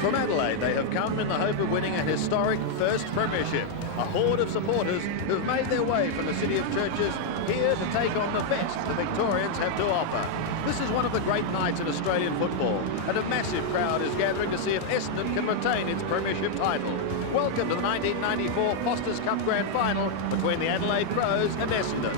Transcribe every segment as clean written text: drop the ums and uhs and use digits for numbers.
From Adelaide, they have come in the hope of winning a historic first premiership. A horde of supporters who've made their way from the city of churches here to take on the best the Victorians have to offer. This is one of the great nights in Australian football, and a massive crowd is gathering to see if Essendon can retain its premiership title. Welcome to the 1994 Foster's Cup Grand Final between the Adelaide Crows and Essendon.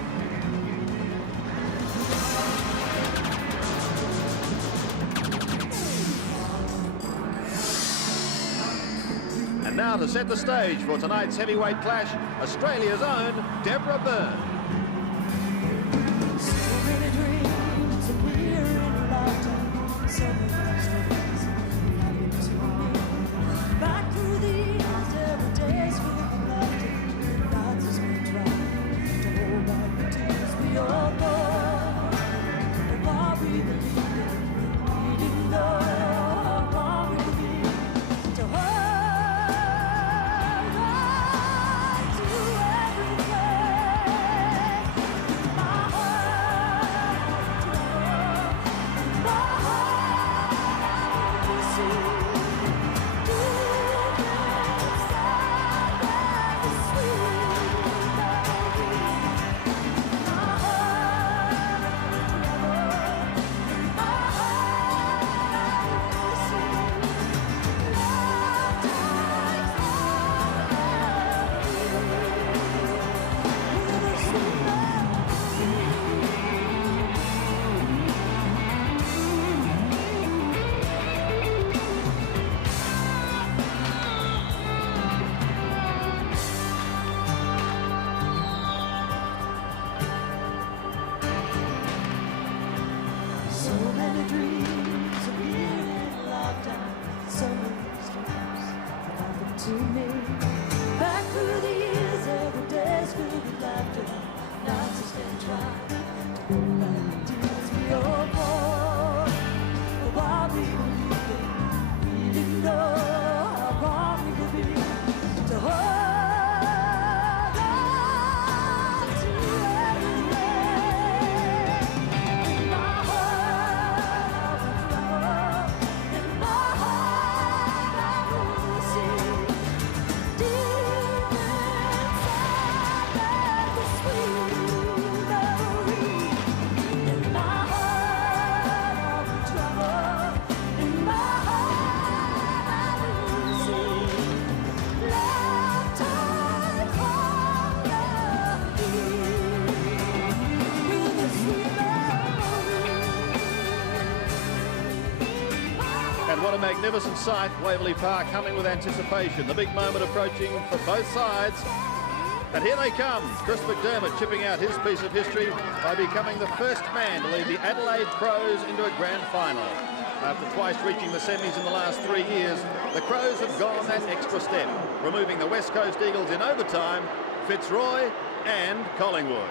And now to set the stage for tonight's heavyweight clash, Australia's own Deborah Byrne. So many dreams and we're in lifetime. So many stories happened to me. Back through the years, every day's full of laughter. God's has been trying to hold back the tears we all thought. And while we believed it, we didn't know how long it would be to hold. Back through the years, every day's filled with laughter. Nights has been trying to hold back the tears we all bought. But while we believed it, we didn't know how wrong we could be to hold on to everything. In my heart, in my heart, I will see. And what a magnificent sight, Waverley Park humming with anticipation. The big moment approaching for both sides. And here they come. Chris McDermott chipping out his piece of history by becoming the first man to lead the Adelaide Crows into a grand final. After twice reaching the semis in the last 3 years, the Crows have gone that extra step, removing the West Coast Eagles in overtime, Fitzroy and Collingwood.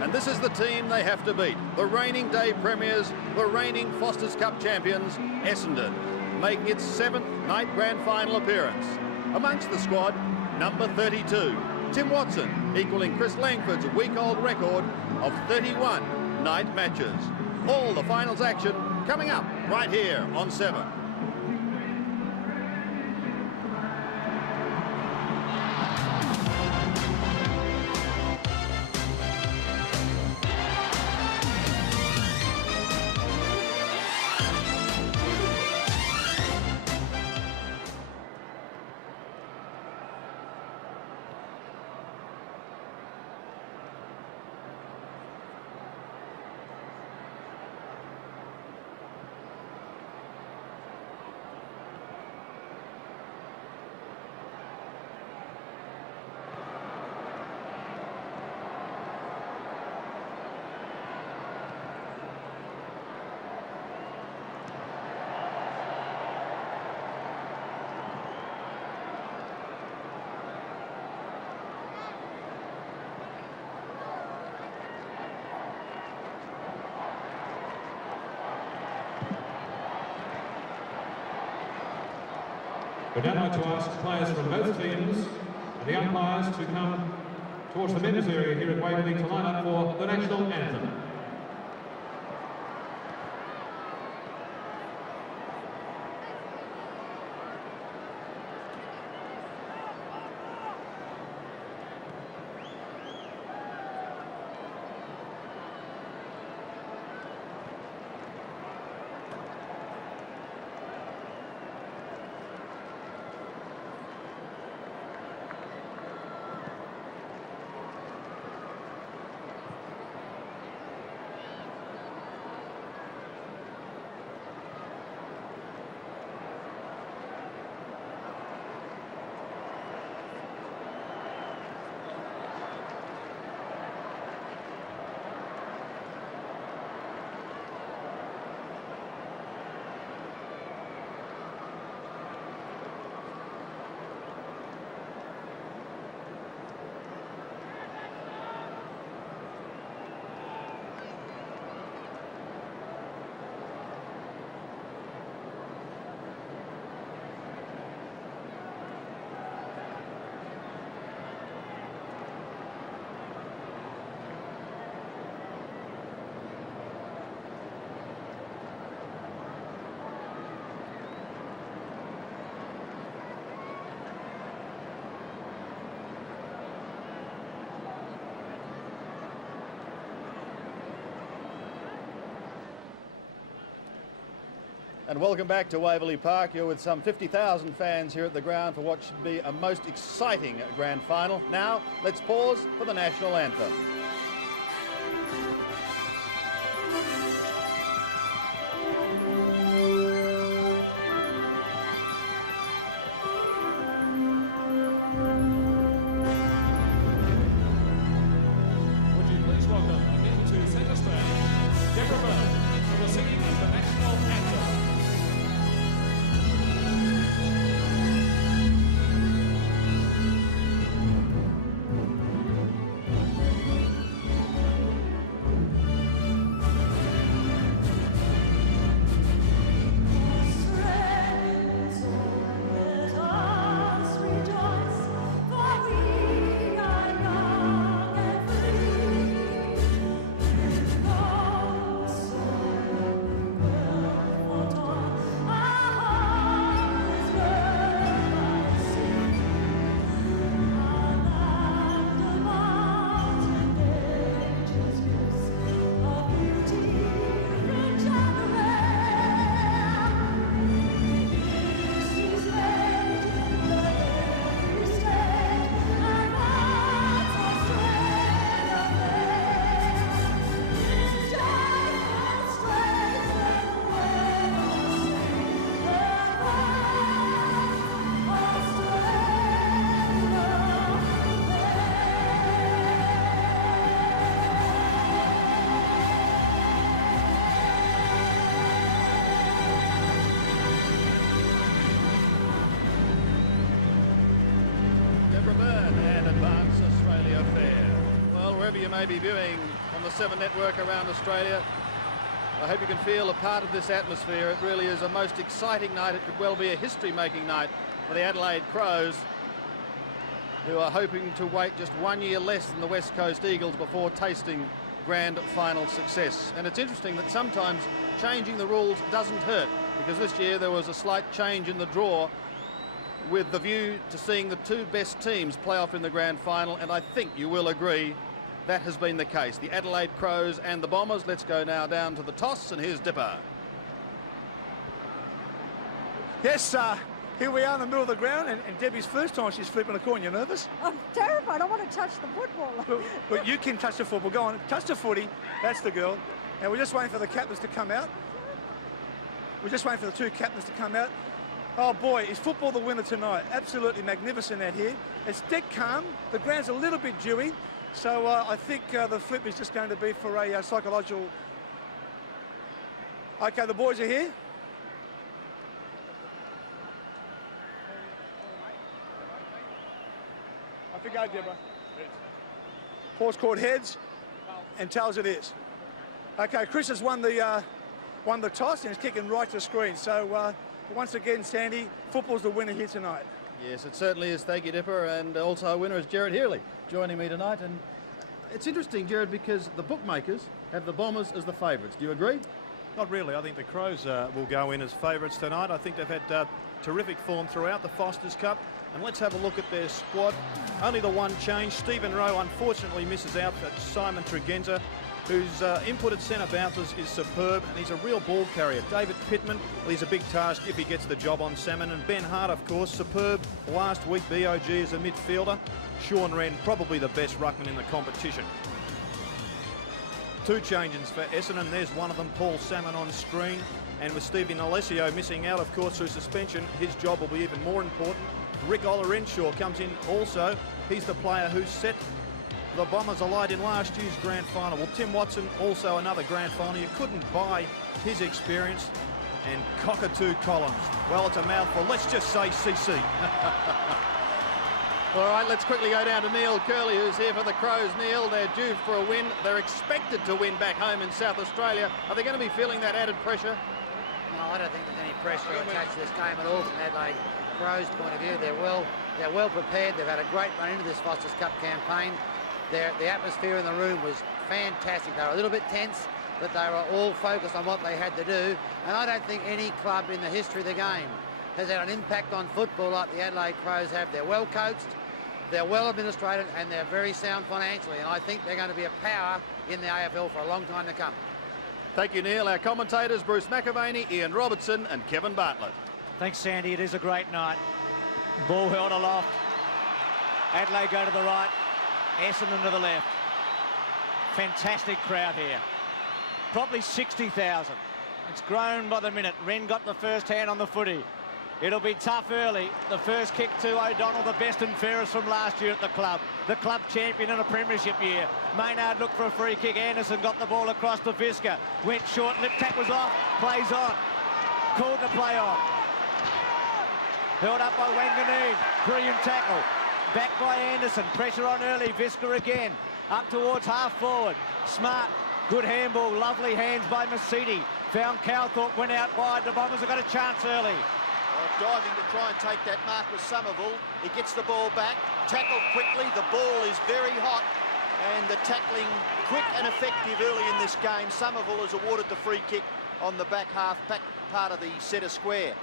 And this is the team they have to beat. The reigning day premiers, the reigning Foster's Cup champions, Essendon, making its 7th night grand final appearance. Amongst the squad, number 32, Tim Watson, equaling Chris Langford's week-old record of 31 night matches. All the finals action coming up right here on 7. We'd now like to ask players from both teams and the umpires to come towards the men's area here at Waverley to line up for the national anthem. And welcome back to Waverley Park. You're with some 50,000 fans here at the ground for what should be a most exciting grand final. Now, let's pause for the national anthem. Would you please welcome into centre stand, Deborah Byrne, for the singing of the national anthem. Wherever you may be viewing on the 7 network around Australia, I hope you can feel a part of this atmosphere. It really is a most exciting night. It could well be a history-making night for the Adelaide Crows, who are hoping to wait just 1 year less than the West Coast Eagles before tasting grand final success. And it's interesting that sometimes changing the rules doesn't hurt, because this year there was a slight change in the draw with the view to seeing the two best teams play off in the grand final, and I think you will agree that has been the case. The Adelaide Crows and the Bombers. Let's go now down to the toss, and here's Dipper. Yes, here we are in the middle of the ground, and Debbie's first time she's flipping a coin. You nervous? I'm terrified. I want to touch the football. But you can touch the football. Go on, touch the footy. That's the girl. And we're just waiting for the captains to come out. We're just waiting for the two captains to come out. Oh boy, is football the winner tonight? Absolutely magnificent out here. It's dead calm. The ground's a little bit dewy. So I think the flip is just going to be for a psychological... Okay, the boys are here. Off you go, Deborah. Horse court heads and tails it is. Okay, Chris has won the toss and is kicking right to the screen. So once again, Sandy, football's the winner here tonight. Yes, it certainly is. Thank you, Dipper. And also a winner is Jared Healy joining me tonight. And it's interesting, Jared, because the bookmakers have the Bombers as the favourites. Do you agree? Not really. I think the Crows will go in as favourites tonight. I think they've had terrific form throughout the Foster's Cup. And let's have a look at their squad. Only the one change. Stephen Rowe unfortunately misses out for Simon Tregenza, whose input at centre bounces is superb, and he's a real ball carrier. David Pittman, well, he's a big task if he gets the job on Salmon. And Ben Hart, of course, superb last week, BOG as a midfielder. Sean Wren, probably the best ruckman in the competition. Two changes for Essendon. There's one of them, Paul Salmon on screen. And with Stephen Alessio missing out, of course, through suspension, his job will be even more important. Rick Olorenshaw comes in also. He's the player who set the Bombers alight in last year's grand final. Well, Tim Watson, also another grand final. You couldn't buy his experience. And Cockatoo Collins, well, it's a mouthful. Let's just say CC. All right, let's quickly go down to Neil Curley, who's here for the Crows. Neil, they're due for a win. They're expected to win back home in South Australia. Are they going to be feeling that added pressure? No, I don't think there's any pressure attached to this game at all from Adelaide Crows' point of view. They're well prepared. They've had a great run into this Foster's Cup campaign. The atmosphere in the room was fantastic. They were a little bit tense, but they were all focused on what they had to do. And I don't think any club in the history of the game has had an impact on football like the Adelaide Crows have. They're well coached, they're well administrated, and they're very sound financially. And I think they're going to be a power in the AFL for a long time to come. Thank you, Neil. Our commentators, Bruce McAvaney, Ian Robertson and Kevin Bartlett. Thanks, Sandy. It is a great night. Ball held aloft. Adelaide go to the right. Essendon to the left. Fantastic crowd here. Probably 60,000. It's grown by the minute. Wren got the first hand on the footy. It'll be tough early. The first kick to O'Donnell, the best and fairest from last year at the club champion in a premiership year. Maynard looked for a free kick. Anderson got the ball across to Visca. Went short, lip tap was off, plays on. Called the play on. Held up by Wanganeen. Brilliant tackle. Back by Anderson. Pressure on early. Visca again. Up towards half forward. Smart. Good handball. Lovely hands by Masidi. Found Cowthorpe. Went out wide. The Bombers have got a chance early. Diving to try and take that mark was Somerville. He gets the ball back. Tackled quickly. The ball is very hot. And the tackling quick and effective early in this game. Somerville is awarded the free kick on the back part of the centre square.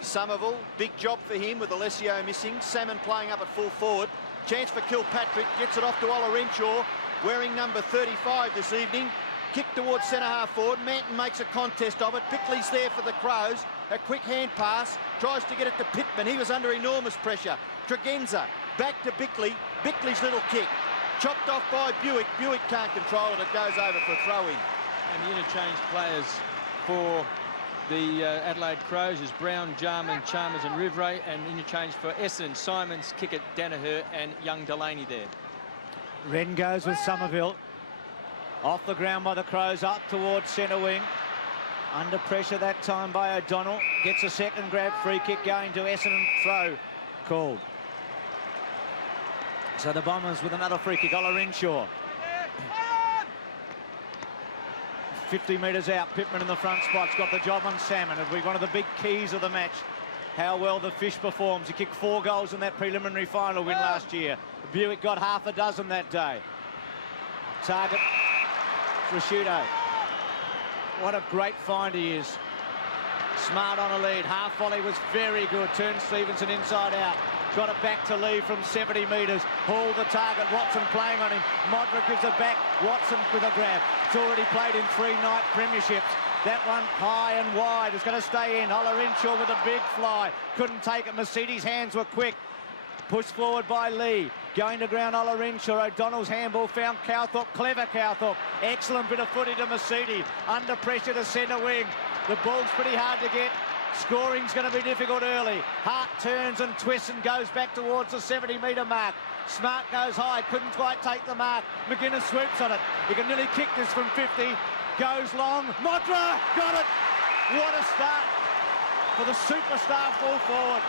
Somerville, big job for him with Alessio missing. Salmon playing up at full forward. Chance for Kilpatrick, gets it off to Ola Renshaw, wearing number 35 this evening. Kick towards centre-half forward. Manton makes a contest of it. Bickley's there for the Crows. A quick hand pass, tries to get it to Pittman. He was under enormous pressure. Tregenza, back to Bickley. Bickley's little kick. Chopped off by Buick. Buick can't control it. It goes over for a throw-in. And the interchange players for the Adelaide Crows is Brown, Jarman, Chalmers and Rivray, and interchange for Essendon, Simons, Kickett, Danaher and young Delaney there. Wren goes with Somerville. Off the ground by the Crows, up towards centre wing. Under pressure that time by O'Donnell. Gets a second grab, free kick going to Essendon, throw called. So the Bombers with another free kick, Ola Renshaw. 50 metres out, Pittman in the front spot's got the job on Salmon. It'll be one of the big keys of the match, how well the Fish performs. He kicked 4 goals in that preliminary final win last year. Buick got half a dozen that day. Target, Prosciutto. What a great find he is. Smart on a lead. Half volley was very good. Turned Stevenson inside out. Got it back to Lee from 70 metres. Hauled the target. Watson playing on him. Modric gives it back. Watson with a grab. It's already played in 3 night premierships. That one high and wide is going to stay in. Ola Renshaw with a big fly. Couldn't take it. Mercedes' hands were quick. Pushed forward by Lee. Going to ground, Ola Renshaw. O'Donnell's handball found Cowthorpe. Clever Cowthorpe. Excellent bit of footy to Mercedes. Under pressure to centre wing. The ball's pretty hard to get. Scoring's going to be difficult early. Hart turns and twists and goes back towards the 70-metre mark. Smart goes high, couldn't quite take the mark. McGuinness swoops on it. He can nearly kick this from 50. Goes long. Modra got it. What a start for the superstar full forward.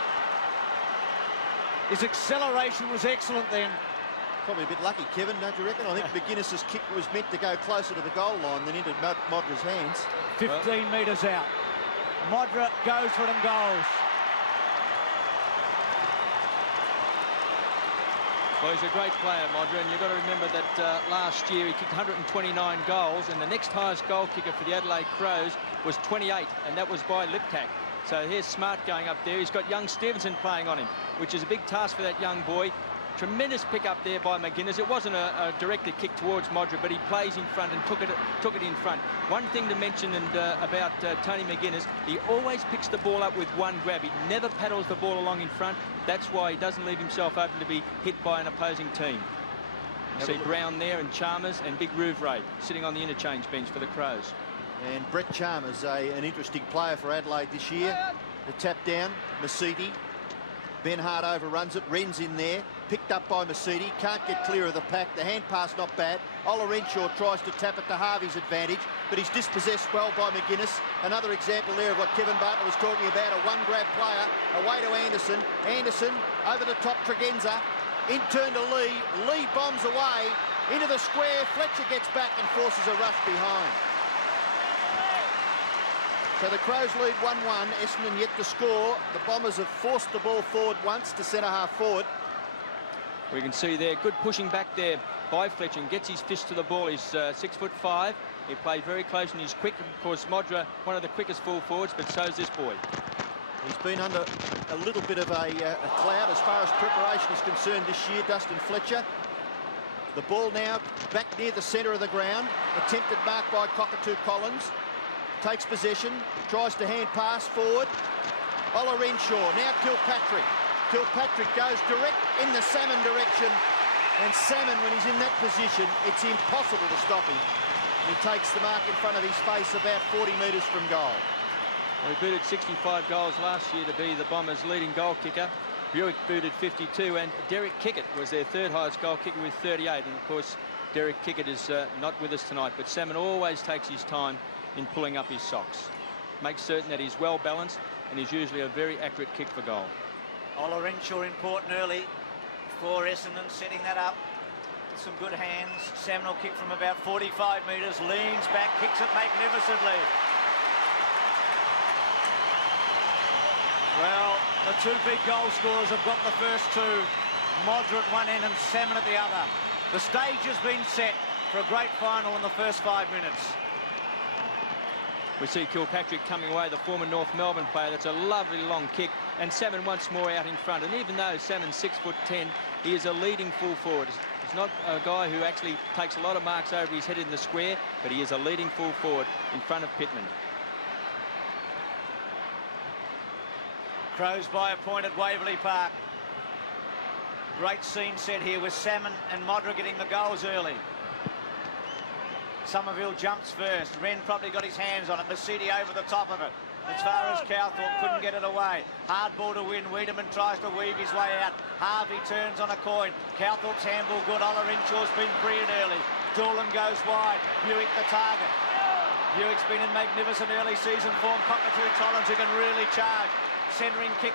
His acceleration was excellent then. Probably a bit lucky, Kevin, don't you reckon? I think McGuinness's kick was meant to go closer to the goal line than into Modra's hands. 15 metres out. Modra goes for it and goals. Well, he's a great player, Modra, and you've got to remember that last year he kicked 129 goals, and the next highest goal kicker for the Adelaide Crows was 28, and that was by Liptak. So here's Smart going up there. He's got young Stevenson playing on him, which is a big task for that young boy. Tremendous pick up there by McGuinness. It wasn't a directed kick towards Modra, but he plays in front and took it in front. One thing to mention about Tony McGuinness, he always picks the ball up with one grab. He never paddles the ball along in front. That's why he doesn't leave himself open to be hit by an opposing team. You see Brown there and Chalmers and Big Rouvray sitting on the interchange bench for the Crows. And Brett Chalmers, an interesting player for Adelaide this year. The tap down, Masidi. Ben Hart overruns it. Wren's in there. Picked up by Masidi. Can't get clear of the pack. The hand pass not bad. Ola Renshaw tries to tap it to Harvey's advantage, but he's dispossessed well by McGuinness. Another example there of what Kevin Bartlett was talking about, a one-grab player. Away to Anderson. Anderson over the top, Tregenza. In turn to Lee. Lee bombs away into the square. Fletcher gets back and forces a rush behind. So the Crows lead 1-1. Essendon yet to score. The Bombers have forced the ball forward once to centre-half forward. We can see there, good pushing back there by Fletcher and gets his fist to the ball. He's 6'5". He played very close and he's quick. Of course, Modra, one of the quickest full forwards, but so's this boy. He's been under a little bit of a cloud as far as preparation is concerned this year, Dustin Fletcher. The ball now back near the centre of the ground. Attempted mark by Cockatoo Collins. Takes possession, tries to hand pass forward. Ola Renshaw, now Kilpatrick. Kilpatrick goes direct in the Salmon direction. And Salmon, when he's in that position, it's impossible to stop him. And he takes the mark in front of his face about 40 metres from goal. Well, he booted 65 goals last year to be the Bombers' leading goal kicker. Buick booted 52, and Derek Kickett was their third highest goal kicker with 38. And of course, Derek Kickett is not with us tonight, but Salmon always takes his time in pulling up his socks. Makes certain that he's well balanced, and he's usually a very accurate kick for goal. Ola Renshaw important early for Essendon, setting that up. Some good hands. Salmon will kick from about 45 metres, leans back, kicks it magnificently. Well, the two big goal scorers have got the first two. Modra at one end and Salmon at the other. The stage has been set for a great final in the first 5 minutes. We see Kilpatrick coming away, the former North Melbourne player. That's a lovely long kick, and Salmon once more out in front. And even though Salmon's 6'10", he is a leading full forward. He's not a guy who actually takes a lot of marks over his head in the square, but he is a leading full forward in front of Pittman. Crows by a point at Waverley Park. Great scene set here with Salmon and Modra getting the goals early. Somerville jumps first. Wren probably got his hands on it. Mercedes over the top of it. As far as Cowthorpe couldn't get it away. Hard ball to win. Wiedemann tries to weave his way out. Harvey turns on a coin. Cowthorpe's handball good. Ola Renshaw's been cleared early. Doolan goes wide. Buick the target. Buick's been in magnificent early season form. Cockatoo Collins who can really charge. Centering kick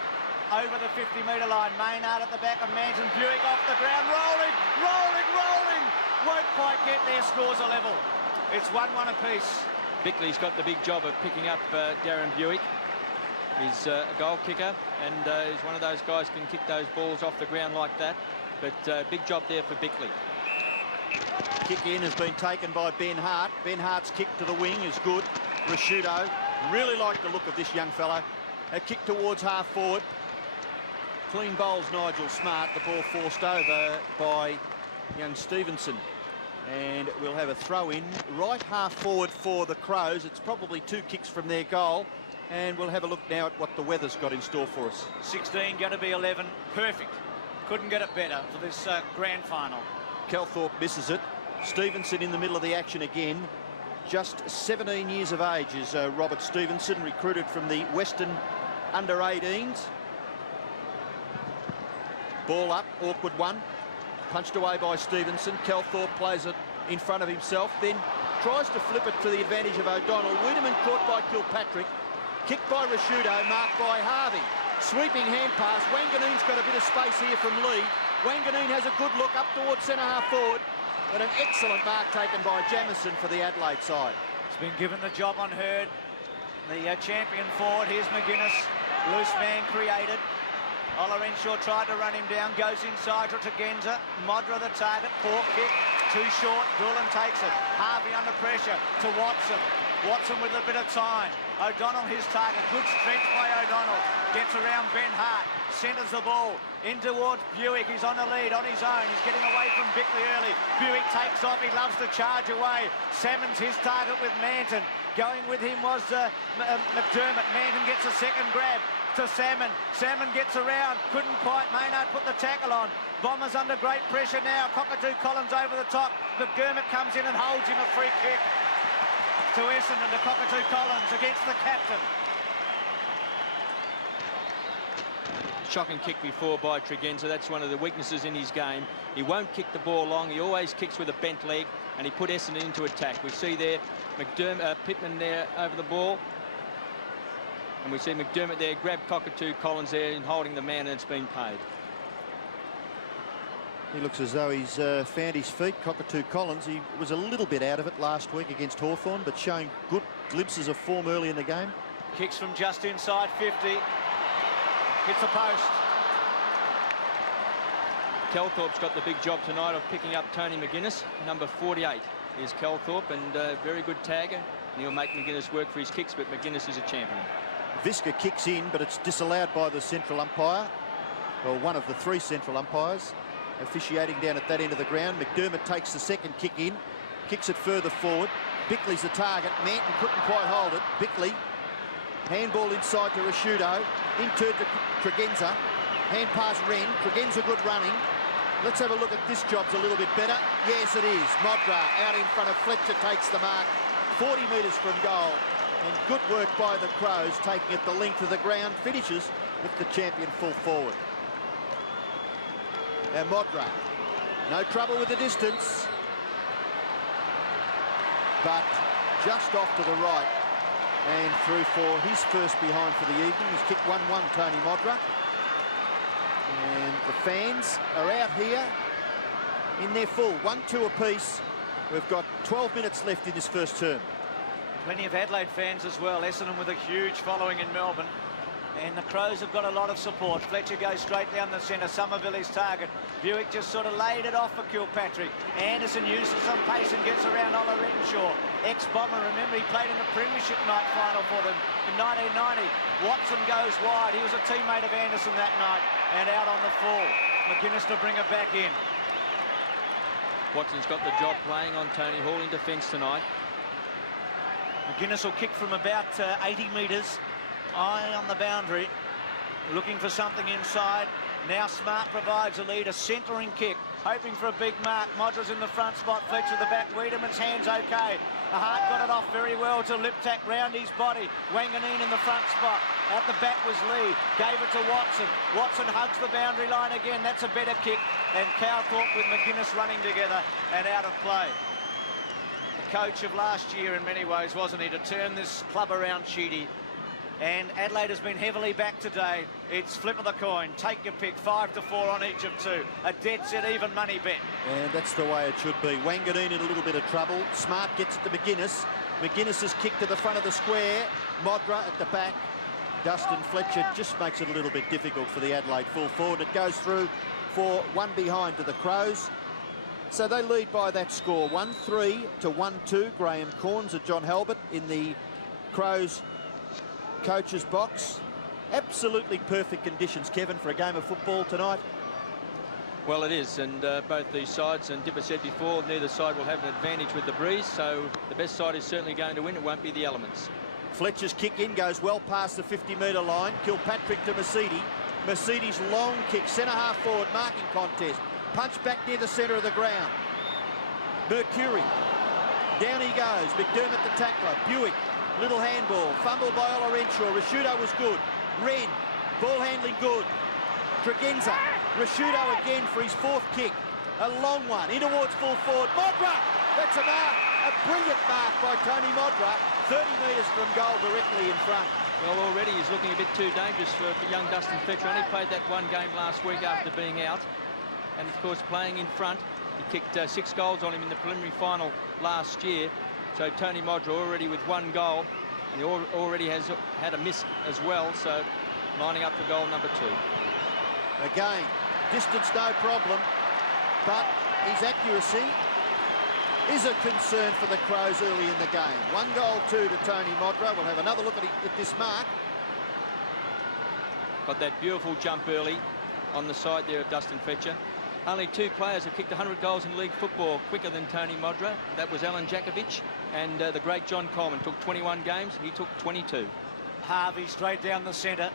over the 50-metre line. Maynard at the back of Manton. Buick off the ground. Rolling, rolling, rolling. Won't quite get there. Scores a level. It's 1-1 apiece. Bickley's got the big job of picking up Darren Buick. He's a goal kicker, and he's one of those guys who can kick those balls off the ground like that. But big job there for Bickley. Kick in has been taken by Ben Hart. Ben Hart's kick to the wing is good. Rashudo, really like the look of this young fellow. A kick towards half forward. Clean bowls Nigel Smart. The ball forced over by young Stevenson. And we'll have a throw in right half forward for the Crows. It's probably 2 kicks from their goal. And we'll have a look now at what the weather's got in store for us. 16 going to be 11. Perfect. Couldn't get it better for this grand final. Calthorpe misses it. Stevenson in the middle of the action again. Just 17 years of age is Robert Stevenson, recruited from the Western under-18s. Ball up, awkward one. Punched away by Stevenson. Calthorpe plays it in front of himself, then tries to flip it to the advantage of O'Donnell. Wiedemann caught by Kilpatrick. Kicked by Rashudo, marked by Harvey. Sweeping hand pass. Wanganeen's got a bit of space here from Lee. Wanganeen has a good look up towards centre-half forward. But an excellent mark taken by Jamison for the Adelaide side. He's been given the job on Hurd. The champion forward. Here's McGuinness. Loose man created. Ola Renshaw tried to run him down. Goes inside to Genza. Modra the target. Poor kick. Too short. Doolan takes it. Harvey under pressure to Watson. Watson with a bit of time. O'Donnell his target. Good stretch by O'Donnell. Gets around Ben Hart. Centres the ball in towards Buick. He's on the lead on his own. He's getting away from Bickley early. Buick takes off. He loves to charge away. Salmon's his target with Manton. Going with him was McDermott. Manton gets a second grab to Salmon. Salmon gets around. Couldn't quite. Maynard put the tackle on. Bombers under great pressure now. Cockatoo Collins over the top. McDermott comes in and holds him a free kick to Essendon, to Cockatoo Collins against the captain. Shocking kick before by Tregenza. That's one of the weaknesses in his game. He won't kick the ball long. He always kicks with a bent leg, and he put Essendon into attack. We see there Pittman there over the ball. And we see McDermott there grab Cockatoo Collins there and holding the man, and it's been paid. He looks as though he's found his feet, Cockatoo Collins. He was a little bit out of it last week against Hawthorn, but showing good glimpses of form early in the game. Kicks from just inside 50. Hits a post. Calthorpe's got the big job tonight of picking up Tony McGuinness. Number 48 is Calthorpe, and very good tagger. And he'll make McGuinness work for his kicks, but McGuinness is a champion. Visca kicks in, but it's disallowed by the central umpire. Well, one of the 3 central umpires. officiating down at that end of the ground. McDermott takes the second kick in, kicks it further forward. Bickley's the target. Manton couldn't quite hold it. Bickley, handball inside to Rashudo, in turn to Tregenza, hand pass Wren. Tregenza good running. Let's have a look at this job's a little bit better. Yes, it is. Modra out in front of Fletcher takes the mark. 40 metres from goal. And good work by the Crows, taking it the length of the ground. Finishes with the champion full forward. Now Modra, no trouble with the distance. But just off to the right. And through for his first behind for the evening. He's kicked 1-1, Tony Modra. And the fans are out here in their full. 1-2 apiece. We've got 12 minutes left in this first term. Plenty of Adelaide fans as well. Essendon with a huge following in Melbourne. And the Crows have got a lot of support. Fletcher goes straight down the centre. Somerville his target. Buick just sort of laid it off for Kilpatrick. Anderson uses some pace and gets around Ola Renshaw. Ex-Bomber, remember he played in the Premiership night final for them in 1990. Watson goes wide. He was a teammate of Anderson that night and out on the full. McGuinness to bring it back in. Watson's got the job playing on Tony Hall in defence tonight. McGuinness will kick from about 80 metres. Eye on the boundary, looking for something inside. Now Smart provides a lead, a centering kick, hoping for a big mark. Modra's in the front spot, Fletcher the back. Wiedemann's hands okay. The Hart got it off very well to Liptak round his body. Wanganeen in the front spot. At the back was Lee, gave it to Watson. Watson hugs the boundary line again. That's a better kick. And Cowthorpe with McGuinness running together and out of play. The coach of last year in many ways, wasn't he, to turn this club around, Sheedy. And Adelaide has been heavily back today. It's flip of the coin. Take your pick. 5-4 on each of two. A dead set even money bet. And that's the way it should be. Wanganeen in a little bit of trouble. Smart gets it to McGuinness. McGuinness's kick to the front of the square. Modra at the back. Dustin Fletcher just makes it a little bit difficult for the Adelaide full forward. It goes through for one behind to the Crows. So they lead by that score. 1-3 to 1-2. Graham Corns and John Halbert in the Crows coach's box. Absolutely perfect conditions, Kevin, for a game of football tonight. Well, it is, and both these sides, and Dipper said before, neither side will have an advantage with the breeze, so the best side is certainly going to win. It won't be the elements. Fletcher's kick in goes well past the 50-metre line. Kilpatrick to Mercedes. Mercedes' long kick, centre-half forward, marking contest. Punch back near the centre of the ground. Mercury. Down he goes. McDermott the tackler. Buick. Little handball, fumble by Ola Renshaw. Rashudo was good. Wren, ball handling good. Tregenza, Rashudo again for his fourth kick. A long one, in towards full forward. Modra, that's a mark. A brilliant mark by Tony Modra. 30 metres from goal directly in front. Well, already he's looking a bit too dangerous for young Dustin Fletcher. Only played that one game last week after being out. And, of course, playing in front. He kicked 6 goals on him in the preliminary final last year. So Tony Modra already with 1 goal, and he already has had a miss as well, so lining up for goal number 2. Again, distance no problem, but his accuracy is a concern for the Crows early in the game. 1 goal, 2 to Tony Modra. We'll have another look at this mark. Got that beautiful jump early on the side there of Dustin Fletcher. Only 2 players have kicked 100 goals in league football quicker than Tony Modra. That was Alan Jakovic, and the great John Coleman took 21 games. He took 22. Harvey straight down the centre.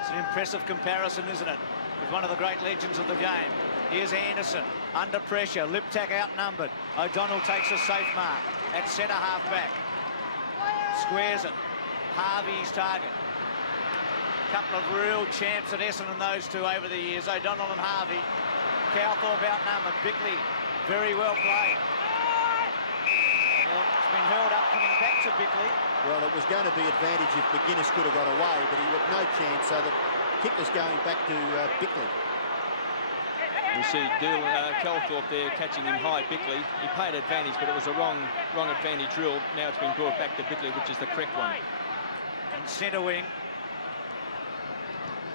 It's an impressive comparison, isn't it? With one of the great legends of the game. Here's Anderson, under pressure. Liptak outnumbered. O'Donnell takes a safe mark at centre half back. Squares it. Harvey's target. Couple of real champs at Essendon, those two over the years. O'Donnell and Harvey. Cowthorpe outnumbered. Bickley, very well played. Well, it's been hurled up, coming back to Bickley. Well, it was going to be advantage if McGuinness could have got away, but he had no chance, so the kick is going back to Bickley. We see Cowthorpe there catching him high, Bickley. He played advantage, but it was a wrong advantage rule. Now it's been brought back to Bickley, which is the correct one. And centre wing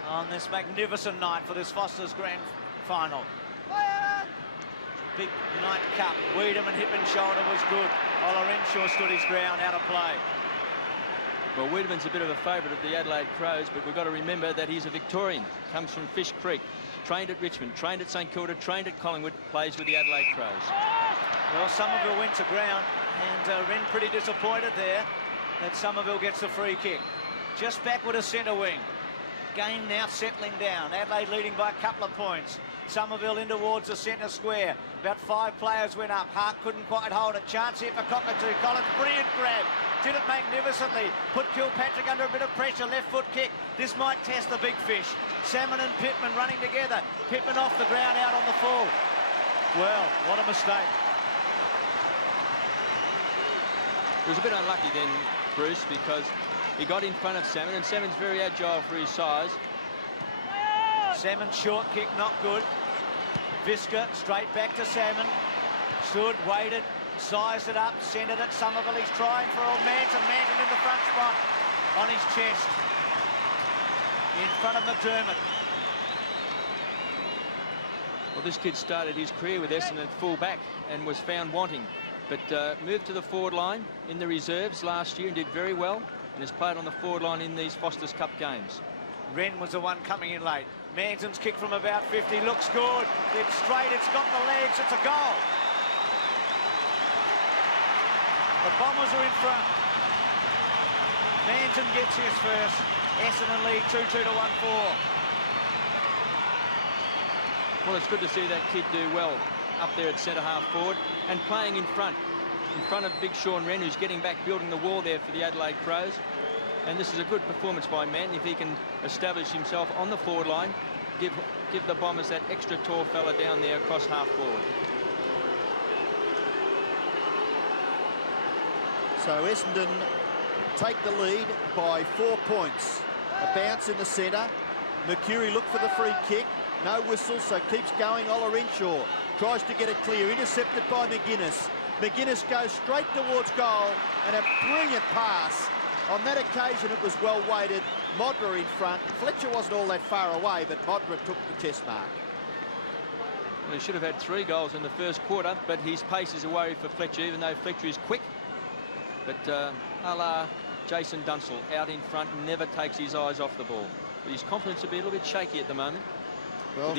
on this magnificent night for this Foster's Grand Final. Big night cup. Wiedemann hip and shoulder was good. Ola Renshaw stood his ground, out of play. Well, Wiedemann's a bit of a favourite of the Adelaide Crows, but we've got to remember that he's a Victorian, comes from Fish Creek, trained at Richmond, trained at St Kilda, trained at Collingwood, plays with the Adelaide Crows. Well, Somerville went to ground, and Wren pretty disappointed there that Somerville gets the free kick. Just backward of centre wing. Game now settling down. Adelaide leading by a couple of points. Somerville in towards the centre square. About 5 players went up. Hart couldn't quite hold it. Chance here for Cockatoo. Collins, brilliant grab. Did it magnificently. Put Kilpatrick under a bit of pressure. Left foot kick. This might test the big fish. Salmon and Pittman running together. Pittman off the ground out on the full. Well, what a mistake. It was a bit unlucky then, Bruce, because he got in front of Salmon, and Salmon's very agile for his size. Salmon short kick, not good. Visca straight back to Salmon. Stood, waited, sized it up, centred it. Somerville, he's trying for old Manton. Manton in the front spot. On his chest. In front of McDermott. Well, this kid started his career with Essendon at full back and was found wanting, but moved to the forward line in the reserves last year and did very well, and has played on the forward line in these Foster's Cup games. Wren was the one coming in late. Manton's kick from about 50 looks good. It's straight, it's got the legs, it's a goal. The Bombers are in front. Manton gets his first. Essendon lead 2-2 to 1-4. Well, it's good to see that kid do well up there at centre-half forward and playing in front of Big Sean Wren, who's getting back, building the wall there for the Adelaide Crows. And this is a good performance by Manton. If he can establish himself on the forward line, give the Bombers that extra tall fella down there across half forward. So Essendon take the lead by 4 points. A bounce in the centre. Mercury looked for the free kick. No whistle, so keeps going. Ola Renshaw tries to get it clear. Intercepted by McGuinness. McGuinness goes straight towards goal, and a brilliant pass. On that occasion, it was well weighted. Modra in front. Fletcher wasn't all that far away, but Modra took the chest mark. Well, he should have had 3 goals in the first quarter, but his pace is a worry for Fletcher, even though Fletcher is quick. But a la Jason Dunstall, out in front, never takes his eyes off the ball. But his confidence will be a little bit shaky at the moment. Well,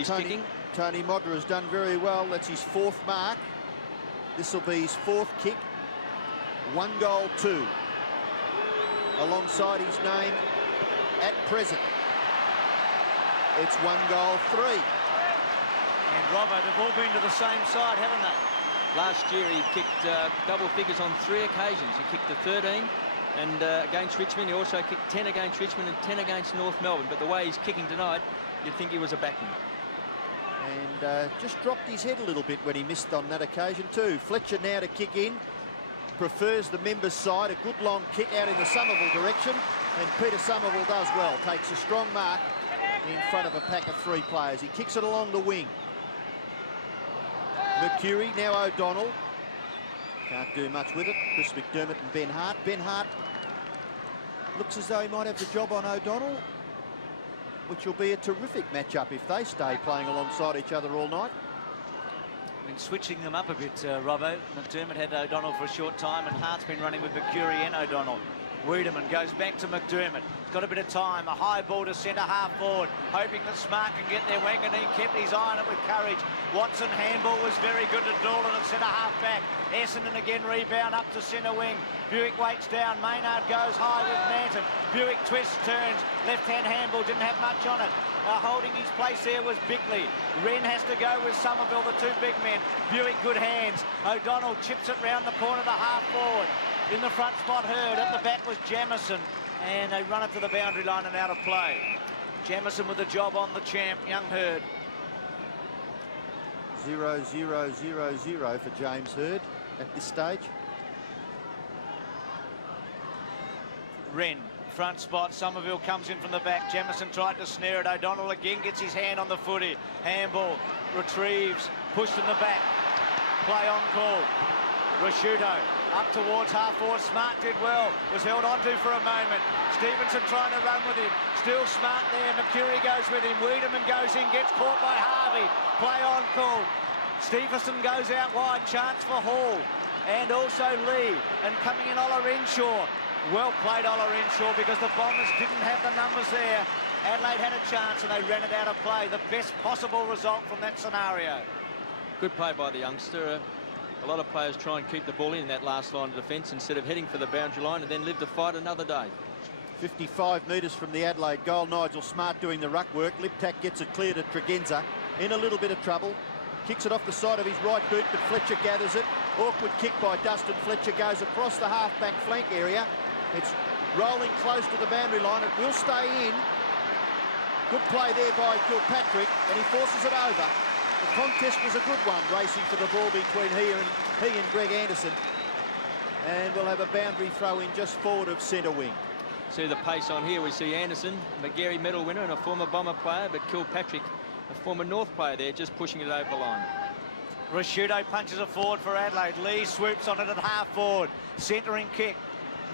Tony Modra has done very well. That's his 4th mark. This will be his 4th kick. 1 goal, 2. Alongside his name at present. It's 1 goal, 3. And Robbo, they've all been to the same side, haven't they? Last year he kicked double figures on 3 occasions. He kicked the 13 and against Richmond. He also kicked 10 against Richmond and 10 against North Melbourne. But the way he's kicking tonight, you'd think he was a backman. And just dropped his head a little bit when he missed on that occasion too. Fletcher now to kick in. Prefers the members' side. A good long kick out in the Somerville direction. And Peter Somerville does well. Takes a strong mark in front of a pack of 3 players. He kicks it along the wing. Mercury, now O'Donnell. Can't do much with it. Chris McDermott and Ben Hart. Ben Hart looks as though he might have the job on O'Donnell, which will be a terrific matchup if they stay playing alongside each other all night. Been switching them up a bit, Robbo. McDermott had O'Donnell for a short time, and Hart's been running with Mercury and O'Donnell. Wiedemann goes back to McDermott. Got a bit of time. A high ball to centre half forward, hoping that Smart can get there. Wanganeen kept his eye on it with courage. Watson handball was very good to Dolan at centre half back. Essendon again rebound up to centre wing. Buick waits down. Maynard goes high with Manton. Buick twists, turns. Left-hand handball, didn't have much on it. Holding his place there was Bickley. Wren has to go with Somerville, the 2 big men. Buick, good hands. O'Donnell chips it round the corner to half forward. In the front spot, Hurd. At the back was Jamison. And they run it to the boundary line and out of play. Jamison with the job on the champ, young Hurd. 0-0-0-0 for James Hurd at this stage. Wren, front spot. Somerville comes in from the back. Jamison tried to snare it. O'Donnell again gets his hand on the footy. Handball, retrieves, pushed in the back. Play on call. Rasciuto up towards half forward. Smart did well. Was held onto for a moment. Stevenson trying to run with him. Still Smart there. Mercury goes with him. Wiedemann goes in. Gets caught by Harvey. Play on call. Stevenson goes out wide. Chance for Hall. And also Lee. And coming in Ola Renshaw. Well played, Ola Renshaw, because the Bombers didn't have the numbers there. Adelaide had a chance and they ran it out of play. The best possible result from that scenario. Good play by the youngster. A lot of players try and keep the ball in that last line of defence instead of heading for the boundary line and then live to fight another day. 55 metres from the Adelaide goal. Nigel Smart doing the ruck work. Liptak gets it clear to Tregenza. In a little bit of trouble. Kicks it off the side of his right boot, but Fletcher gathers it. Awkward kick by Dustin Fletcher goes across the half-back flank area. It's rolling close to the boundary line. It will stay in. Good play there by Kilpatrick, and he forces it over. The contest was a good one, racing for the ball between he and Greg Anderson. And we'll have a boundary throw in just forward of centre wing. See the pace on here. We see Anderson, McGarry medal winner and a former Bomber player, but Kilpatrick, a former North player there, just pushing it over the line. Rashudo punches it forward for Adelaide. Lee swoops on it at half forward. Centering kick.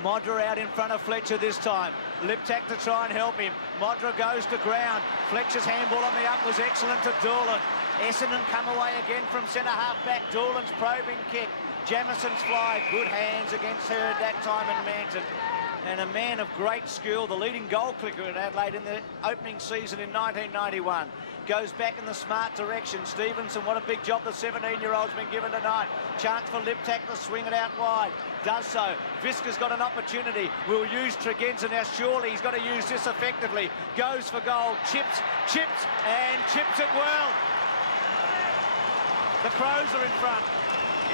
Modra out in front of Fletcher this time. Liptak to try and help him. Modra goes to ground. Fletcher's handball on the up was excellent to Doolan. Essendon come away again from centre half back. Doolan's probing kick. Jamison's fly. Good hands against Hurd that time in Manton. And a man of great skill, the leading goal kicker at Adelaide in the opening season in 1991. Goes back in the Smart direction. Stevenson, what a big job the 17-year-old's been given tonight. Chance for Liptak to swing it out wide. Does so. Visca's got an opportunity. Will use Tregenza now. Surely he's got to use this effectively. Goes for goal. Chips, and chips it well. The Crows are in front.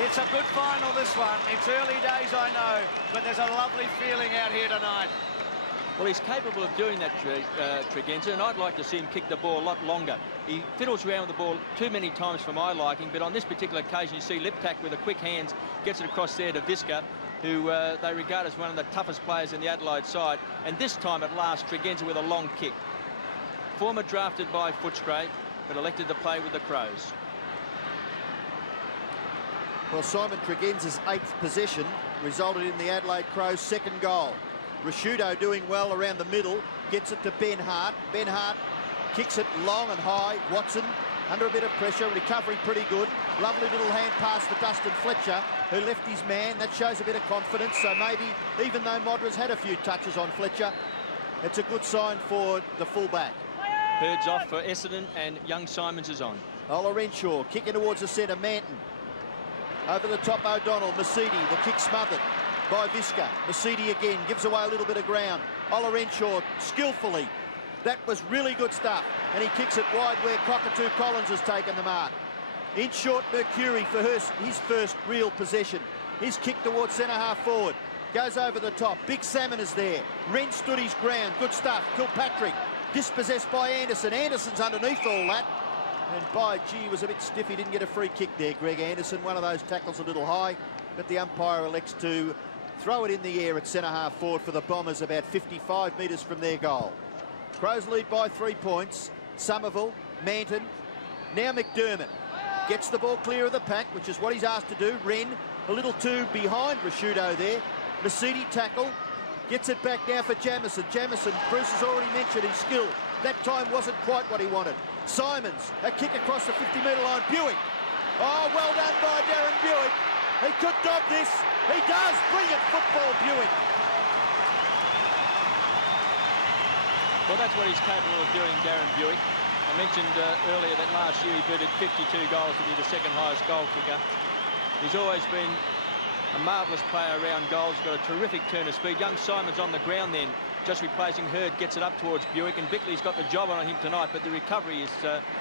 It's a good final, this one. It's early days, I know, but there's a lovely feeling out here tonight. Well, he's capable of doing that, Tregenza, and I'd like to see him kick the ball a lot longer. He fiddles around with the ball too many times for my liking, but on this particular occasion, you see Liptak with a quick hands, gets it across there to Visca, who they regard as one of the toughest players in the Adelaide side. And this time, at last, Tregenza with a long kick. Former drafted by Footscray, but elected to play with the Crows. Well, Simon Tregenza's 8th possession resulted in the Adelaide Crows' 2nd goal. Rashudo doing well around the middle, gets it to Ben Hart. Ben Hart kicks it long and high. Watson under a bit of pressure, recovery pretty good. Lovely little hand pass for Dustin Fletcher, who left his man. That shows a bit of confidence, so maybe, even though Modra's had a few touches on Fletcher, it's a good sign for the fullback. Hurd's off for Essendon, and young Simons is on. Ola Renshaw kicking towards the centre, Manton. Over the top, O'Donnell. Masidi, the kick smothered by Visca. Masidi again gives away a little bit of ground. Ola Renshaw skillfully. That was really good stuff. And he kicks it wide where Cockatoo Collins has taken the mark. In short, Mercury for his first real possession. His kick towards centre half forward. Goes over the top. Big Salmon is there. Wren stood his ground. Good stuff. Kilpatrick dispossessed by Anderson. Anderson's underneath all that. And by gee, was a bit stiff. He didn't get a free kick there, Greg Anderson. One of those tackles a little high, but the umpire elects to throw it in the air at centre half forward for the Bombers, about 55 metres from their goal. Crows lead by 3 points. Somerville, Manton, now McDermott gets the ball clear of the pack, which is what he's asked to do. Wren a little too behind Rashudo there. Masidi tackle, gets it back now for Jamison. Jamison, Bruce has already mentioned his skill. That time wasn't quite what he wanted. Simons, a kick across the 50-metre line. Buick. Oh, well done by Darren Buick. He could dog this. He does. Brilliant football, Buick. Well, that's what he's capable of doing, Darren Buick. I mentioned earlier that last year he booted 52 goals to be the 2nd highest goal kicker. He's always been a marvellous player around goals. He's got a terrific turn of speed. Young Simon's on the ground then, just replacing Hurd, gets it up towards Buick, and Bickley's got the job on him tonight, but the recovery is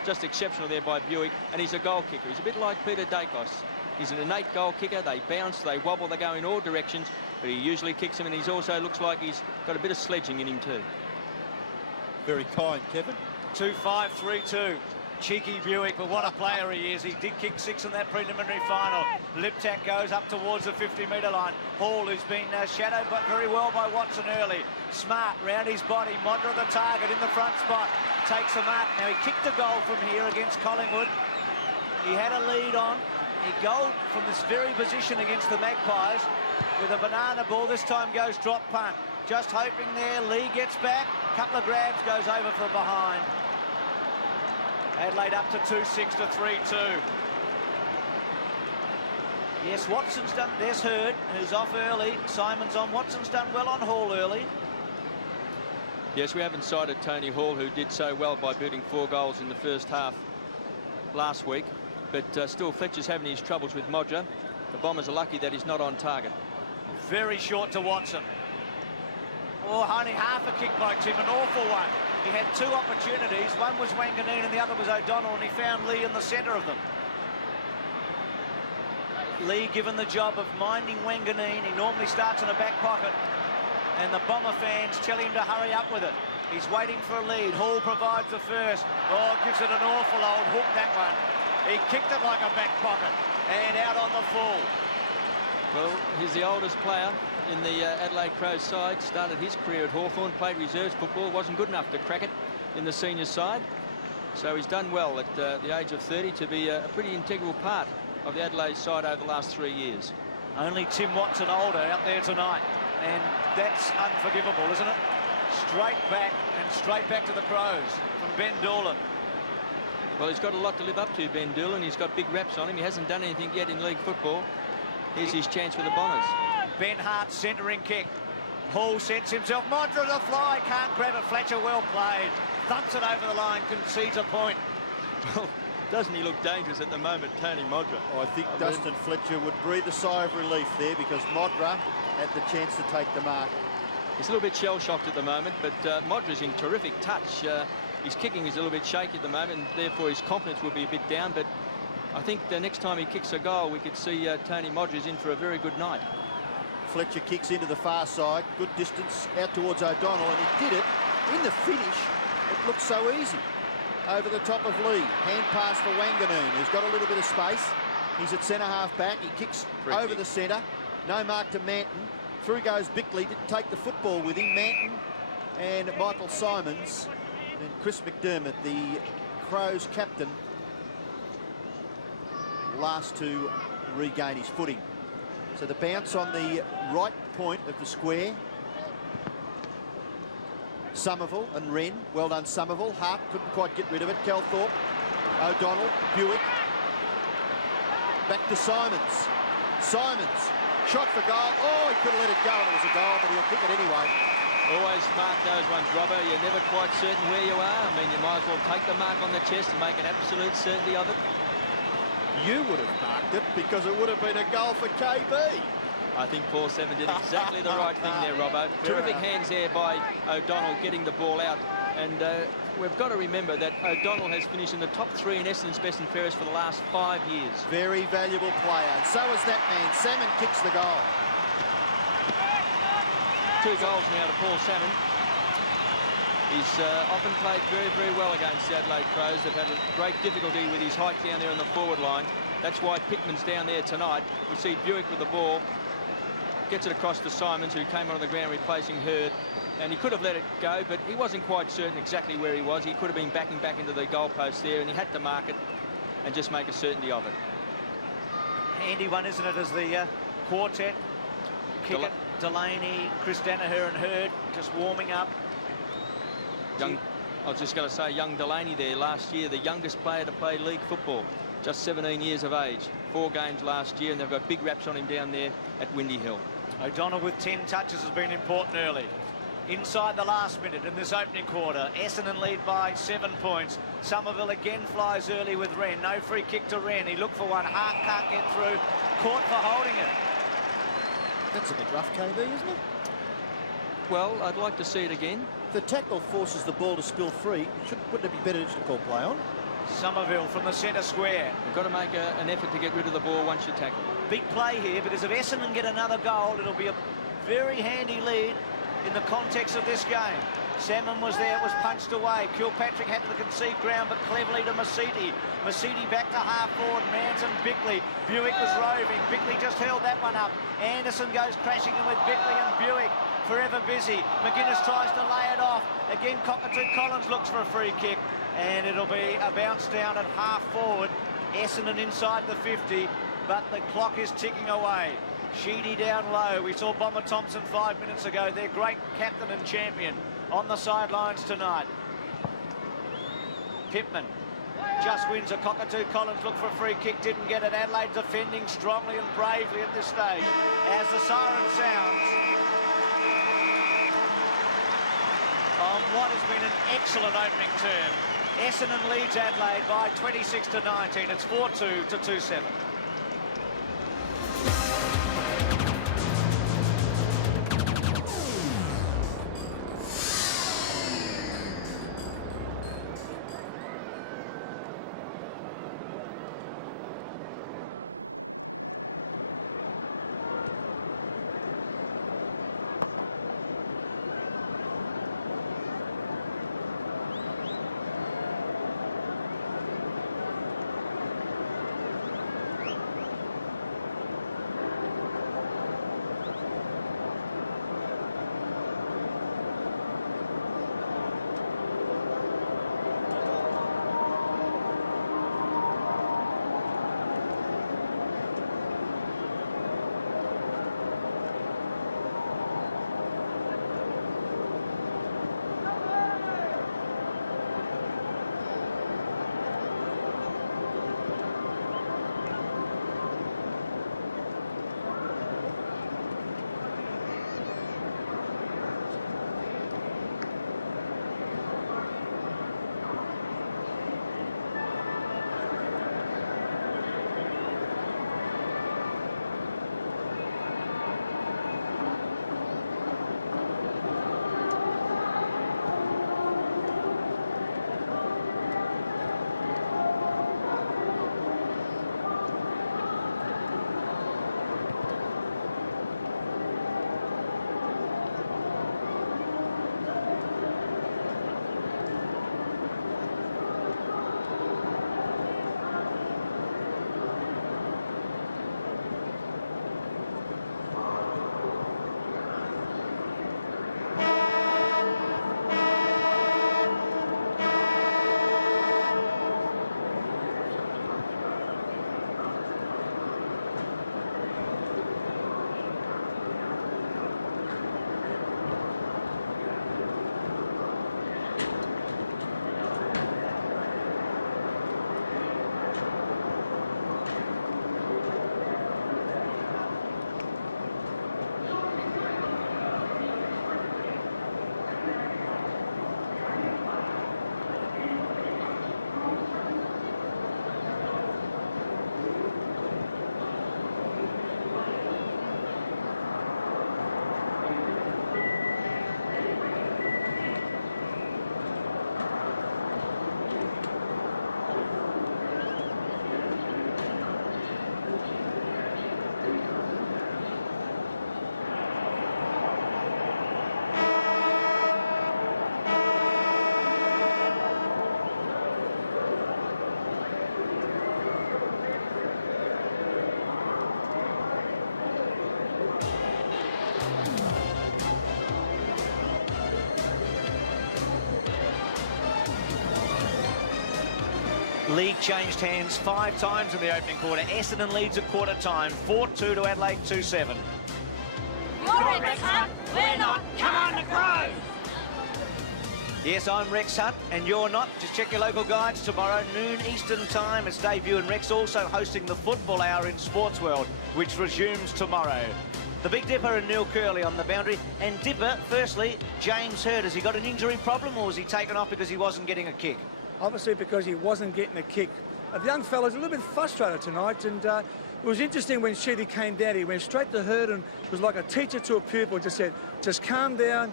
just exceptional there by Buick, and he's a goal kicker. He's a bit like Peter Dacos. He's an innate goal kicker. They bounce, they wobble, they go in all directions, but he usually kicks them, and he's also looks like he's got a bit of sledging in him too. Very kind, Kevin. 2-5-3-2. Cheeky Buick, but what a player he is. He did kick 6 in that preliminary final. Liptak goes up towards the 50-metre line. Hall, who's been shadowed but very well by Watson early. Smart round his body. Modra the target in the front spot. Takes a mark. Now he kicked a goal from here against Collingwood. He had a lead on. He goaled from this very position against the Magpies with a banana ball. This time goes drop punt. Just hoping there. Lee gets back. Couple of grabs, goes over for a behind. Adelaide up to 2-6 to 3-2. Yes, Watson's done. There's Hurd, who's off early. Simon's on. Watson's done well on Hall early. Yes, we haven't cited Tony Hall, who did so well by booting 4 goals in the first half last week. But still, Fletcher's having his troubles with Modra. The Bombers are lucky that he's not on target. Very short to Watson. Oh, only half a kick by Tim, an awful one. He had 2 opportunities. One was Wanganeen and the other was O'Donnell, and he found Lee in the centre of them. Lee given the job of minding Wanganeen. He normally starts in the back pocket, and the Bomber fans tell him to hurry up with it. He's waiting for a lead. Hall provides the first. Oh, gives it an awful old hook, that one. He kicked it like a back pocket, and out on the full. Well, he's the oldest player in the Adelaide Crows side. Started his career at Hawthorn, played reserves football, wasn't good enough to crack it in the senior side. So he's done well at the age of 30 to be a pretty integral part of the Adelaide side over the last 3 years. Only Tim Watson older out there tonight, and that's unforgivable, isn't it? Straight back to the Crows from Ben Doolan. Well, he's got a lot to live up to, Ben Doolan. He's got big raps on him. He hasn't done anything yet in league football. Here's his chance with the Bombers. Ben Hart's centering kick. Hall sets himself. Modra the fly, can't grab it. Fletcher well played. Thumps it over the line, concedes a point. Well, doesn't he look dangerous at the moment, Tony Modra? I think Dustin Fletcher would breathe a sigh of relief there, because Modra had the chance to take the mark. He's a little bit shell-shocked at the moment, but Modra's in terrific touch. His kicking is a little bit shaky at the moment, and therefore his confidence will be a bit down. But I think the next time he kicks a goal, we could see Tony Modra's in for a very good night. Fletcher kicks into the far side, good distance out towards O'Donnell, and he did it in the finish. It looked so easy. Over the top of Lee, hand pass for Wanganeen, who's got a little bit of space. He's at centre half back. He kicks over the centre. No mark to Manton. Through goes Bickley. Didn't take the football with him. Manton and Michael Simons and Chris McDermott, the Crows captain, last to regain his footing. So the bounce on the right point of the square. Somerville and Wren. Well done, Somerville. Hart couldn't quite get rid of it. Calthorpe, O'Donnell, Buick. Back to Simons. Simons, shot for goal. Oh, he could have let it go. It was a goal, but he'll kick it anyway. Always mark those ones, Robbo. You're never quite certain where you are. I mean, you might as well take the mark on the chest and make an absolute certainty of it. You would have marked it, because it would have been a goal for KB. I think Paul Seven did exactly the right thing there, Robbo. Terrific hands there by O'Donnell getting the ball out. And we've got to remember that O'Donnell has finished in the top 3 in Essendon's best and fairest for the last 5 years. Very valuable player. And so is that man. Salmon kicks the goal. 2 goals now to Paul Salmon. He's often played very, very well against the Adelaide Crows. They've had a great difficulty with his height down there on the forward line. That's why Pittman's down there tonight. We see Buick with the ball. Gets it across to Simons, who came onto the ground replacing Hurd. And he could have let it go, but he wasn't quite certain exactly where he was. He could have been backing back into the goalpost there, and he had to mark it and just make a certainty of it. Handy one, isn't it, as the quartet kick it. Delaney, Chris Danaher and Hurd just warming up. I was just going to say, young Delaney there last year, the youngest player to play league football, just 17 years of age. 4 games last year, and they've got big raps on him down there at Windy Hill. O'Donnell with 10 touches has been important early. Inside the last minute in this opening quarter, Essendon lead by 7 points. Somerville again flies early with Wren. No free kick to Wren. He looked for one. Hart can't get through. Caught for holding it. That's a bit rough, KB, isn't it? Well, I'd like to see it again. The tackle forces the ball to spill free. Wouldn't it be better just to call play on? Somerville from the centre square. You've got to make an effort to get rid of the ball once you tackle. Big play here, because if Essendon get another goal, it'll be a very handy lead in the context of this game. Salmon was there, it was punched away. Kilpatrick had to concede ground, but cleverly to Masiti. Masiti back to half forward. Manson, Bickley. Buick was roving. Bickley just held that one up. Anderson goes crashing in with Bickley and Buick. Forever busy. McGuinness tries to lay it off. Again, Cockatoo Collins looks for a free kick. And it'll be a bounce down at half forward. Essendon inside the 50, but the clock is ticking away. Sheedy down low. We saw Bomber Thompson 5 minutes ago. Their great captain and champion on the sidelines tonight. Pittman just wins a cockatoo. Collins looked for a free kick, didn't get it. Adelaide defending strongly and bravely at this stage. As the siren sounds on what has been an excellent opening term. Essendon leads Adelaide by 26 to 19. It's 4-2 to 2-7. League changed hands 5 times in the opening quarter. Essendon leads at quarter time, 4-2 to Adelaide 2-7. You're Rex Hunt, we're not. Come on, the Crows! Yes, I'm Rex Hunt, and you're not. Just check your local guides tomorrow, noon Eastern time. It's debut, and Rex also hosting the Football Hour in Sports World, which resumes tomorrow. The Big Dipper and Neil Curley on the boundary. And Dipper, firstly, James Hird. Has he got an injury problem, or was he taken off because he wasn't getting a kick? Obviously because he wasn't getting a kick. The young fella's a little bit frustrated tonight, and it was interesting when Sheedy came down. He went straight to Hird and was like a teacher to a pupil. Just said, just calm down,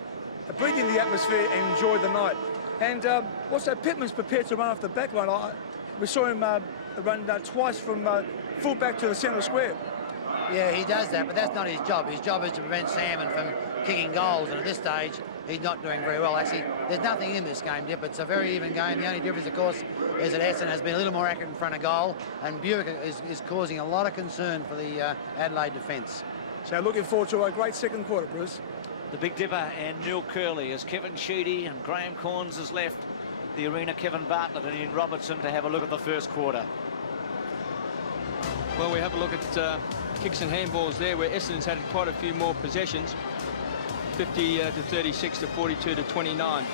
breathe in the atmosphere and enjoy the night. And also Pittman's prepared to run off the back line. We saw him run twice from full back to the centre square. Yeah, he does that, but that's not his job. His job is to prevent Salmon from kicking goals, and at this stage, he's not doing very well. Actually, there's nothing in this game, Dip. It's a very even game. The only difference, of course, is that Essendon has been a little more accurate in front of goal, and Buick is causing a lot of concern for the Adelaide defence. So looking forward to a great second quarter, Bruce. The Big Dipper and Neil Curley as Kevin Sheedy and Graham Corns has left the arena. Kevin Bartlett and Ian Robertson to have a look at the first quarter. Well, we have a look at kicks and handballs there, where Essendon's had quite a few more possessions. 50 to 36 to 42 to 29.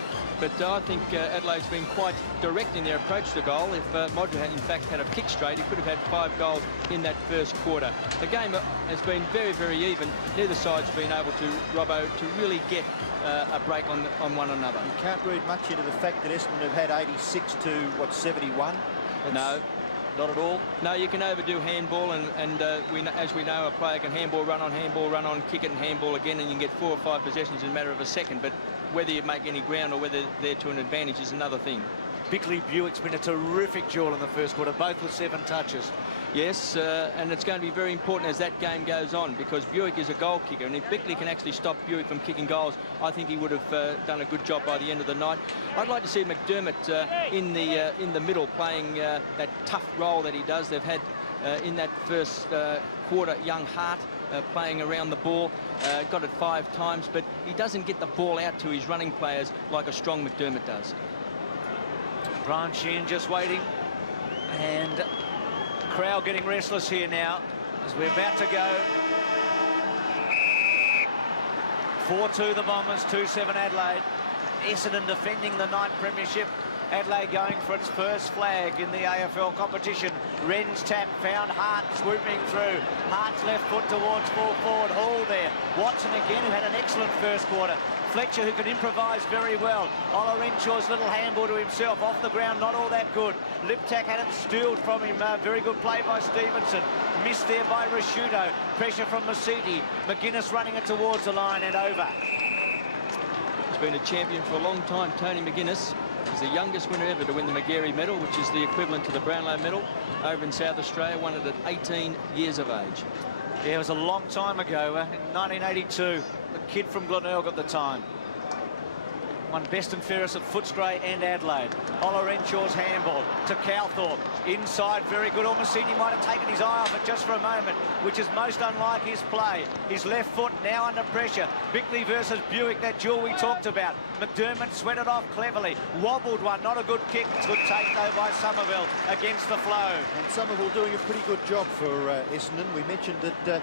But I think Adelaide's been quite direct in their approach to goal. If Modra had in fact had a kick straight, he could have had 5 goals in that first quarter. The game has been very, very even. Neither side's been able to, Robbo, to really get a break on one another. You can't read much into the fact that Essendon have had 86 to, what, 71? No. Not at all? No, you can overdo handball, and as we know, a player can handball, run on, kick it and handball again, and you can get 4 or 5 possessions in a matter of a second. But whether you make any ground or whether they're to an advantage is another thing. Bickley-Buick's been a terrific duel in the first quarter, both with 7 touches. Yes, and it's going to be very important as that game goes on, because Buick is a goal kicker, and if Bickley can actually stop Buick from kicking goals, I think he would have done a good job by the end of the night. I'd like to see McDermott in the middle playing that tough role that he does. They've had in that first quarter young Hart playing around the ball, got it 5 times, but he doesn't get the ball out to his running players like a strong McDermott does. Brian Sheehan just waiting, and crowd getting restless here now as we're about to go. 4-2 the Bombers, 2-7 Adelaide. Essendon defending the night premiership. Adelaide going for its first flag in the AFL competition. Wren's tap found Hart swooping through. Hart's left foot towards full forward. Hall there. Watson again, who had an excellent first quarter. Fletcher, who can improvise very well. Olarenshaw's little handball to himself. Off the ground, not all that good. Liptak had it stealed from him. Very good play by Stevenson. Missed there by Rashudo. Pressure from Masiti. McGuinness running it towards the line and over. He's been a champion for a long time, Tony McGuinness. He's the youngest winner ever to win the Magarey medal, which is the equivalent to the Brownlow medal over in South Australia, won it at 18 years of age. Yeah, it was a long time ago, in 1982. The kid from Glenelg at the time. Won best and fairest at Footscray and Adelaide. Olarenshaw's handball to Calthorpe. Inside, very good. Almasini might have taken his eye off it just for a moment, which is most unlike his play. His left foot now under pressure. Bickley versus Buick, that duel we talked about. McDermott sweated off cleverly. Wobbled one, not a good kick. Good take, though, by Somerville against the flow. And Somerville doing a pretty good job for Essendon. We mentioned that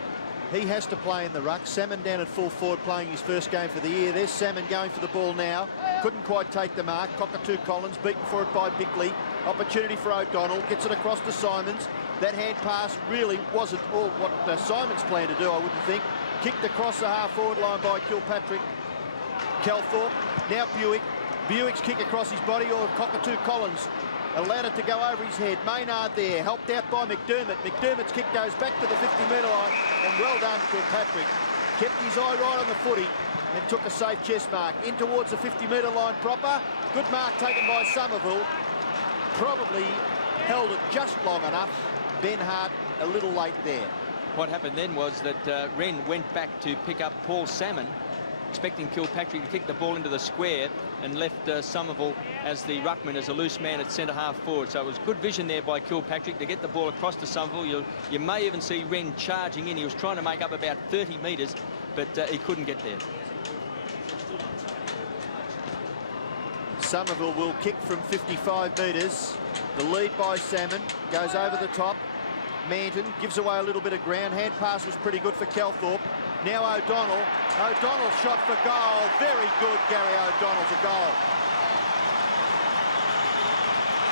he has to play in the ruck. Salmon down at full forward playing his first game for the year. There's Salmon going for the ball now. Couldn't quite take the mark. Cockatoo Collins beaten for it by Bickley. Opportunity for O'Donnell. Gets it across to Simons. That hand pass really wasn't all what Simons planned to do, I wouldn't think. Kicked across the half-forward line by Kilpatrick. Calthorpe. Now Buick. Buick's kick across his body, or Cockatoo Collins allowed it to go over his head. Maynard there, helped out by McDermott. McDermott's kick goes back to the 50-metre line, and well done, Kilpatrick. Kept his eye right on the footy and took a safe chest mark. In towards the 50-metre line proper. Good mark taken by Somerville. Probably held it just long enough. Ben Hart a little late there. What happened then was that Wren went back to pick up Paul Salmon, expecting Kilpatrick to kick the ball into the square, and left Somerville as the ruckman, as a loose man at centre half forward. So it was good vision there by Kilpatrick to get the ball across to Somerville. You may even see Wren charging in. He was trying to make up about 30 metres, but he couldn't get there. Somerville will kick from 55 metres. The lead by Salmon goes over the top. Manton gives away a little bit of ground. Hand pass was pretty good for Calthorpe. Now O'Donnell. O'Donnell shot for goal. Very good, Gary O'Donnell for goal.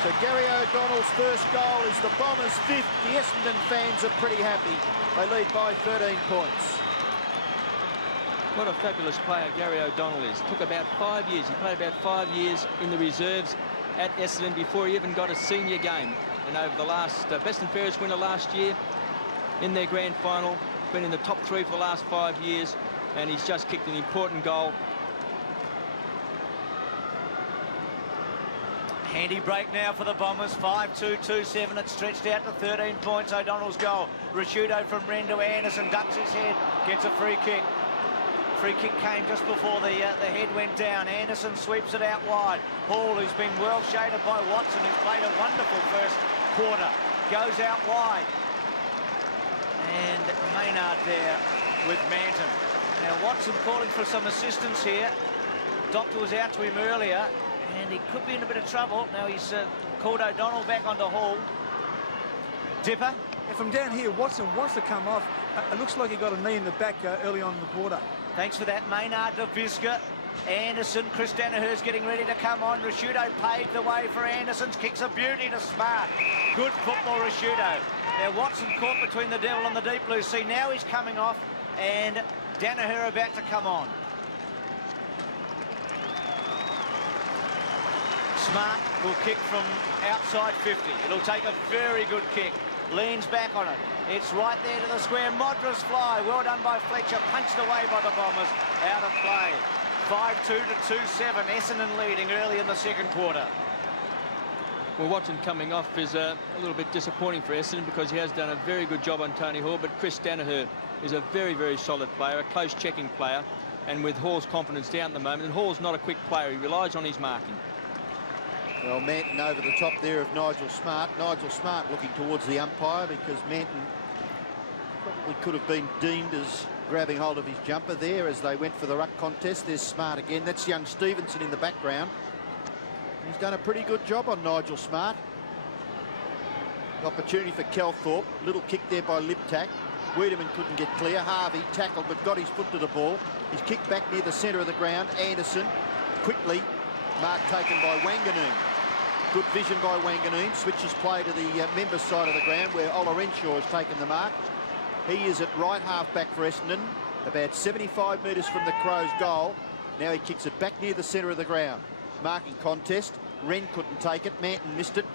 So Gary O'Donnell's first goal is the Bombers' 5th. The Essendon fans are pretty happy. They lead by 13 points. What a fabulous player Gary O'Donnell is. Took about 5 years. He played about 5 years in the reserves at Essendon before he even got a senior game. And over the last best and fairest winner last year in their grand final, been in the top 3 for the last 5 years, and he's just kicked an important goal. Handy break now for the Bombers. 5-2, 2-7. It's stretched out to 13 points. O'Donnell's goal. Rashudo from Rendo. Anderson ducks his head, gets a free kick. Free kick came just before the head went down. Anderson sweeps it out wide. Hall, who's been well shaded by Watson, who's played a wonderful first quarter, goes out wide. And Maynard there with Manton. Now Watson calling for some assistance here. Doctor was out to him earlier, and he could be in a bit of trouble. Now he's called O'Donnell back onto Hall. Dipper? And from down here, Watson wants to come off. It looks like he got a knee in the back early on in the quarter. Thanks for that. Maynard to Visca. Anderson, Chris Danaher's getting ready to come on. Rashudo paved the way for Anderson's kicks a beauty to Smart. Good football, Rashudo. Now Watson caught between the devil and the deep blue sea. Now he's coming off, and Danaher about to come on. Smart will kick from outside 50. It'll take a very good kick. Leans back on it. It's right there to the square. Modra's fly. Well done by Fletcher. Punched away by the Bombers. Out of play. 5-2 to 2-7. Essendon leading early in the second quarter. Well, Watson coming off is a little bit disappointing for Essendon because he has done a very good job on Tony Hall, but Chris Danaher is a very, very solid player, a close checking player, and with Hall's confidence down at the moment, and Hall's not a quick player. He relies on his marking. Well, Manton over the top there of Nigel Smart. Nigel Smart looking towards the umpire because Manton probably could have been deemed as grabbing hold of his jumper there as they went for the ruck contest. There's Smart again. That's young Stevenson in the background. He's done a pretty good job on Nigel Smart. Opportunity for Kelthorpe. Little kick there by Liptak. Wiedemann couldn't get clear. Harvey tackled but got his foot to the ball. He's kicked back near the centre of the ground. Anderson quickly. Mark taken by Wanganeen. Good vision by Wanganeen. Switches play to the members' side of the ground where Ola Renshaw has taken the mark. He is at right half back for Essendon, about 75 metres from the Crows' goal. Now he kicks it back near the centre of the ground. Marking contest. Wren couldn't take it. Manton missed it.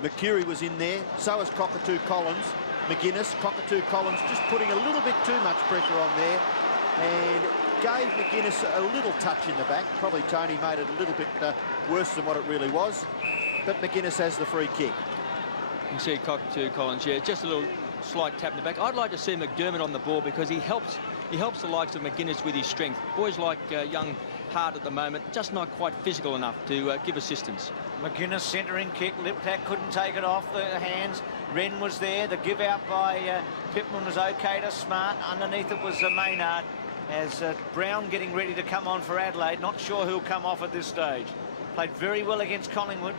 Mercury was in there. So is Cockatoo Collins. McGuinness. Cockatoo Collins just putting a little bit too much pressure on there and gave McGuinness a little touch in the back. Probably Tony made it a little bit worse than what it really was. But McGuinness has the free kick. You can see Cockatoo Collins, yeah, just a little slight tap in the back. I'd like to see McDermott on the ball because he helps the likes of McGuinness with his strength. Boys like young Hart at the moment, just not quite physical enough to give assistance. McGuinness centering kick. Liptak couldn't take it off the hands. Wren was there. The give out by Pittman was okay to Smart. Underneath it was Maynard. As Brown getting ready to come on for Adelaide. Not sure who'll come off at this stage. Played very well against Collingwood.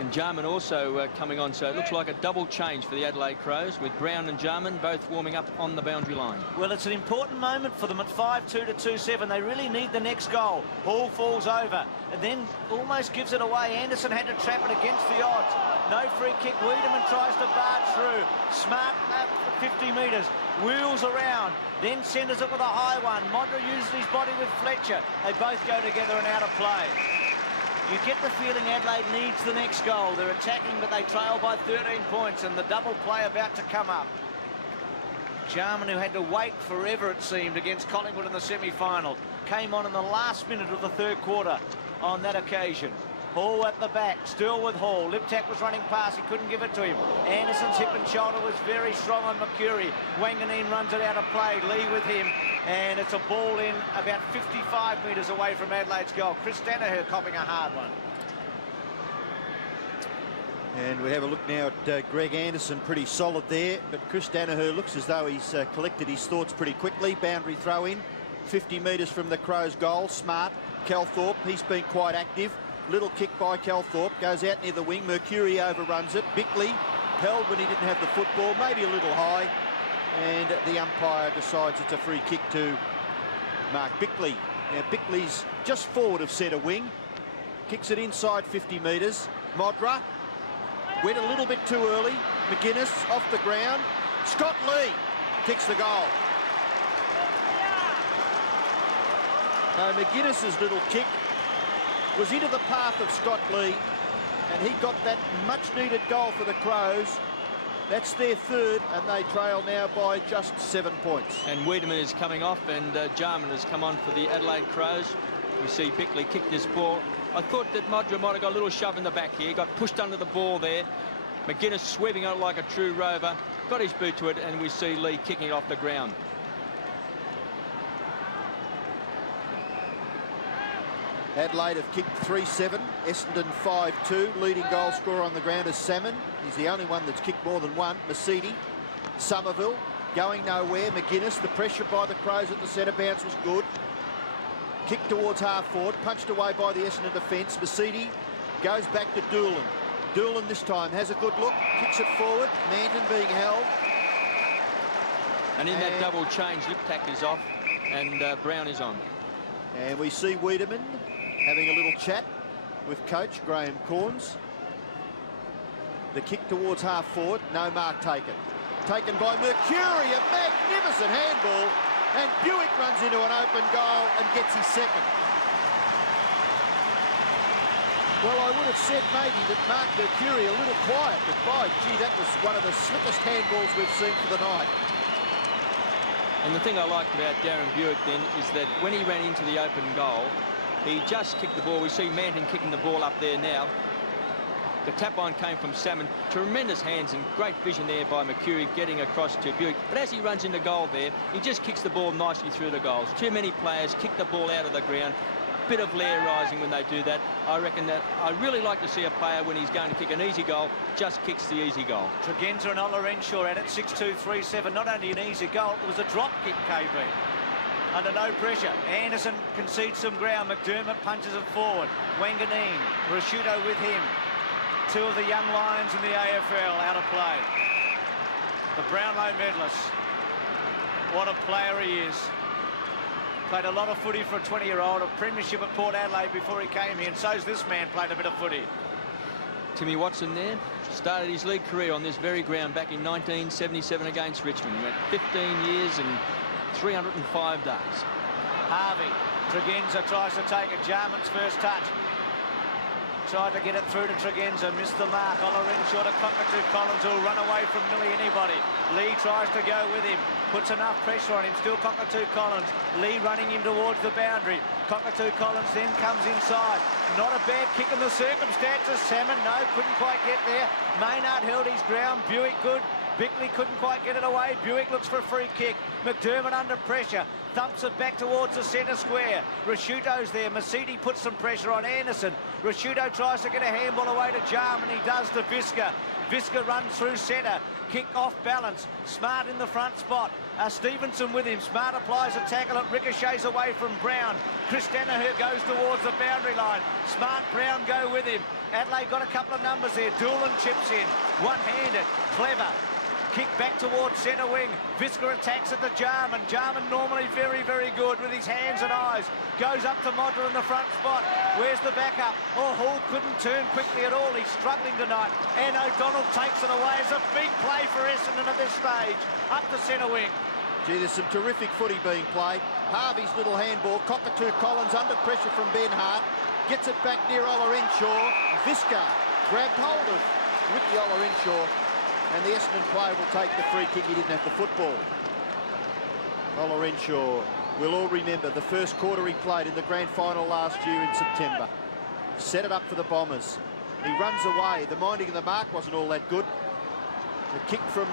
And Jarman also coming on, so it looks like a double change for the Adelaide Crows with Brown and Jarman both warming up on the boundary line. Well, it's an important moment for them at 5-2 to 2-7. They really need the next goal. Hall falls over and then almost gives it away. Anderson had to trap it against the odds. No free kick. Wiedemann tries to barge through. Smart up for 50 metres. Wheels around. Then centres it with a high one. Modra uses his body with Fletcher. They both go together and out of play. You get the feeling Adelaide needs the next goal. They're attacking, but they trail by 13 points, and the double play about to come up. Jarman, who had to wait forever, it seemed, against Collingwood in the semi-final, came on in the last minute of the third quarter on that occasion. Hall at the back, still with Hall. Liptak was running past, he couldn't give it to him. Anderson's hip and shoulder was very strong on Mercury. Wanganeen runs it out of play, Lee with him, and it's a ball in about 55 metres away from Adelaide's goal. Chris Danaher copping a hard one. And we have a look now at Greg Anderson, pretty solid there, but Chris Danaher looks as though he's collected his thoughts pretty quickly. Boundary throw in, 50 metres from the Crows' goal. Smart, Kelthorpe, he's been quite active. Little kick by Kelthorpe, goes out near the wing. Mercury overruns it. Bickley held when he didn't have the football, maybe a little high. And the umpire decides it's a free kick to Mark Bickley. Now Bickley's just forward of centre wing. Kicks it inside 50 metres. Modra went a little bit too early. McGuinness off the ground. Scott Lee kicks the goal. McGuinness's little kick was into the path of Scott Lee, and he got that much-needed goal for the Crows. That's their third, and they trail now by just 7 points. And Wiedemann is coming off, and Jarman has come on for the Adelaide Crows. We see Bickley kick this ball. I thought that Modra might have got a little shove in the back here, got pushed under the ball there. McGuinness sweeping out like a true rover, got his boot to it, and we see Lee kicking it off the ground. Adelaide have kicked 3-7, Essendon 5-2. Leading goal scorer on the ground is Salmon. He's the only one that's kicked more than one. Mercedes, Somerville, going nowhere. McGuinness, the pressure by the Crows at the centre bounce was good. Kick towards half forward, punched away by the Essendon defence. Mercedes goes back to Doolan. Doolan this time has a good look, kicks it forward. Manton being held. And in that double change, Liptak is off and Brown is on. And we see Wiedemann having a little chat with coach Graham Corns. The kick towards half forward, no mark taken. Taken by Mercury, a magnificent handball, and Buick runs into an open goal and gets his second. Well, I would have said maybe that Mark Mercury a little quiet, but by gee, that was one of the slickest handballs we've seen for the night. And the thing I liked about Darren Buick then is that when he ran into the open goal, he just kicked the ball. We see Manton kicking the ball up there now. The tap line came from Salmon. Tremendous hands and great vision there by Mercury getting across to Buick. But as he runs into goal there, he just kicks the ball nicely through the goals. Too many players kick the ball out of the ground. Bit of lair rising when they do that. I reckon that I really like to see a player when he's going to kick an easy goal, just kicks the easy goal. Tregenza and Olorenshaw at it, 6-2-3-7. Not only an easy goal, it was a drop kick, KB. Under no pressure. Anderson concedes some ground. McDermott punches it forward. Wanganeen, Rashuto with him. Two of the young Lions in the AFL out of play. The Brownlow medalist. What a player he is. Played a lot of footy for a 20-year-old, a premiership at Port Adelaide before he came here, and so's this man played a bit of footy. Timmy Watson there started his league career on this very ground back in 1977 against Richmond. Went 15 years and 305 days. Harvey, Tregenza tries to take it. Jarman's first touch. Tried to get it through to Tregenza, missed the mark. Olorenshaw to Cockatoo Collins, who'll run away from nearly anybody. Lee tries to go with him, puts enough pressure on him. Still Cockatoo Collins. Lee running him towards the boundary. Cockatoo Collins then comes inside. Not a bad kick in the circumstances. Salmon, no, couldn't quite get there. Maynard held his ground. Buick good. Bickley couldn't quite get it away. Buick looks for a free kick. McDermott under pressure. Thumps it back towards the centre square. Rashuto's there. Masidi puts some pressure on Anderson. Rashuto tries to get a handball away to Jarman. He does to Visca. Visca runs through centre. Kick off balance. Smart in the front spot. Stevenson with him. Smart applies a tackle. It ricochets away from Brown. Chris Danaher goes towards the boundary line. Smart, Brown go with him. Adelaide got a couple of numbers there. Doolan chips in. One-handed. Clever. Kick back towards centre wing. Visca attacks at the Jarman. Jarman normally very, very good with his hands and eyes. Goes up to Modra in the front spot. Where's the backup? Oh, Hall couldn't turn quickly at all. He's struggling tonight. And O'Donnell takes it away. It's a big play for Essendon at this stage. Up to centre wing. Gee, there's some terrific footy being played. Harvey's little handball. Cockatoo Collins under pressure from Ben Hart. Gets it back near Olorenshaw. Visca grabbed hold of Ricky Olorenshaw. And the Essendon player will take the free kick. He didn't have the football. Olorenshaw, we'll all remember the first quarter he played in the grand final last year in September. Set it up for the Bombers. He runs away. The minding of the mark wasn't all that good. The kick from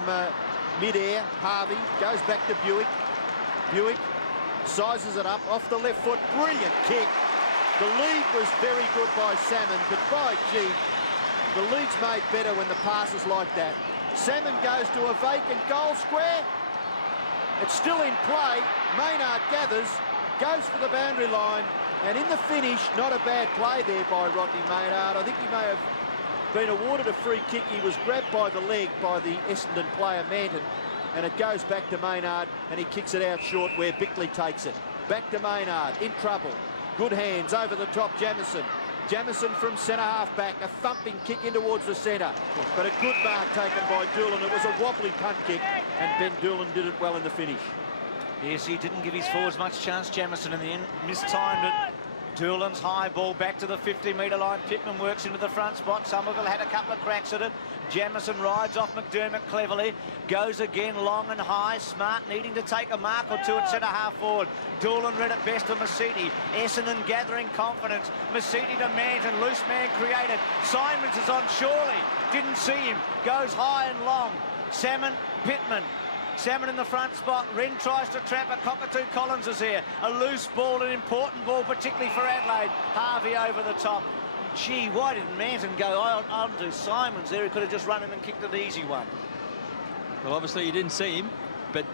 mid-air. Harvey goes back to Buick. Buick sizes it up off the left foot. Brilliant kick. The lead was very good by Salmon, but by gee, the lead's made better when the pass is like that. Salmon goes to a vacant goal square. It's still in play. Maynard gathers, goes for the boundary line, and in the finish, not a bad play there by Rodney Maynard. I think he may have been awarded a free kick. He was grabbed by the leg by the Essendon player Manton, and it goes back to Maynard, and he kicks it out short where Bickley takes it. Back to Maynard, in trouble. Good hands over the top, Jamison. Jamison from centre-half back, a thumping kick in towards the centre. But a good mark taken by Doolan. It was a wobbly punt kick, and Ben Doolan did it well in the finish. Yes, he didn't give his forwards much chance, Jamison, in the end. Mistimed it. Doolan's high ball back to the 50-metre line. Pittman works into the front spot. Somerville had a couple of cracks at it. Jamison rides off McDermott cleverly. Goes again long and high. Smart needing to take a mark or two at centre-half forward. Doolan read it best to Masidi. Essendon gathering confidence. Masidi to Manton. Loose man created. Simons is on surely. Didn't see him. Goes high and long. Salmon, Pittman. Salmon in the front spot. Wren tries to trap a Cockatoo. Collins is there. A loose ball, an important ball, particularly for Adelaide. Harvey over the top. Gee, why didn't Manton go on to Simons there? He could have just run in and kicked an easy one. Well, obviously you didn't see him, but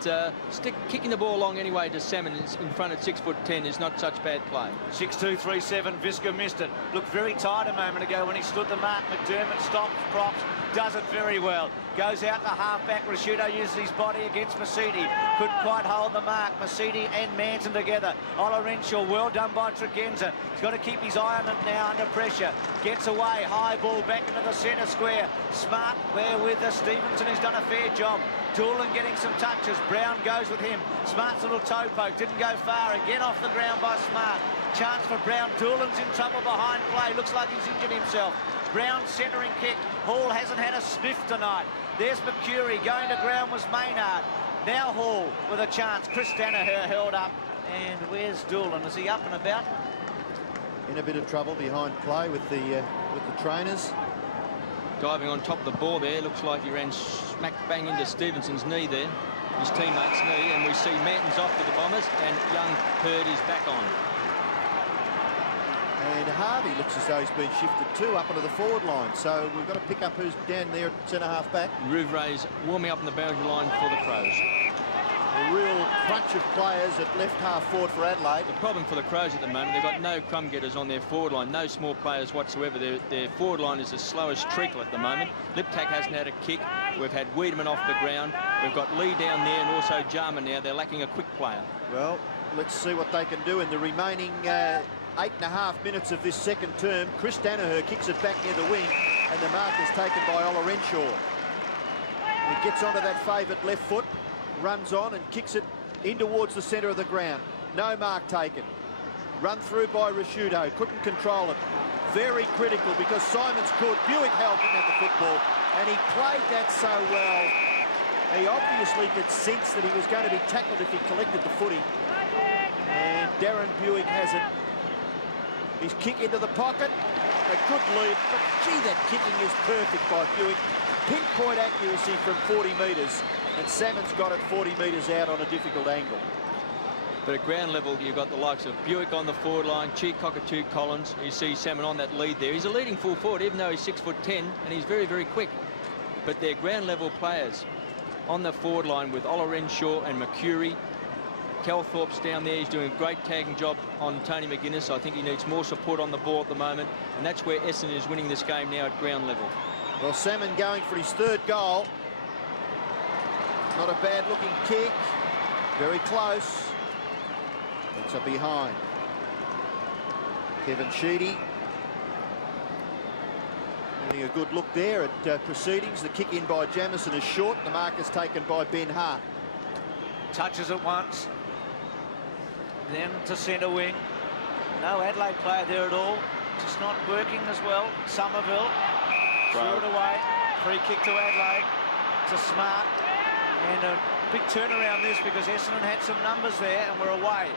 kicking the ball long anyway to Salmon in front at 6'10" is not such bad play. 6-2-3-7. Visca missed it. Looked very tight a moment ago when he stood the mark. McDermott stops, props, does it very well. Goes out to half-back. Rashudo uses his body against Masidi. Couldn't quite hold the mark. Masidi and Manson together. Olorenshaw, well done by Tregenza. He's got to keep his eye on it now under pressure. Gets away. High ball back into the centre square. Smart there with Stevenson, who's done a fair job. Doolan getting some touches. Brown goes with him. Smart's little toe poke. Didn't go far. Again off the ground by Smart. Chance for Brown. Doolan's in trouble behind play. Looks like he's injured himself. Brown centering kick. Hall hasn't had a sniff tonight. There's McCurry. Going to ground was Maynard. Now Hall with a chance. Chris Danaher held up. And where's Doolan? Is he up and about? In a bit of trouble behind play with the trainers. Diving on top of the ball there. Looks like he ran smack bang into Stevenson's knee there. His teammate's knee. And we see Manton's off to the Bombers. And young Hurd is back on. And Harvey looks as though he's been shifted too up onto the forward line. So we've got to pick up who's down there at centre-half back. Rouvre's warming up in the boundary line for the Crows. A real crunch of players at left half forward for Adelaide. The problem for the Crows at the moment, they've got no crumb getters on their forward line, no small players whatsoever. Their forward line is the slowest treacle at the moment. Liptak hasn't had a kick. We've had Wiedemann off the ground. We've got Lee down there and also Jarman now. They're lacking a quick player. Well, let's see what they can do in the remaining 8.5 minutes of this second term. Chris Danaher kicks it back near the wing, and the mark is taken by Olorenshaw. He gets onto that favoured left foot, runs on and kicks it in towards the centre of the ground. No mark taken. Run through by Rashudo. Couldn't control it. Very critical because Simons caught. Buick held him at the football, and he played that so well. He obviously could sense that he was going to be tackled if he collected the footy. And Darren Buick has it. His kick into the pocket, a good lead, but gee, that kicking is perfect by Buick. Pinpoint accuracy from 40 metres, and Salmon's got it 40 metres out on a difficult angle. But at ground level, you've got the likes of Buick on the forward line, Cockatoo Collins. You see Salmon on that lead there. He's a leading full forward, even though he's 6'10", and he's very, very quick. But they're ground level players on the forward line with Olorenshaw and McCurry. Calthorpe's down there. He's doing a great tagging job on Tony McGuinness. I think he needs more support on the ball at the moment, and that's where Essendon is winning this game now at ground level. Well, Salmon going for his third goal. Not a bad looking kick. Very close. It's a behind. Kevin Sheedy having a good look there at proceedings. The kick in by Jamison is short. The mark is taken by Ben Hart. Touches it once. Then to centre wing. No Adelaide player there at all. Just not working as well. Somerville threw it away. Free kick to Adelaide. To Smart. And a big turnaround this because Essendon had some numbers there and were away.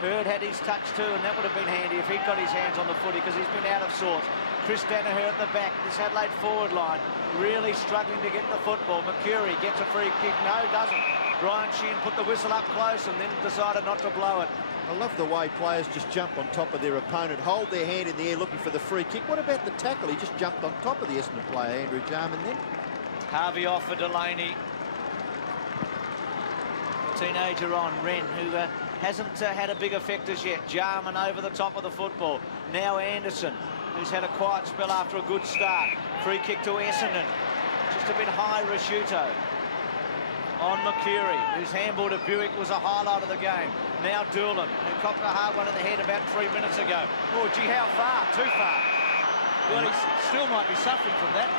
Hurd had his touch too, and that would have been handy if he'd got his hands on the footy because he's been out of sorts. Chris Danaher at the back. This Adelaide forward line really struggling to get the football. McCurry gets a free kick. No, doesn't. Brian Sheehan put the whistle up close and then decided not to blow it. I love the way players just jump on top of their opponent, hold their hand in the air looking for the free kick. What about the tackle? He just jumped on top of the Essendon player, Andrew Jarman, then. Harvey off for Delaney. Teenager on, Wren, who hasn't had a big effect as yet. Jarman over the top of the football. Now Anderson, who's had a quiet spell after a good start. Free kick to Essendon. Just a bit high, Rashuto. On McCurry, whose handball to Buick was a highlight of the game. Now Doolan, who copped a hard one in the head about 3 minutes ago. Oh, gee, how far? Too far. Well, he still might be suffering from that.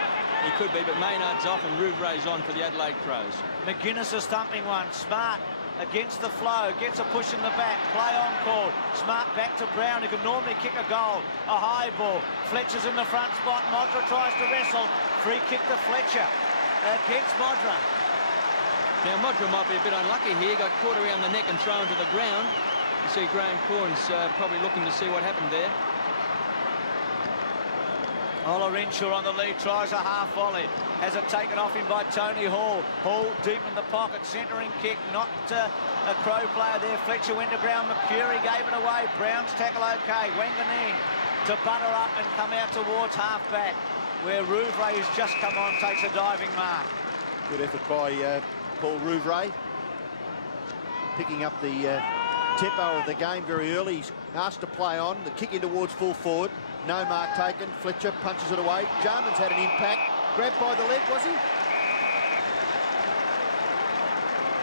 He could be, but Maynard's off and Rouvre's on for the Adelaide Crows. McGuinness is thumping one. Smart against the flow, gets a push in the back. Play on call. Smart back to Brown, who can normally kick a goal. A high ball. Fletcher's in the front spot. Modra tries to wrestle. Free kick to Fletcher against Modra. Now, Modra might be a bit unlucky here. Got caught around the neck and thrown to the ground. You see Graham Corns probably looking to see what happened there. Olorenshaw on the lead, tries a half volley. Has it taken off him by Tony Hall. Hall deep in the pocket, centering kick, not a Crow player there. Fletcher went to ground, McCurry gave it away. Brown's tackle okay. Wanganeen to butter up and come out towards half-back, where Rouvre has just come on, takes a diving mark. Good effort by Paul Rouvre. Picking up the tempo of the game very early. He's asked to play on. The kick in towards full forward. No mark taken. Fletcher punches it away. Jarman's had an impact. Grabbed by the leg, was he?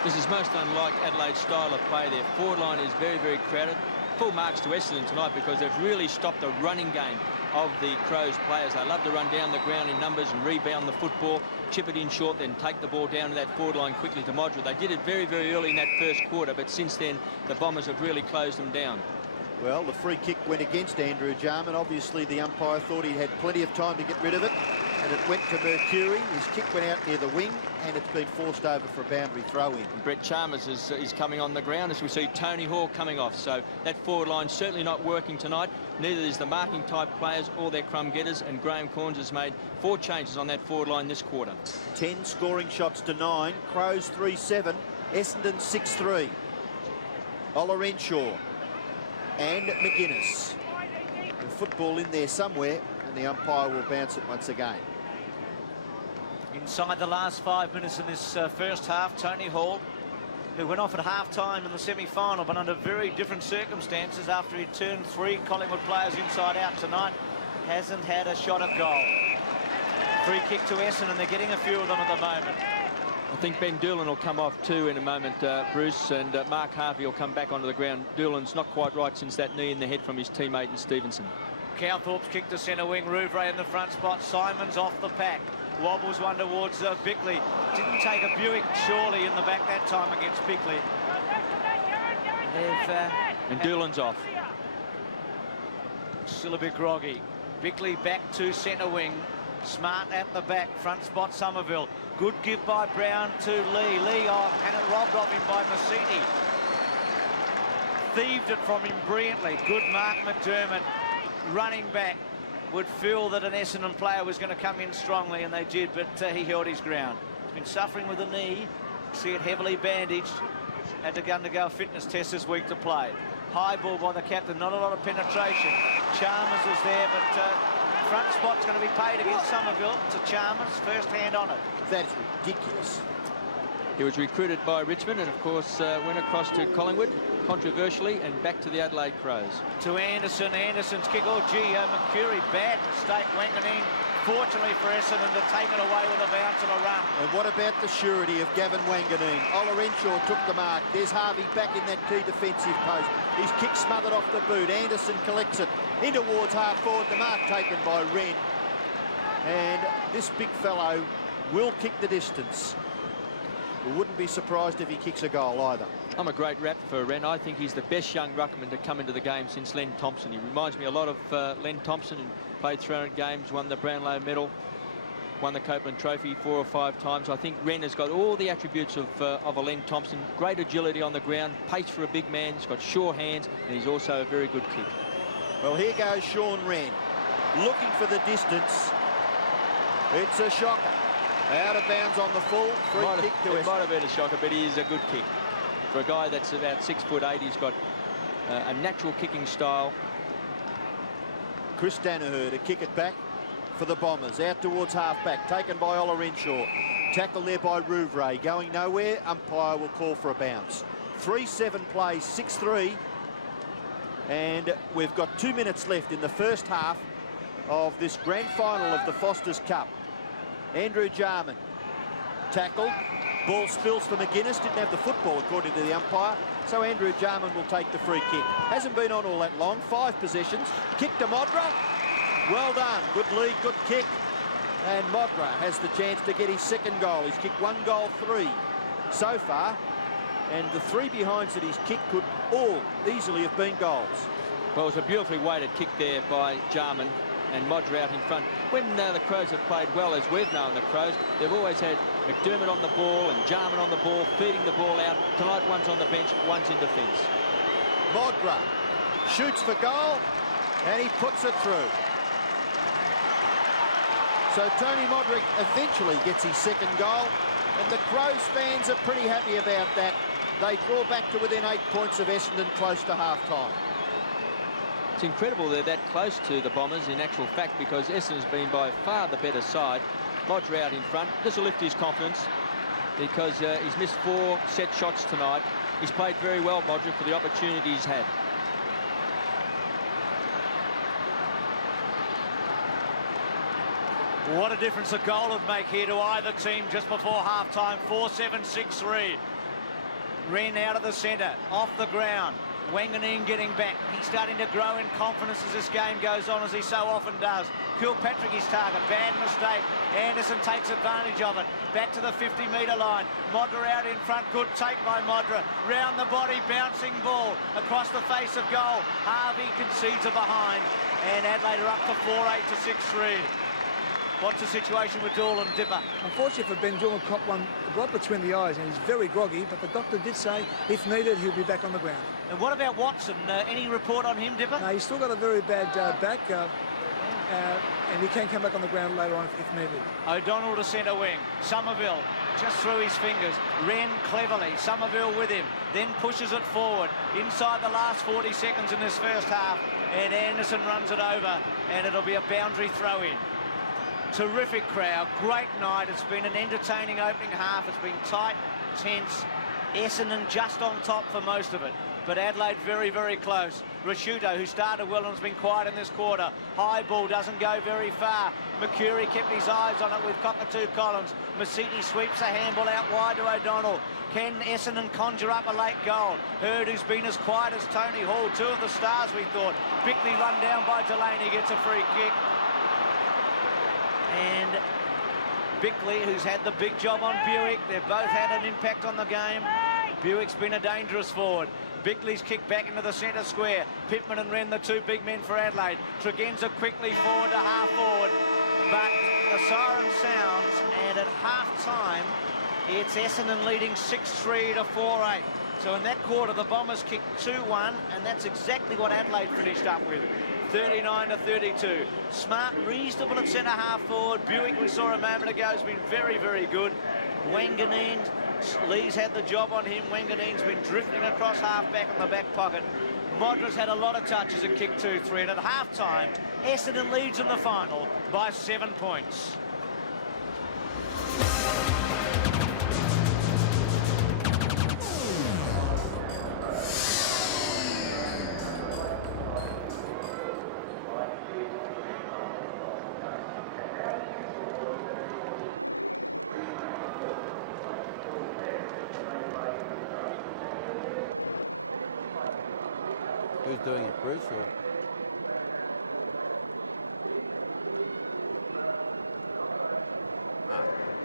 This is most unlike Adelaide's style of play. Their forward line is very, very crowded. Full marks to Essendon tonight because they've really stopped the running game of the Crows players. They love to run down the ground in numbers and rebound the football, chip it in short, then take the ball down to that forward line quickly to Modra. They did it very, very early in that first quarter, but since then, the Bombers have really closed them down. Well, the free kick went against Andrew Jarman. Obviously, the umpire thought he had plenty of time to get rid of it, and it went to Mercury. His kick went out near the wing, and it's been forced over for a boundary throw-in. Brett Chalmers is coming on the ground as we see Tony Hall coming off. So that forward line certainly not working tonight. Neither is the marking type players or their crumb getters, and Graham Corns has made 4 changes on that forward line this quarter. 10 scoring shots to 9. Crows 3-7. Essendon 6-3. Ola Renshaw and McGuinness. The football in there somewhere, and the umpire will bounce it once again. Inside the last 5 minutes in this first half, Tony Hall, who went off at half-time in the semi-final, but under very different circumstances after he turned 3 Collingwood players inside out tonight, hasn't had a shot at goal. Free kick to Essendon, they're getting a few of them at the moment. I think Ben Doolan will come off too in a moment, Bruce, and Mark Harvey will come back onto the ground. Doolan's not quite right since that knee in the head from his teammate in Stevenson. Cowthorpe's kick to centre wing, Rouvray in the front spot, Simons off the pack. Wobbles one towards Bickley. Didn't take a Buick surely in the back that time against Bickley. And Doolan's off. Still a bit groggy. Bickley back to centre wing. Smart at the back, front spot Somerville. Good give by Brown to Lee. Lee off, and it robbed off him by Masiti. Thieved it from him brilliantly. Good Mark McDermott running back. Would feel that an Essendon player was going to come in strongly, and they did, but he held his ground. He's been suffering with a knee. See it heavily bandaged. Had to undergo a fitness test this week to play. High ball by the captain, not a lot of penetration. Chalmers is there, but front spot's going to be paid against Somerville. To Chalmers, first hand on it. That is ridiculous. He was recruited by Richmond and, of course, went across to Collingwood, controversially, and back to the Adelaide Crows. To Anderson, Anderson's kick. Oh, gee, Mercury, bad mistake. Wanganeen, fortunately for Essendon, to take it away with a bounce and a run. And what about the surety of Gavin Wanganeen? Ola Renshaw took the mark. There's Harvey back in that key defensive post. His kick smothered off the boot. Anderson collects it in towards half forward. The mark taken by Wren. And this big fellow will kick the distance. We wouldn't be surprised if he kicks a goal either. I'm a great rap for Wren. I think he's the best young ruckman to come into the game since Len Thompson. He reminds me a lot of Len Thompson, and played 300 games, won the Brownlow medal, won the Copeland Trophy 4 or 5 times. I think Wren has got all the attributes of a Len Thompson. Great agility on the ground, pace for a big man. He's got sure hands, and he's also a very good kick. Well, here goes Sean Wren, looking for the distance. It's a shocker. Out of bounds on the full. Free kick to It might have been a shocker, but he is a good kick. For a guy that's about 6'8", he's got a natural kicking style. Chris Danaher to kick it back for the Bombers. Out towards half-back, taken by Ola Renshaw. Tackle there by Rouvray. Going nowhere, umpire will call for a bounce. 3-7 plays, 6-3. And we've got 2 minutes left in the first half of this grand final of the Foster's Cup. Andrew Jarman tackled. Ball spills for McGuinness. Didn't have the football according to the umpire. So Andrew Jarman will take the free kick. Hasn't been on all that long. 5 possessions. Kick to Modra. Well done. Good lead, good kick. And Modra has the chance to get his second goal. He's kicked 1 goal, 3 so far. And the 3 behinds that he's kicked could all easily have been goals. Well, it was a beautifully weighted kick there by Jarman, and Modra out in front. When the Crows have played well, as we've known the Crows, they've always had McDermott on the ball and Jarman on the ball, feeding the ball out. Tonight, one's on the bench, one's in defence. Modra shoots for goal, and he puts it through. So Tony Modric eventually gets his second goal, and the Crows fans are pretty happy about that. They draw back to within 8 points of Essendon close to half-time. It's incredible they're that close to the Bombers in actual fact, because Essendon's been by far the better side. Modra out in front. This will lift his confidence because he's missed 4 set shots tonight. He's played very well, Modra, for the opportunity he's had. What a difference a goal would make here to either team just before half-time. 4-7, 6-3. Wren out of the centre, off the ground. Wanganeen getting back. He's starting to grow in confidence as this game goes on, as he so often does. Kilpatrick his target. Bad mistake. Anderson takes advantage of it. Back to the 50-metre line. Modra out in front. Good take by Modra. Round the body, bouncing ball across the face of goal. Harvey concedes a behind. And Adelaide are up to 4-8 to 6-3. What's the situation with Doolan, Dipper? Unfortunately for Ben, Doolan caught one right between the eyes, and he's very groggy, but the doctor did say, if needed, he'll be back on the ground. And what about Watson? Any report on him, Dipper? No, he's still got a very bad back, and he can come back on the ground later on if needed. O'Donnell to centre wing. Somerville just through his fingers. Wren cleverly. Somerville with him. Then pushes it forward. Inside the last 40 seconds in this first half. And Anderson runs it over. And it'll be a boundary throw-in. Terrific crowd, great night. It's been an entertaining opening half. It's been tight, tense. Essendon just on top for most of it. But Adelaide very, very close. Rashuto, who started well and has been quiet in this quarter. High ball doesn't go very far. McCurry kept his eyes on it with Cockatoo Collins. Masiti sweeps a handball out wide to O'Donnell. Can Essendon conjure up a late goal? Hurd, who's been as quiet as Tony Hall, two of the stars we thought. Bickley run down by Delaney, gets a free kick. And Bickley, who's had the big job on Buick. They've both had an impact on the game. Buick's been a dangerous forward. Bickley's kicked back into the centre square. Pittman and Wren, the two big men for Adelaide. Tregenza quickly forward to half forward. But the siren sounds, and at half-time, it's Essendon leading 6-3 to 4-8. So in that quarter, the Bombers kicked 2-1, and that's exactly what Adelaide finished up with. 39 to 32. Smart, reasonable at centre half forward. Buick, we saw a moment ago, has been very, very good. Wanganeen, Lee's had the job on him. Wanganeen's been drifting across half back in the back pocket. Modra's had a lot of touches and kicked 2-3. And at half time, Essendon leads in the final by 7 points. Who's doing it, Bruce or?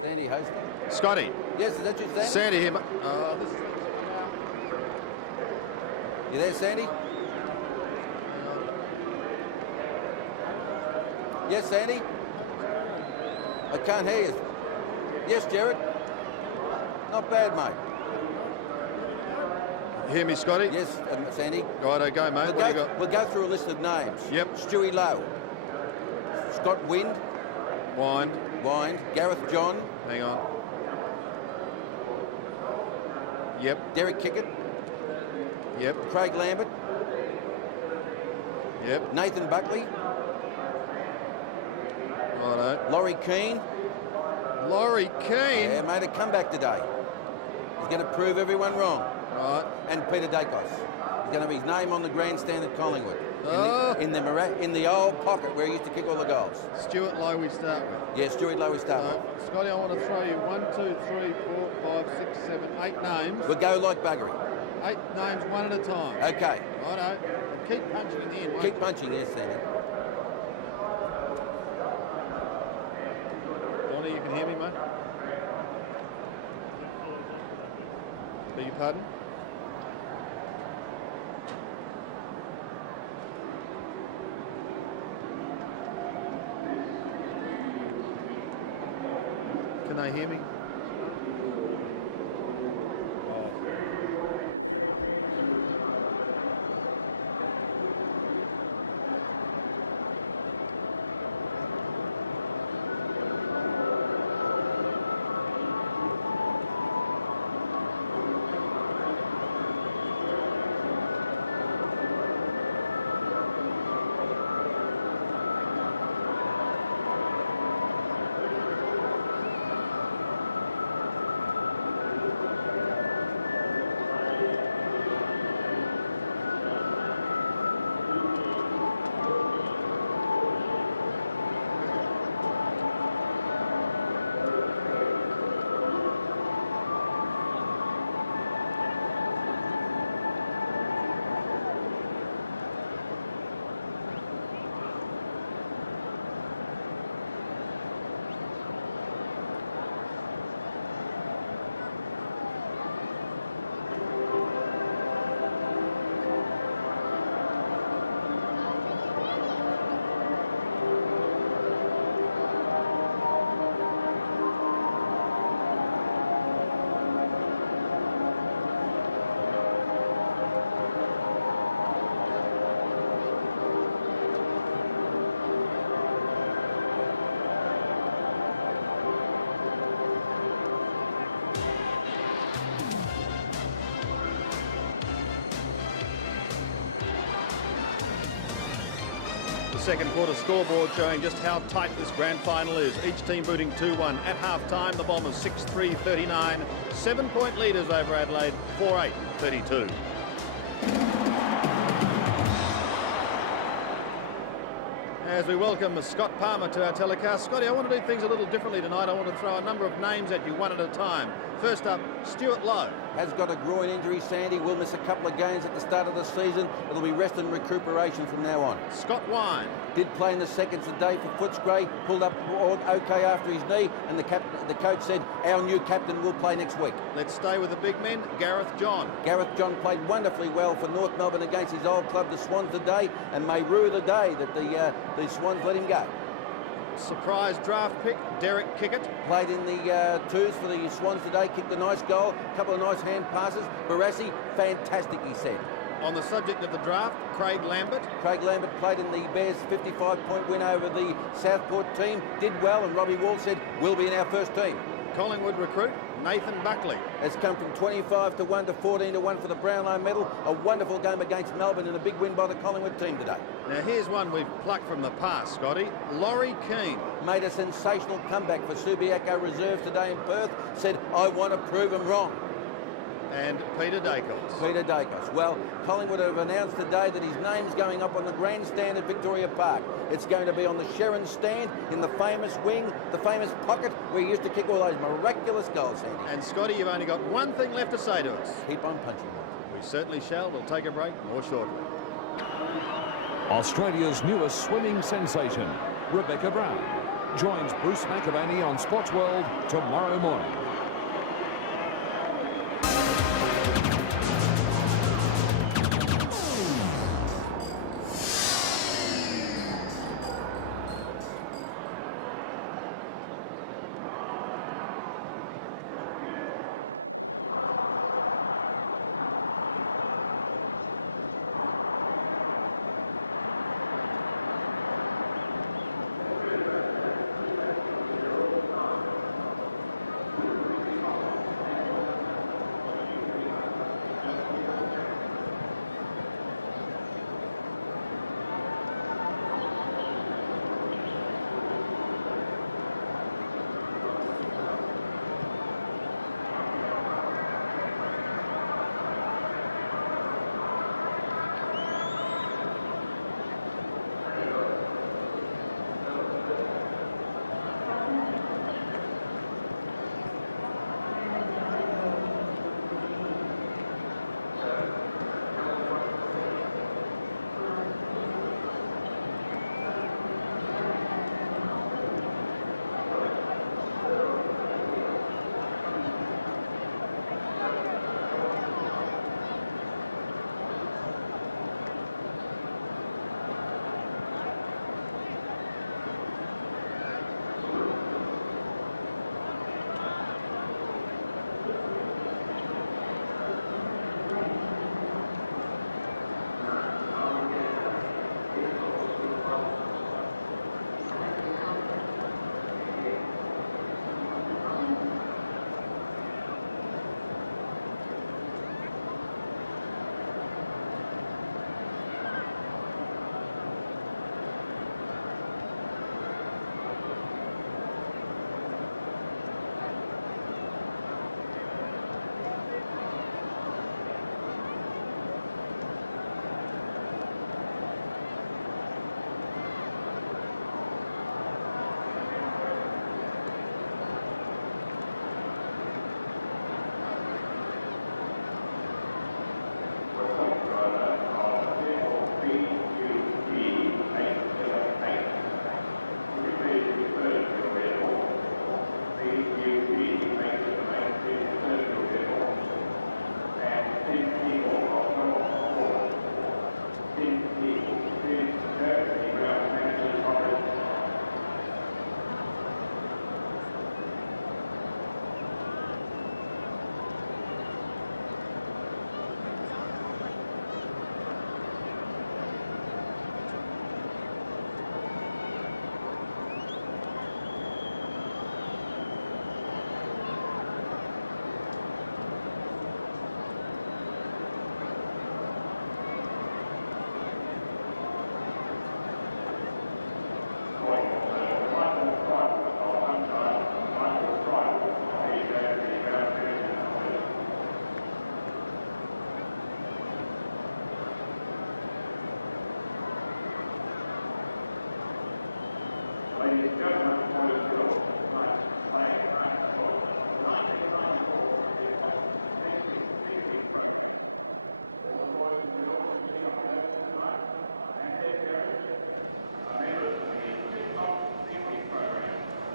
Sandy hosting. Scotty. Yes, is that you, Sandy? Sandy here. You there, Sandy? Yes, Sandy? I can't hear you. Yes, Jared? Not bad, mate. Hear me, Scotty? Yes, Sandy. Righto, go, mate. What do you got? We'll go through a list of names. Yep. Stewie Lowe. Scott Wind. Wind. Gareth John. Hang on. Yep. Derek Kickett. Yep. Craig Lambert. Yep. Nathan Buckley. Righto. Laurie Keane. Laurie Keane? Yeah, made a comeback today. He's going to prove everyone wrong. Right. And Peter Dacos. He's going to have his name on the grandstand at Collingwood. Oh. In the old pocket where he used to kick all the goals. Stuart Lowe we start with. Yeah, Stuart Lowe we start with. Scotty, I want to throw you 1, 2, 3, 4, 5, 6, 7, 8 names. We'll go like buggery. 8 names, one at a time. Okay. Righto. Keep punching in the end. Keep punching, yes, Sandy. Donnie, you can hear me, mate? Beg your pardon? Can they hear me? second quarter scoreboard showing just how tight this grand final is. Each team booting 2-1. At half-time, the Bombers 6-3-39. 7-point leaders over Adelaide, 4-8-32. As we welcome Scott Palmer to our telecast. Scotty, I want to do things a little differently tonight. I want to throw a number of names at you one at a time. First up, Stuart Lowe. Has got a groin injury, Sandy. Will miss a couple of games at the start of the season. It'll be rest and recuperation from now on. Scott Wine. Did play in the seconds today for Footscray. Pulled up okay after his knee. And the coach said, our new captain will play next week. Let's stay with the big men. Gareth John. Gareth John played wonderfully well for North Melbourne against his old club, the Swans, today. And may rue the day that the Swans let him go. Surprise draft pick, Derek Kickett. Played in the twos for the Swans today, kicked a nice goal, a couple of nice hand passes. Barassi, fantastic, he said. On the subject of the draft, Craig Lambert. Craig Lambert played in the Bears' 55-point win over the Southport team, did well, and Robbie Wall said, we'll be in our first team. Collingwood recruit, Nathan Buckley. Has come from 25-1 to 14-1 for the Brownlow medal. A wonderful game against Melbourne and a big win by the Collingwood team today. Now here's one we've plucked from the past, Scotty. Laurie Keane. Made a sensational comeback for Subiaco reserves today in Perth. Said, I want to prove him wrong. And Peter Dacos. Peter Dacos. Well, Collingwood have announced today that his name's going up on the grandstand at Victoria Park. It's going to be on the Sharon stand in the famous wing, the famous pocket where he used to kick all those miraculous goals, Sandy. And Scotty, you've only got one thing left to say to us. Keep on punching. We certainly shall. We'll take a break more shortly. Australia's newest swimming sensation, Rebecca Brown, joins Bruce McAvaney on Sports World tomorrow morning.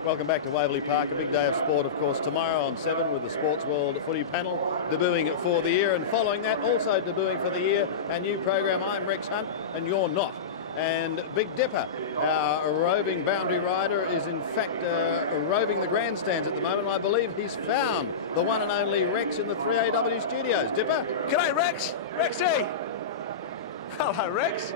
Welcome back to Waverley Park, a big day of sport, of course, tomorrow on 7 with the Sports World Footy panel debuting for the year, and following that, also debuting for the year, a new program, I'm Rex Hunt and You're Not. And Big Dipper, our roving boundary rider, is in fact roving the grandstands at the moment. I believe he's found the one and only Rex in the 3AW studios. Dipper? G'day, Rex. Rexy. Hello, Rex.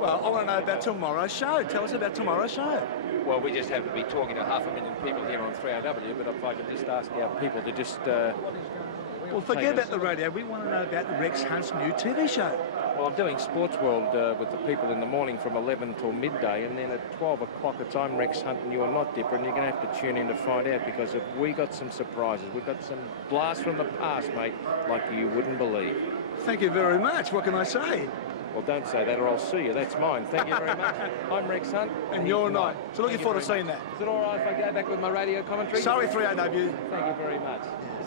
Well, I want to know about tomorrow's show. Tell us about tomorrow's show. Well, we just happen to be talking to 500,000 people here on 3AW, but if I could just ask our people to just... well, forget about the radio. We want to know about Rex Hunt's new TV show. Well, I'm doing Sports World with the people in the morning from 11 till midday, and then at 12 o'clock it's I'm Rex Hunt and You're Not Dipper, and you're going to have to tune in to find out, because we got some surprises. We've got some blasts from the past, mate, like you wouldn't believe. Thank you very much. What can I say? Well, don't say that or I'll sue you. That's mine. Thank you very much. I'm Rex Hunt. And you're not. So looking forward to seeing that. Is it all right if I go back with my radio commentary? Sorry, 3AW. Thank you very much.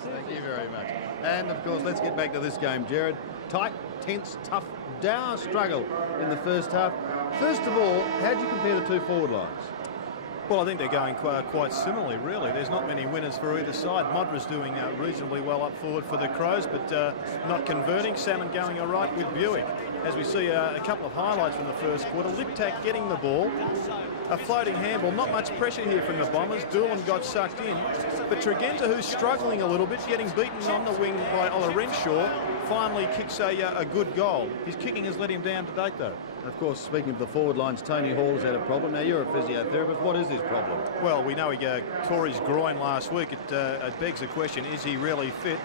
Thank you very much. And, of course, let's get back to this game, Jared. Tight, tense, tough, dour struggle in the first half. First of all, how do you compare the two forward lines? Well, I think they're going quite similarly, really. There's not many winners for either side. Modra's doing reasonably well up forward for the Crows, but not converting. Salmon going all right with Buick. As we see a couple of highlights from the first quarter. Liptak getting the ball. A floating handball. Not much pressure here from the Bombers. Doolan got sucked in. But Tregenta, who's struggling a little bit, getting beaten on the wing by Ola Renshaw, finally kicks a good goal. His kicking has let him down to date, though. Of course, speaking of the forward lines, Tony Hall has had a problem. Now, you're a physiotherapist. What is his problem? Well, we know he tore his groin last week. It begs the question, is he really fit?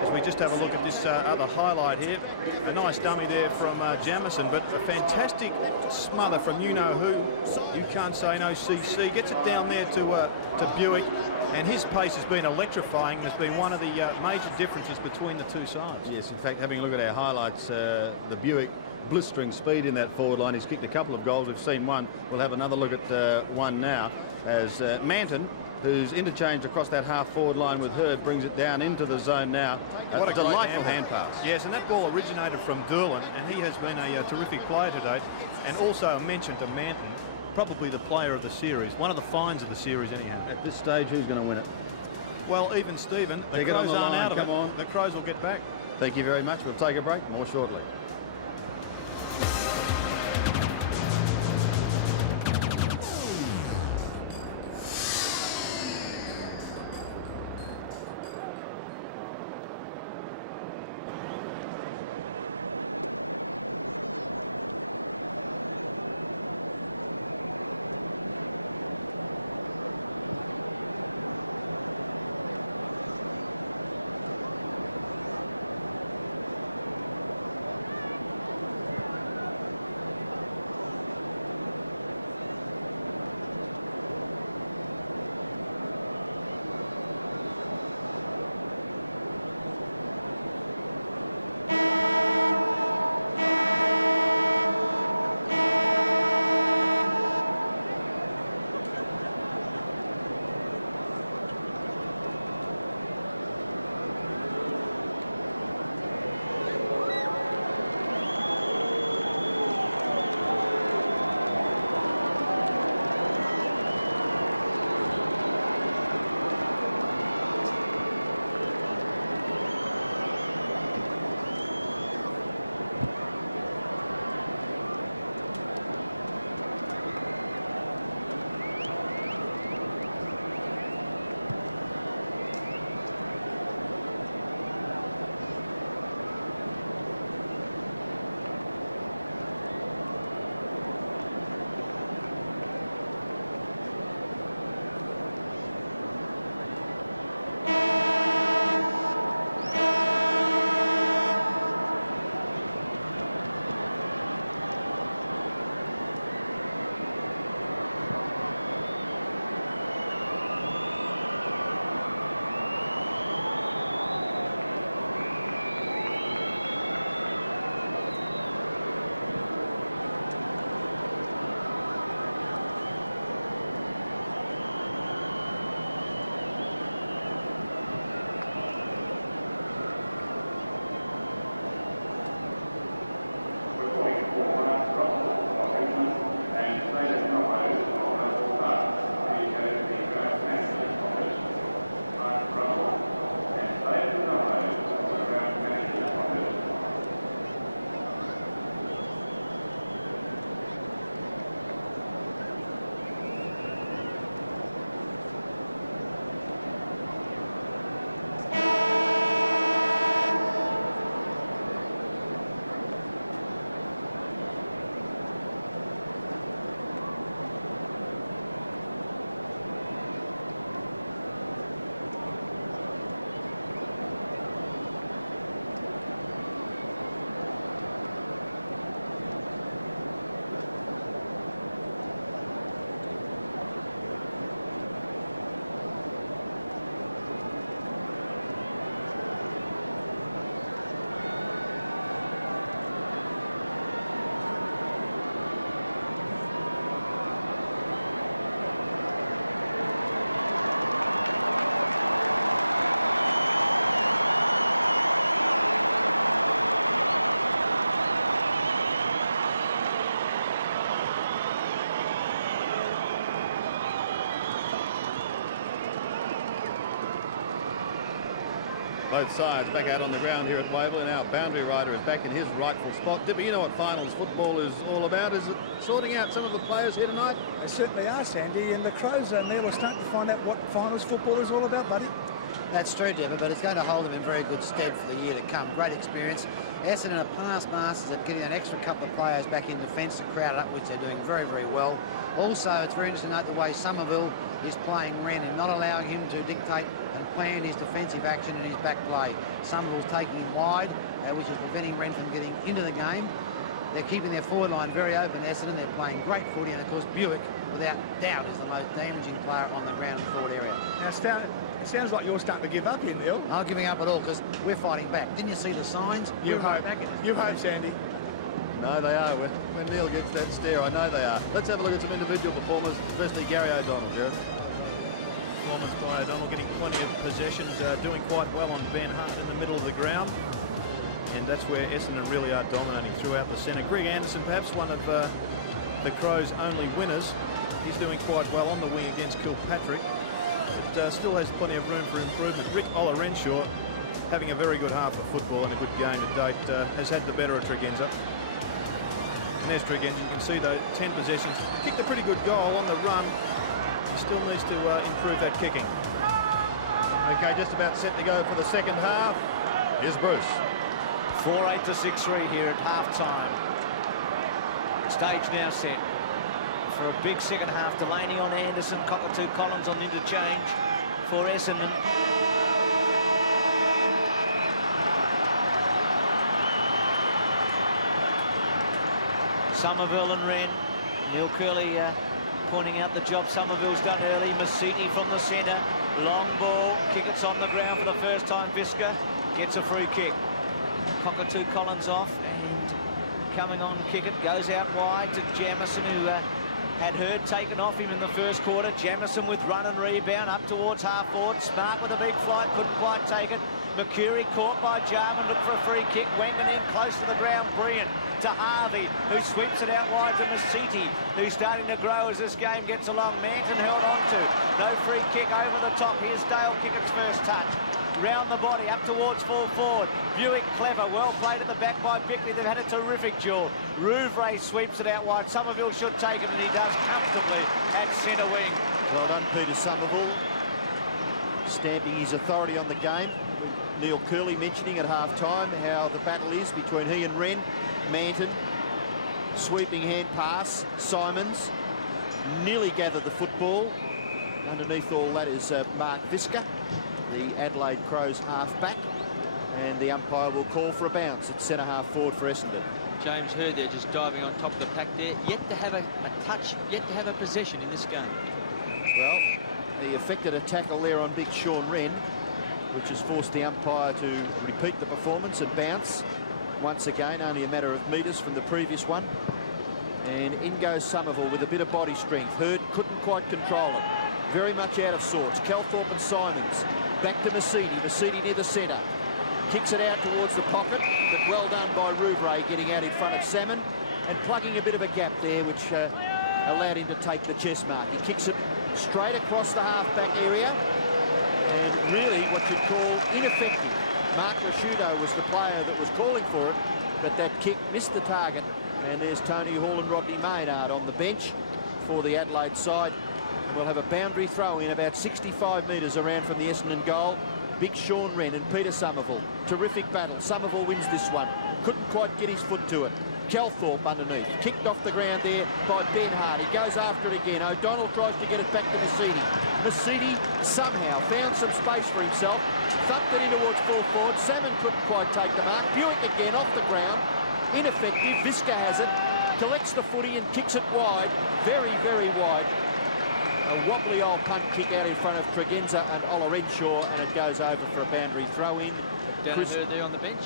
As we just have a look at this other highlight here. A nice dummy there from Jamison, but a fantastic smother from you-know-who. You can't say no, CC. Gets it down there to Buick, and his pace has been electrifying. Has been one of the major differences between the two sides. Yes, in fact, having a look at our highlights, the Buick blistering speed in that forward line. He's kicked a couple of goals. We've seen one. We'll have another look at one now, as Manton, who's interchanged across that half-forward line with Hurd, brings it down into the zone now. What a delightful hand pass. Yes, and that ball originated from Doolan, and he has been a terrific player today. And also a mention to Manton, probably the player of the series, one of the finds of the series anyhow. At this stage, who's going to win it? Well, even Stephen. The Take it on Crows the aren't line. out of Come it. on. The Crows will get back. Thank you very much. We'll take a break. More shortly. Both sides back out on the ground here at Waverley. Now boundary rider is back in his rightful spot. Dippy, you know what finals football is all about. Is it sorting out some of the players here tonight? They certainly are, Sandy, and the Crows and Neil are starting to find out what finals football is all about, buddy. That's true, Deborah, but it's going to hold them in very good stead for the year to come. Great experience. Essendon are past masters at getting an extra couple of players back in defence to crowd it up, which they're doing very, very well. Also, it's very interesting to note the way Somerville is playing Wren and not allowing him to dictate and plan his defensive action and his back play. Somerville's taking him wide, which is preventing Wren from getting into the game. They're keeping their forward line very open, Essendon. They're playing great footy, and of course Buick, without doubt, is the most damaging player on the ground in the forward area. Now, it sounds like you're starting to give up here, Neil. I'm not giving up at all because we're fighting back. Didn't you see the signs? You hope, Sandy. No, they are. When Neil gets that stare, I know they are. Let's have a look at some individual performers. Firstly, Gary O'Donnell, Jared. Performance by O'Donnell, getting plenty of possessions, doing quite well on Ben Hart in the middle of the ground. And that's where Essendon really are dominating throughout the centre. Greg Anderson, perhaps one of the Crows' only winners. He's doing quite well on the wing against Kilpatrick, but still has plenty of room for improvement. Rick Olorenshaw, having a very good half of football and a good game to date, has had the better of Tregenza. And there's Tregenza, you can see though, 10 possessions. Kicked a pretty good goal on the run. He still needs to improve that kicking. Okay, just about set to go for the second half. Here's Bruce. 4-8 to 6-3 here at half-time. Stage now set for a big second half. Delaney on Anderson, Cockatoo Collins on interchange for Essendon. Somerville and Wren. Neil Curley pointing out the job Somerville's done early. Masiti from the centre. Long ball. Kickett's on the ground for the first time. Visca gets a free kick. Cockatoo Collins off and coming on Kickett. Goes out wide to Jamison, who had Hurd taken off him in the first quarter. Jamison with run and rebound up towards half forward. Smart with a big flight. Couldn't quite take it. Mercury caught by Jarman. Looked for a free kick. Wangan close to the ground. Brilliant. To Harvey, who sweeps it out wide to Masiti, who's starting to grow as this game gets along. Manton held on to. No free kick over the top. Here's Dale Kickett's first touch. Round the body, up towards full forward. Buick clever, well played at the back by Bickley. They've had a terrific duel. Rouvray sweeps it out wide. Somerville should take it, and he does comfortably at centre wing. Well done, Peter Somerville. Stamping his authority on the game. Neil Curley mentioning at half-time how the battle is between he and Wren. Manton, sweeping hand pass. Simons nearly gathered the football. Underneath all that is Mark Visca, the Adelaide Crows half-back, and the umpire will call for a bounce at centre-half forward for Essendon. James Hurd there just diving on top of the pack there. Yet to have a touch, yet to have a possession in this game. Well, he effected a tackle there on big Sean Wren, which has forced the umpire to repeat the performance and bounce. Once again, only a matter of metres from the previous one. And in goes Somerville with a bit of body strength. Hurd couldn't quite control it. Very much out of sorts. Calthorpe and Simons. Back to Masiti. Masiti near the centre. Kicks it out towards the pocket, but well done by Rouvray getting out in front of Salmon and plugging a bit of a gap there, which allowed him to take the chest mark. He kicks it straight across the half-back area, and really what you'd call ineffective. Mark Rasciuto was the player that was calling for it, but that kick missed the target. And there's Tony Hall and Rodney Maynard on the bench for the Adelaide side. And we'll have a boundary throw in about 65 metres around from the Essendon goal. Big Sean Wren and Peter Somerville. Terrific battle. Somerville wins this one. Couldn't quite get his foot to it. Calthorpe underneath. Kicked off the ground there by Ben Hart. He goes after it again. O'Donnell tries to get it back to Masiti. Masiti somehow found some space for himself. Thumped it in towards full forward. Salmon couldn't quite take the mark. Buick again off the ground. Ineffective. Visca has it. Collects the footy and kicks it wide. Very, very wide. A wobbly old punt kick out in front of Tregenza and Olorenshaw, and it goes over for a boundary throw-in. Down Hurd there on the bench.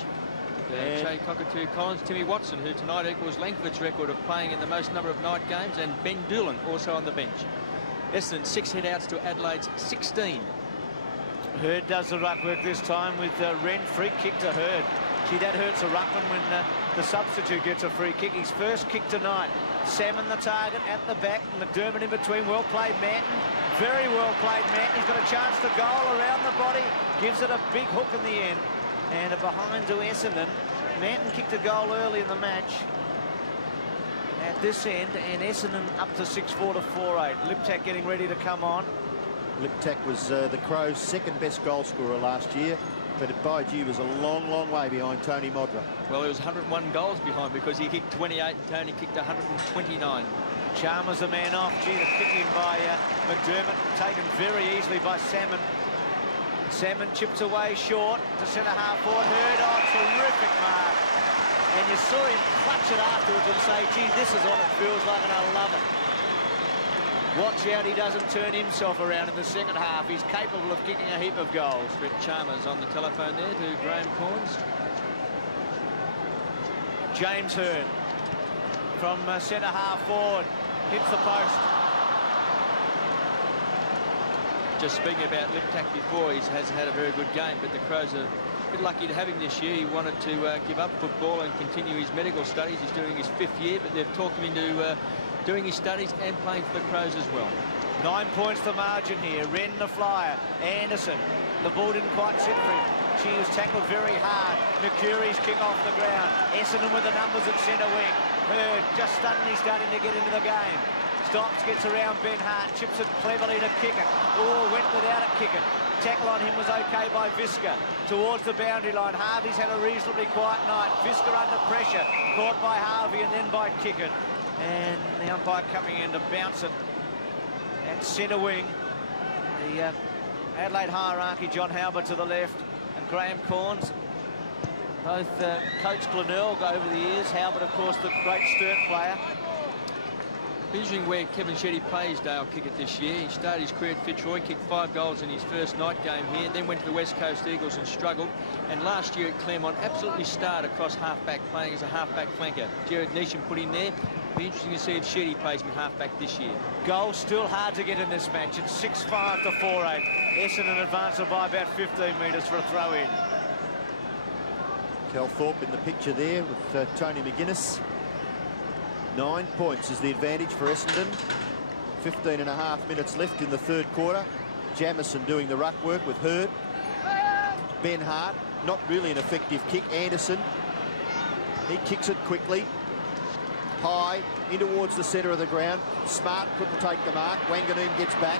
Che Cockatoo Collins, Timmy Watson, who tonight equals Langford's record of playing in the most number of night games, and Ben Doolan also on the bench. Essendon 6 head-outs to Adelaide's 16. Hurd does the ruck work this time with Wren. Free kick to Hurd. Gee, that hurts a ruckman when the substitute gets a free kick. His first kick tonight Salmon the target at the back. McDermott in between. Well played, Manton. Very well played, Manton. He's got a chance to goal around the body. Gives it a big hook in the end. And a behind to Essendon. Manton kicked a goal early in the match at this end, and Essendon up to 6-4 to 4-8. Liptak getting ready to come on. Liptak was the Crows' second best goal scorer last year, but Baiji was a long, long way behind Tony Modra. Well, he was 101 goals behind because he kicked 28 and Tony kicked 129. Chalmers the man off. Gee, the kick in by McDermott, taken very easily by Salmon. Salmon chips away short to centre half forward. Hurd, oh, terrific mark. And you saw him clutch it afterwards and say, gee, this is what it feels like and I love it. Watch out he doesn't turn himself around in the second half. He's capable of kicking a heap of goals. Brett Chalmers on the telephone there to Graham Corns. James Hurd from centre half forward. Hits the post. Just speaking about Liptak before, he hasn't had a very good game, but the Crows are a bit lucky to have him this year. He wanted to give up football and continue his medical studies. He's doing his 5th year, but they've talked him into doing his studies and playing for the Crows as well. 9 points the margin here. Wren the flyer. Anderson. The ball didn't quite sit for him. She was tackled very hard. Mercurie's kick off the ground. Essendon with the numbers at centre wing. Hurd just suddenly starting to get into the game. Stops, gets around Ben Hart, chips it cleverly to Kickett. Oh, went without it, Kickett. Tackle on him was okay by Visca. Towards the boundary line. Harvey's had a reasonably quiet night. Visca under pressure. Caught by Harvey and then by Kickett. And the umpire coming in to bounce it at centre wing. The Adelaide hierarchy, John Halbert to the left and Graham Corns. Both Coach Glenelg over the years. Halbert, of course, the great Sturt player. Interesting where Kevin Shetty plays Dale Kickett this year. He started his career at Fitzroy, kicked 5 goals in his first night game here, then went to the West Coast Eagles and struggled. And last year at Claremont, absolutely starred across half-back, playing as a half-back flanker. Jared Neesham put in there. Be interesting to see if Shetty plays him half-back this year. Goals still hard to get in this match. It's 6-5 to 4-8. Essendon advanced by about 15 metres for a throw-in. Cal Thorpe in the picture there with Tony McGuinness. 9 points is the advantage for Essendon. 15.5 minutes left in the third quarter. Jamison doing the ruck work with Hurd. Ben Hart, not really an effective kick. Anderson, he kicks it quickly. High, in towards the centre of the ground. Smart couldn't take the mark. Wanganeen gets back.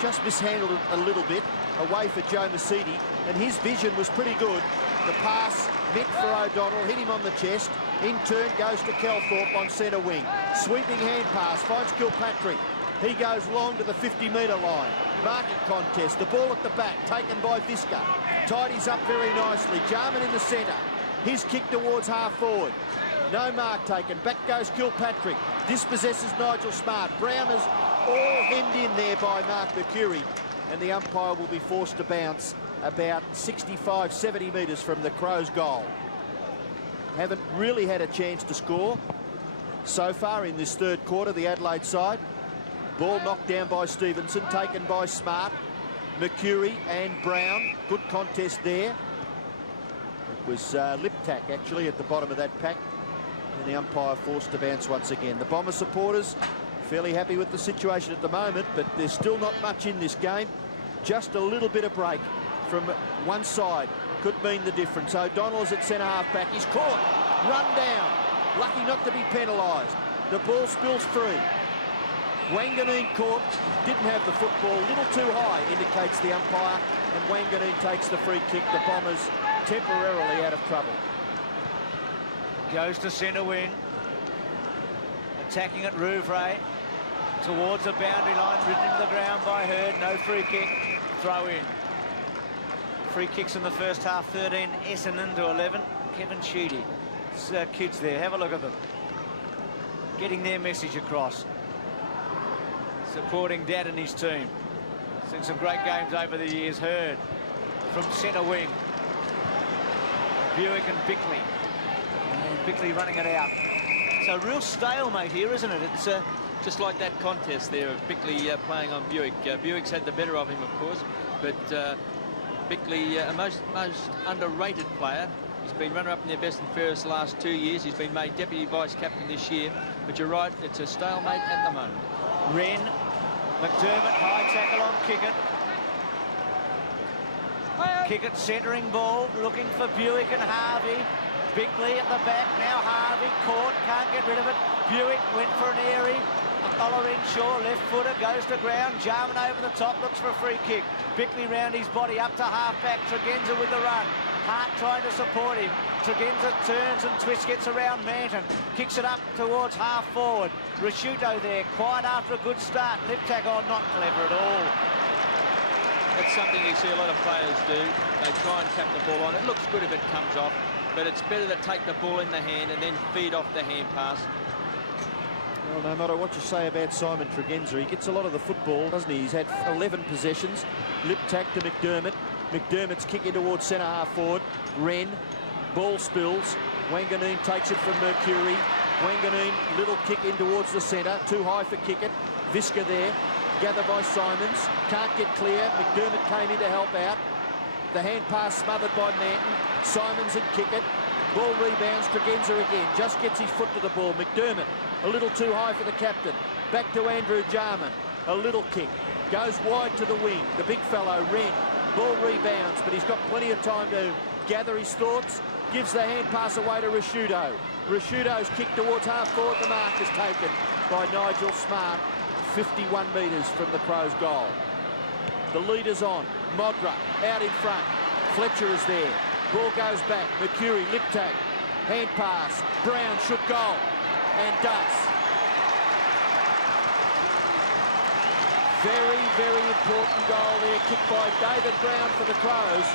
Just mishandled it a little bit. Away for Joe Masidi, and his vision was pretty good. The pass meant for O'Donnell, hit him on the chest. In turn goes to Calthorpe on centre wing. Sweeping hand pass, finds Kilpatrick. He goes long to the 50-metre line. Marking contest, the ball at the back, taken by Visca. Tidies up very nicely. Jarman in the centre. His kick towards half forward. No mark taken. Back goes Kilpatrick. Dispossesses Nigel Smart. Brown is all hemmed in there by Mark Mercury. And the umpire will be forced to bounce about 65, 70 metres from the Crows' goal. Haven't really had a chance to score so far in this third quarter, the Adelaide side. Ball knocked down by Stevenson, taken by Smart, Mercury and Brown. Good contest there. It was Liptak actually at the bottom of that pack. And the umpire forced to bounce once again. The Bomber supporters fairly happy with the situation at the moment, but there's still not much in this game. Just a little bit of break from one side could mean the difference. O'Donnell is at centre half back. He's caught, run down. Lucky not to be penalised. The ball spills free. Wanganeen caught, didn't have the football, a little too high, indicates the umpire, and Wanganeen takes the free kick. The Bombers temporarily out of trouble. Goes to centre wing. Attacking at Rouvray. Towards the boundary line, ridden into the ground by Hurd. No free kick. Throw in. Free kicks in the first half, 13. Essendon to 11. Kevin Sheedy. Kids there, have a look at them. Getting their message across. Supporting Dad and his team. Seen some great games over the years. Hurd from centre wing. Buick and Bickley. And Bickley running it out. So real stalemate here, isn't it? It's just like that contest there of Bickley playing on Buick. Buick's had the better of him, of course, but Bickley, a most underrated player. He's been runner-up in their best and fairest the last 2 years. He's been made deputy vice-captain this year. But you're right, it's a stalemate at the moment. Wren, McDermott, high tackle on Kickett. Kickett centering ball, looking for Buick and Harvey. Bickley at the back, now Harvey, caught, can't get rid of it. Buick went for an airy. Olorenshaw, left footer, goes to ground. Jarman over the top, looks for a free kick. Bickley round his body, up to half-back. Tregenza with the run. Hart trying to support him. Tregenza turns and twists, gets around Manton. Kicks it up towards half-forward. Rasciuto there, quiet after a good start. Lip tack on, not clever at all. That's something you see a lot of players do. They try and tap the ball on. It looks good if it comes off, but it's better to take the ball in the hand and then feed off the hand pass. Well, no matter what you say about Simon Tregenza, he gets a lot of the football, doesn't he? He's had 11 possessions. Lip tack to McDermott. McDermott's kicking towards centre half forward. Wren, ball spills. Wanganeen takes it from Mercury. Wanganeen, little kick in towards the centre. Too high for Kickett. Visca there. Gathered by Simons. Can't get clear. McDermott came in to help out. The hand pass smothered by Manton. Simons and Kickett. Ball rebounds. Tregenza again. Just gets his foot to the ball. McDermott a little too high for the captain. Back to Andrew Jarman. A little kick. Goes wide to the wing. The big fellow, Wren. Ball rebounds, but he's got plenty of time to gather his thoughts. Gives the hand pass away to Rasciuto. Rasciuto's kick towards half forward. The mark is taken by Nigel Smart. 51 metres from the Crows' goal. The leader's on. Modra out in front. Fletcher is there. Ball goes back. Mercury, lip tag. Hand pass. Brown should goal. And does. Very, very important goal there. Kicked by David Brown for the Crows.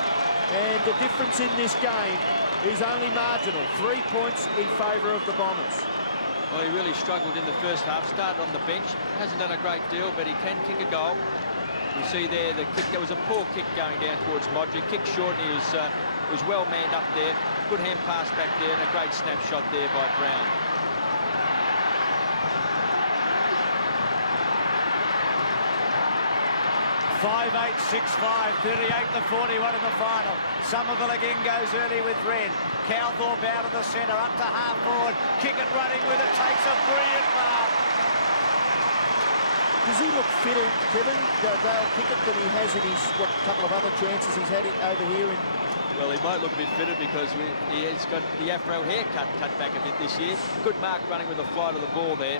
And the difference in this game is only marginal. 3 points in favour of the Bombers. Well, he really struggled in the first half. Started on the bench. Hasn't done a great deal, but he can kick a goal. We see there the kick. There was a poor kick going down towards Modric. Kick short, and he was well manned up there. Good hand pass back there, and a great snapshot there by Brown. 5-8, 6-5, 38-41 in the final. Somerville again goes early with Wren. Calthorpe out of the centre, up to half forward. Kickett running with it, takes a brilliant mark. Does he look fitter, Kevin, Dale Kickett, than he has in his, what, couple of other chances he's had over here in... Well, he might look a bit fitter because he has got the afro haircut cut back a bit this year. Good mark running with the flight of the ball there.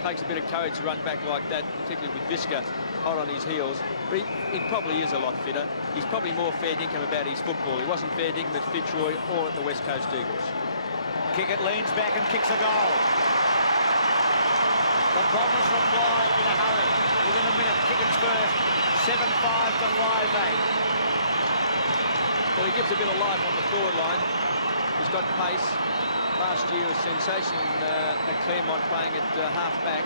Takes a bit of courage to run back like that, particularly with Visca hot on his heels. But he probably is a lot fitter. He's probably more fair dinkum about his football. He wasn't fair dinkum at Fitzroy or at the West Coast Eagles. Kickett leans back and kicks a goal. The Bombers reply in a hurry. Within a minute, Kickett's first. 7-5 to 5-8. Well, he gives a bit of life on the forward line. He's got pace. Last year was sensational at Claremont, playing at half-back.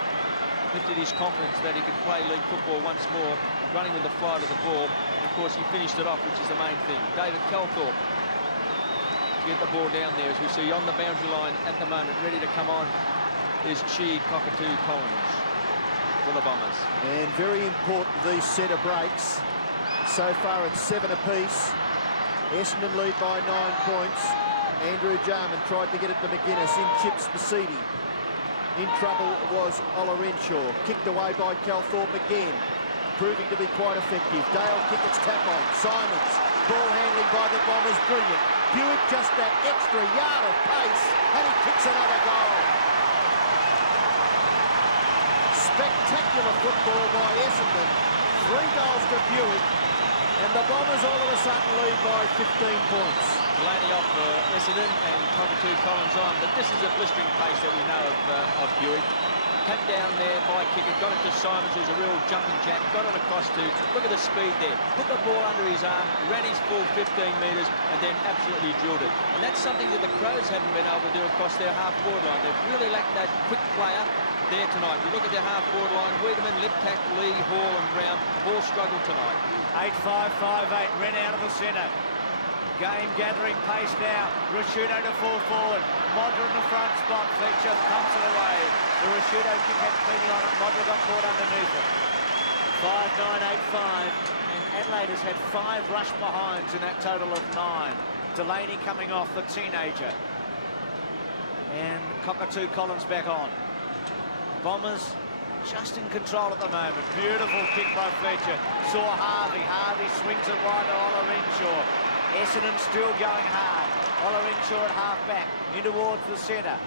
Lifted his confidence that he could play league football once more, running with the flight of the ball. Of course, he finished it off, which is the main thing. David Calthorpe get the ball down there, as we see on the boundary line at the moment, ready to come on, is Chi Cockatoo Collins for the Bombers. And very important, these centre breaks. So far, it's 7 apiece. Essendon lead by 9 points. Andrew Jarman tried to get it to McGuinness. In chips Basidi. In trouble was Olorenshaw. Kicked away by Calthorpe again. Proving to be quite effective. Dale Kickett's tap on. Simons. Ball handling by the Bombers. Brilliant. Buick just that extra yard of pace. And he kicks another goal. Spectacular football by Essendon. 3 goals to Buick. And the Bombers all of a sudden lead by 15 points. Blaney off Essendon and Cockatoo Collins on, but this is a blistering pace that we know of Buick. Cut down there by Kickett, got it to Simons, who's a real jumping jack, got it across to, look at the speed there, put the ball under his arm, ran his full 15 metres, and then absolutely drilled it. And that's something that the Crows haven't been able to do across their half-forward line. They've really lacked that quick player there tonight. We look at their half-forward line, Wiedemann, Liptak, Lee, Hall and Brown, ball struggle tonight. 8-5, 5-8, Wren out of the centre. Game gathering pace now. Rasciuto to full forward. Modra in the front spot. Fletcher pumps it away. The Rasciuto kick had plenty on it. Modra got caught underneath it. 5-9, 8-5. And Adelaide has had 5 rush behinds in that total of 9. Delaney coming off, the teenager. And Cockatoo Collins back on. Bombers just in control at the moment. Beautiful kick by Fletcher. Saw Harvey. Harvey swings it wide to Ola Renshaw. Essendon still going hard. Ola Renshaw at half-back. In towards the centre.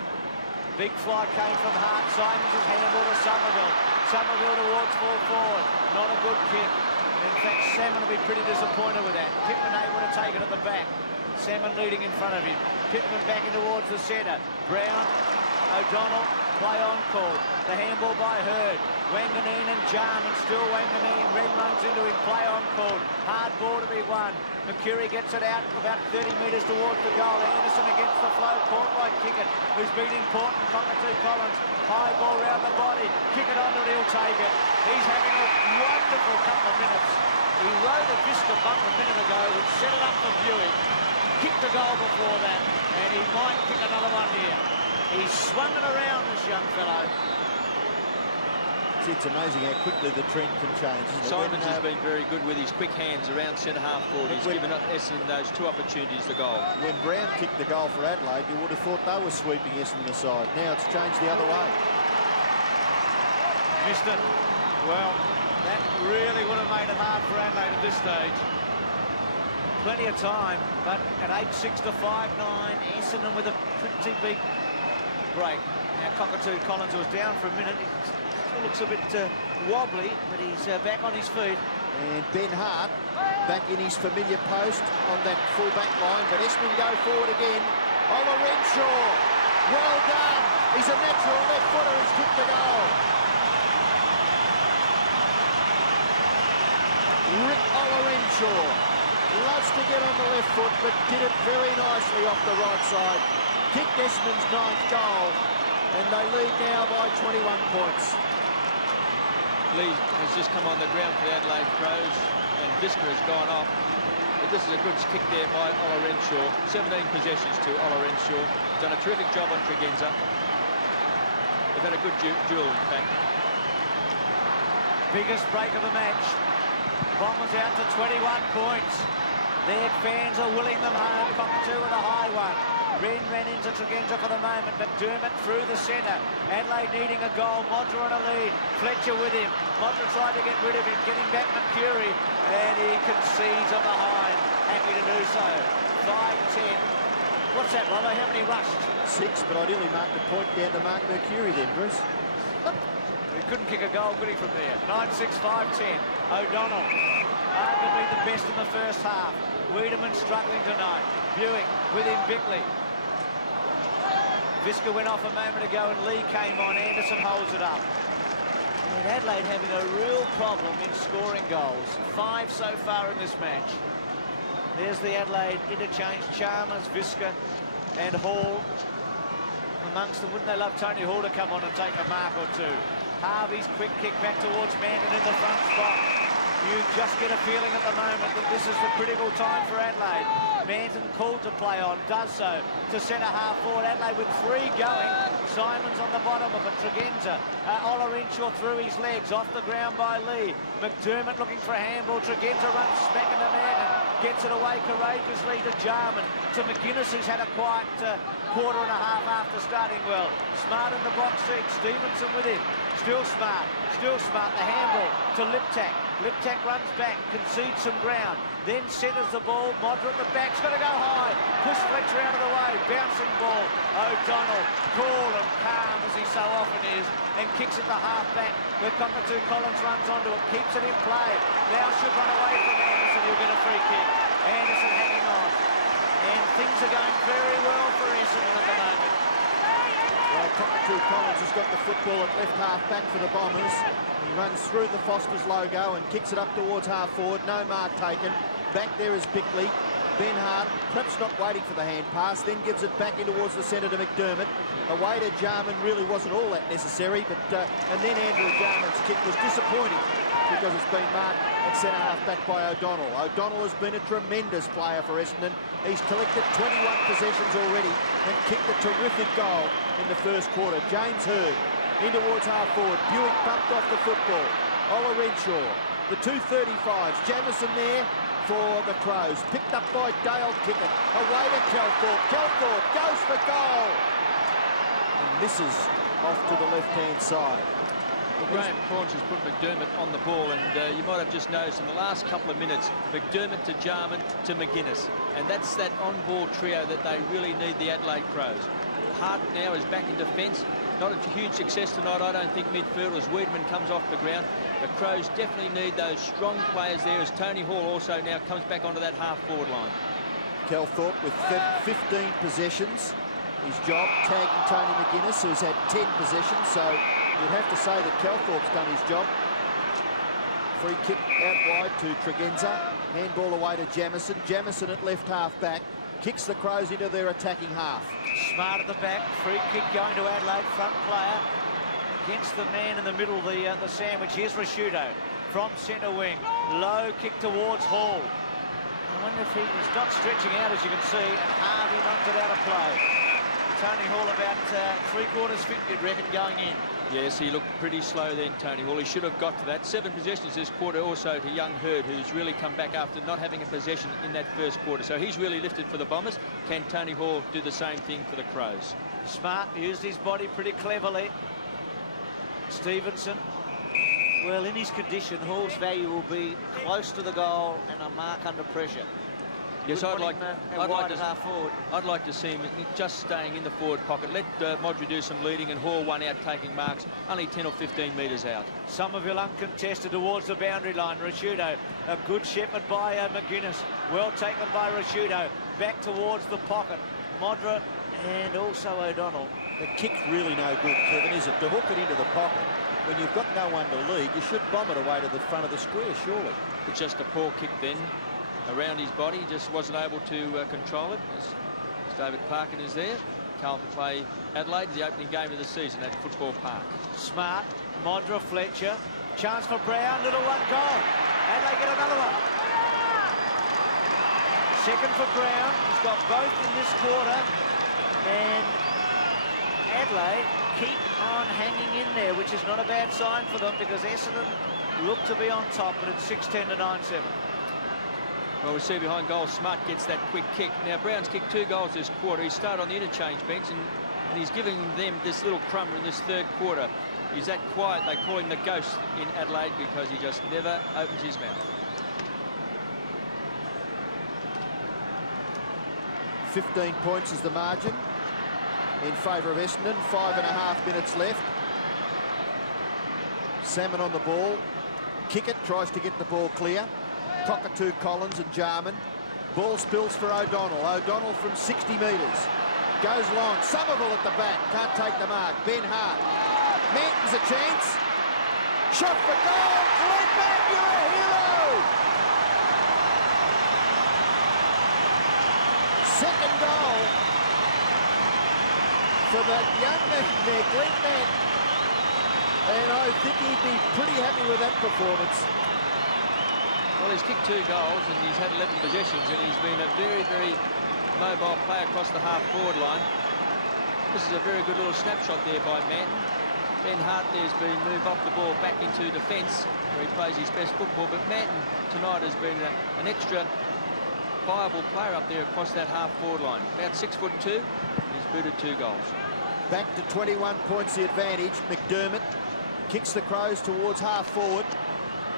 Big fly came from Hart. Simons' handball to Somerville. Somerville towards full forward. Not a good kick. In fact, Salmon will be pretty disappointed with that. Pittman able to take it at the back. Salmon leading in front of him. Pittman back in towards the centre. Brown, O'Donnell, play on called. The handball by Hurd. Wanganeen and Jarman, still Wanganeen. Red runs into him, play on called. Hard ball to be won. Mercury gets it out about 30 metres towards the goal. Anderson against the flow, caught by Kickett, who's been important. Cockatoo Collins, high ball round the body. Kick it onto it, he'll take it. He's having a wonderful couple of minutes. He rode a Vista bump a minute ago, which set it up for viewing. Kicked the goal before that, and he might kick another one here. He's swung it around, this young fellow. It's amazing how quickly the trend can change. Simons has been very good with his quick hands around centre-half forward. He's given Essendon those 2 opportunities to goal. When Brown kicked the goal for Adelaide, you would have thought they were sweeping Essendon aside. Now it's changed the other way. Missed it. Well, that really would have made it hard for Adelaide at this stage. Plenty of time, but at 8-6 to 5-9, Essendon with a pretty big break. Now Cockatoo Collins was down for a minute. He looks a bit wobbly, but he's back on his feet. And Ben Hart back in his familiar post on that full-back line, but Essendon go forward again. Ola Renshaw, well done. He's a natural left footer who's kicked the goal. Rick Ola Renshaw loves to get on the left foot, but did it very nicely off the right side. Kicked Essendon's 9th goal, and they lead now by 21 points. Lee has just come on the ground for the Adelaide Crows, and Visca has gone off. But this is a good kick there by Ola Renshaw. 17 possessions to Ola Renshaw. Done a terrific job on Tregenza. They've had a good duel, in fact. Biggest break of the match. Bombers out to 21 points. Their fans are willing them hard. Cockatoo with a high one. Wren ran into Tregenza for the moment. McDermott through the centre. Adelaide needing a goal. Modra on a lead. Fletcher with him. Modra tried to get rid of him. Getting back Mercury. And he concedes on behind. Happy to do so. 5-10. What's that, Robbo? How many rushed? 6, but I nearly marked the point down to Mark Mercury then, Bruce. He couldn't kick a goal, could he, from there? 9-6, 5-10. O'Donnell, arguably the best in the first half. Wiedemann struggling tonight. Buick with him, Bickley. Visca went off a moment ago and Lee came on. Anderson holds it up. And Adelaide having a real problem in scoring goals. 5 so far in this match. There's the Adelaide interchange. Chalmers, Visca and Hall amongst them. Wouldn't they love Tony Hall to come on and take a mark or two? Harvey's quick kick back towards Manton in the front spot. You just get a feeling at the moment that this is the critical time for Adelaide. Manton called to play on, does so to centre-half forward. Adelaide with 3 going. Simons on the bottom of it. Tregenza. Ola Renshaw through his legs, off the ground by Lee. McDermott looking for a handball. Tregenza runs smack into Manton. Gets it away courageously to Jarman. To McGuinness, who's had a quiet quarter and a half after starting well. Smart in the box seat. Stevenson with him. Still smart. Still smart. The handball to Liptak. Liptak runs back, concedes some ground, then centres the ball. Modra at the back's got to go high. Push Fletcher out of the way. Bouncing ball. O'Donnell, cool and calm as he so often is, and kicks it to half-back where Cockatoo Collins runs onto it, keeps it in play. Now should run away from Anderson. He'll get a free kick. Anderson hanging on. And things are going very well for Essendon at the moment. Well, Cockatoo Collins has got the football at left half-back for the Bombers. He runs through the Foster's logo and kicks it up towards half-forward. No mark taken. Back there is Bickley. Ben Hart, perhaps not waiting for the hand pass, then gives it back in towards the centre to McDermott. Away to Jarman really wasn't all that necessary, but and then Andrew Jarman's kick was disappointing because it's been marked at centre half back by O'Donnell. O'Donnell has been a tremendous player for Essendon. He's collected 21 possessions already and kicked a terrific goal in the first quarter. James Hurd in towards half forward. Buick bumped off the football. Ola Renshaw, the 235s. Jamison there. for the Crows. Picked up by Dale Kickett. Away to Kelthorpe. Kelthorpe goes for goal. And misses off to the left-hand side. Well, Graham Corns has put McDermott on the ball, and you might have just noticed in the last couple of minutes, McDermott to Jarman to McGuinness. And that's that on-ball trio that they really need, the Adelaide Crows. Hart now is back in defence. Not a huge success tonight, I don't think, midfield as Wiedemann comes off the ground. The Crows definitely need those strong players there as Tony Hall also now comes back onto that half-forward line. Kelthorpe with 15 possessions. His job, tagging Tony McGuinness, who's had 10 possessions, so you'd have to say that Kelthorpe's done his job. Free kick out wide to Tregenza. Handball away to Jamison. Jamison at left half back. Kicks the Crows into their attacking half. Smart at the back. Free kick going to Adelaide. Front player against the man in the middle, the sandwich. Here's Rasciuto from centre wing. Low kick towards Hall. I wonder if he's not stretching out, as you can see, and Harvey runs it out of play. Tony Hall about 3/4 fit, you'd reckon, going in. Yes, he looked pretty slow then, Tony Hall. He should have got to that. 7 possessions this quarter also to young Hurd, who's really come back after not having a possession in that first quarter. So he's really lifted for the Bombers. Can Tony Hall do the same thing for the Crows? Smart used his body pretty cleverly. Stevenson, well, in his condition, Hall's value will be close to the goal and a mark under pressure. Yes, I'd like to see him just staying in the forward pocket. Let Modry do some leading and Hall one out taking marks, only 10 or 15 metres out. Somerville uncontested towards the boundary line. Rasciuto, a good shepherd by McGuinness. Well taken by Rasciuto. Back towards the pocket. Modra and also O'Donnell. The kick's really no good, Kevin, is it? To hook it into the pocket, when you've got no one to lead, you should bomb it away to the front of the square, surely. It's just a poor kick then. Around his body, just wasn't able to control it. As David Parkin is there. Carlton play Adelaide, the opening game of the season at Football Park. Smart, Modra, Fletcher. Chance for Brown, little one goal. Adelaide get another one. Second for Brown. He's got both in this quarter. And Adelaide keep on hanging in there, which is not a bad sign for them because Essendon look to be on top, but it's 6-10 to 9-7. Well, we see behind goal, Smart gets that quick kick. Now, Brown's kicked 2 goals this quarter. He started on the interchange bench, and he's giving them this little crumb in this third quarter. He's that quiet. They call him the ghost in Adelaide because he just never opens his mouth. 15 points is the margin in favour of Essendon. 5.5 minutes left. Salmon on the ball. Kickett tries to get the ball clear. Cockatoo, Collins and Jarman. Ball spills for O'Donnell. O'Donnell from 60 metres. Goes long. Somerville at the back. Can't take the mark. Ben Hart. Manton's a chance. Shot for goal. Glenn Manton, you're a hero. Second goal for that young man there, Glenn Manton. And I think he'd be pretty happy with that performance. Well, he's kicked 2 goals and he's had 11 possessions, and he's been a very, very mobile player across the half-forward line. This is a very good little snapshot there by Manton. Ben Hart there's been moved off the ball back into defence, where he plays his best football, but Manton tonight has been an extra viable player up there across that half-forward line. About 6'2", he's booted 2 goals. Back to 21 points the advantage. McDermott kicks the Crows towards half-forward.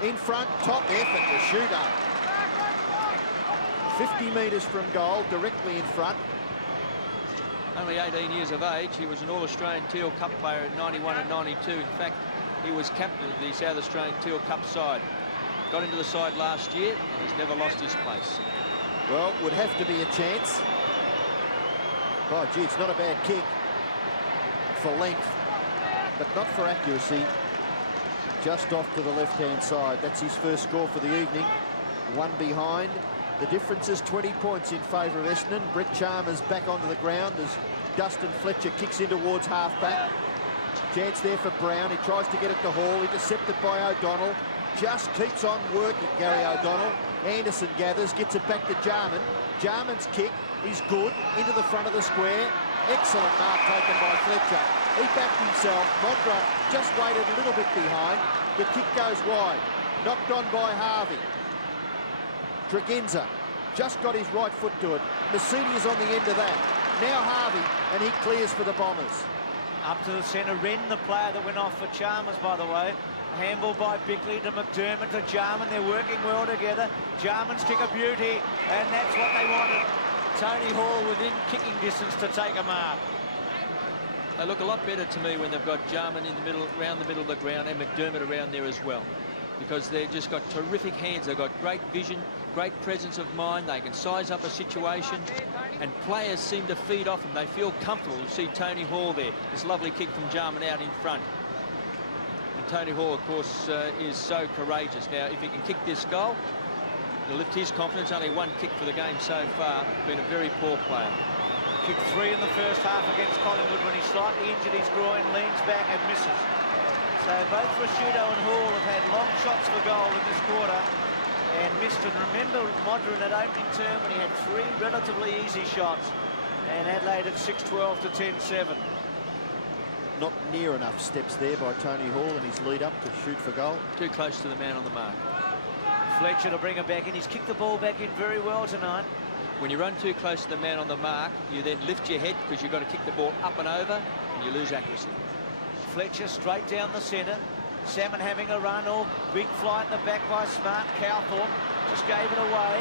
In front, top effort, Rasciuto. 50 metres from goal, directly in front. Only 18 years of age. He was an All-Australian Teal Cup player in 91 and 92. In fact, he was captain of the South Australian Teal Cup side. Got into the side last year and he's never lost his place. Well, would have to be a chance. Oh, gee, it's not a bad kick for length, but not for accuracy. Just off to the left-hand side. That's his first score for the evening. 1 behind. The difference is 20 points in favour of Essendon. Brett Chalmers back onto the ground as Dustin Fletcher kicks in towards half-back. Chance there for Brown. He tries to get it to Hall. Intercepted by O'Donnell. Just keeps on working, Gary O'Donnell. Anderson gathers, gets it back to Jarman. Jarman's kick is good. Into the front of the square. Excellent mark taken by Fletcher. He backed himself. Modra just waited a little bit behind. The kick goes wide. Knocked on by Harvey. Dragenza just got his right foot to it. Mercedes is on the end of that. Now Harvey, and he clears for the Bombers. Up to the centre, Wren, the player that went off for Chalmers, by the way. Handball by Bickley to McDermott to Jarman. They're working well together. Jarman's kick a beauty, and that's what they wanted. Tony Hall within kicking distance to take a mark. They look a lot better to me when they've got Jarman in the middle, around the middle of the ground, and McDermott around there as well, because they've just got terrific hands. They've got great vision, great presence of mind. They can size up a situation, and players seem to feed off them. They feel comfortable. You see Tony Hall there, this lovely kick from Jarman out in front. And Tony Hall, of course, is so courageous. Now, if he can kick this goal, he'll lift his confidence. Only one kick for the game so far. Been a very poor player. Kicked 3 in the first half against Collingwood when he slightly injured his groin, leans back and misses. So both Rashudo and Hall have had long shots for goal in this quarter and missed. And remember Modra in that opening term when he had 3 relatively easy shots, and Adelaide at 6-12 to 10-7. Not near enough steps there by Tony Hall in his lead up to shoot for goal. Too close to the man on the mark. Fletcher to bring it back in. He's kicked the ball back in very well tonight. When you run too close to the man on the mark, you then lift your head because you've got to kick the ball up and over, and you lose accuracy. Fletcher straight down the centre. Salmon having a run, all big flight in the back by Smart. Cowthorpe just gave it away.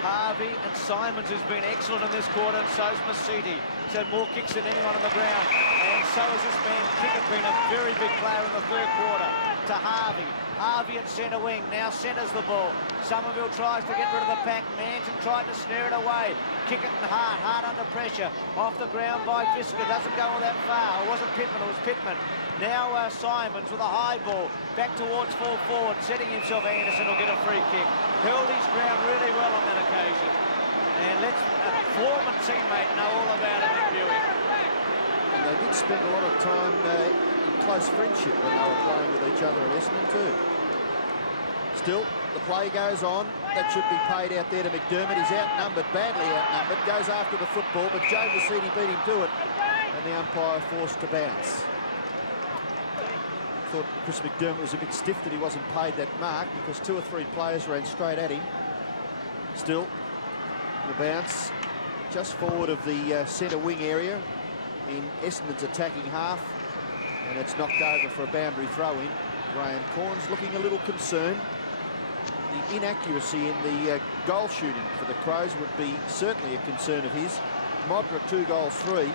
Harvey and Simons has been excellent in this quarter, and so's Masiti. He's had more kicks than anyone on the ground. And so has this man Pickett, been a very big player in the third quarter. To Harvey. Harvey at centre wing, now centres the ball. Somerville tries to get rid of the pack. Manson tried to snare it away. Kick it in hard under pressure. Off the ground by Fisker, doesn't go all that far. It wasn't Pittman, it was Pittman. Now Simons with a high ball. Back towards full forward, setting himself. Anderson will get a free kick. Held his ground really well on that occasion. And let's a former teammate know all about it in Buick. And they did spend a lot of time in close friendship when they were playing with each other in Essendon too. Still, the play goes on. That should be paid out there to McDermott. He's outnumbered, badly outnumbered. Goes after the football, but Joe Vasiti beat him to it. And the umpire forced to bounce. Thought Chris McDermott was a bit stiff that he wasn't paid that mark because 2 or 3 players ran straight at him. Still, the bounce just forward of the centre wing area in Essendon's attacking half, and it's knocked over for a boundary throw-in. Graham Corns looking a little concerned. The inaccuracy in the goal shooting for the Crows would be certainly a concern of his. Modra 2 goals 3,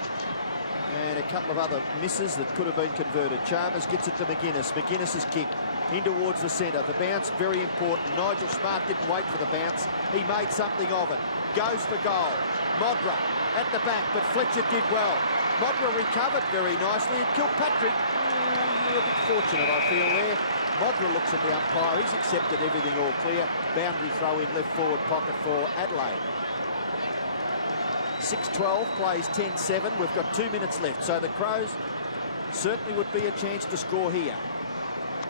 and a couple of other misses that could have been converted. Chalmers gets it to McGuinness. McGuinness's kick in towards the centre. The bounce very important. Nigel Smart didn't wait for the bounce. He made something of it. Goes for goal. Modra at the back, but Fletcher did well. Modra recovered very nicely, and Kilpatrick, a bit fortunate, I feel, there. Modra looks at the umpire. He's accepted everything all clear. Boundary throw in left forward pocket for Adelaide. 6-12, plays 10-7. We've got 2 minutes left, so the Crows certainly would be a chance to score here.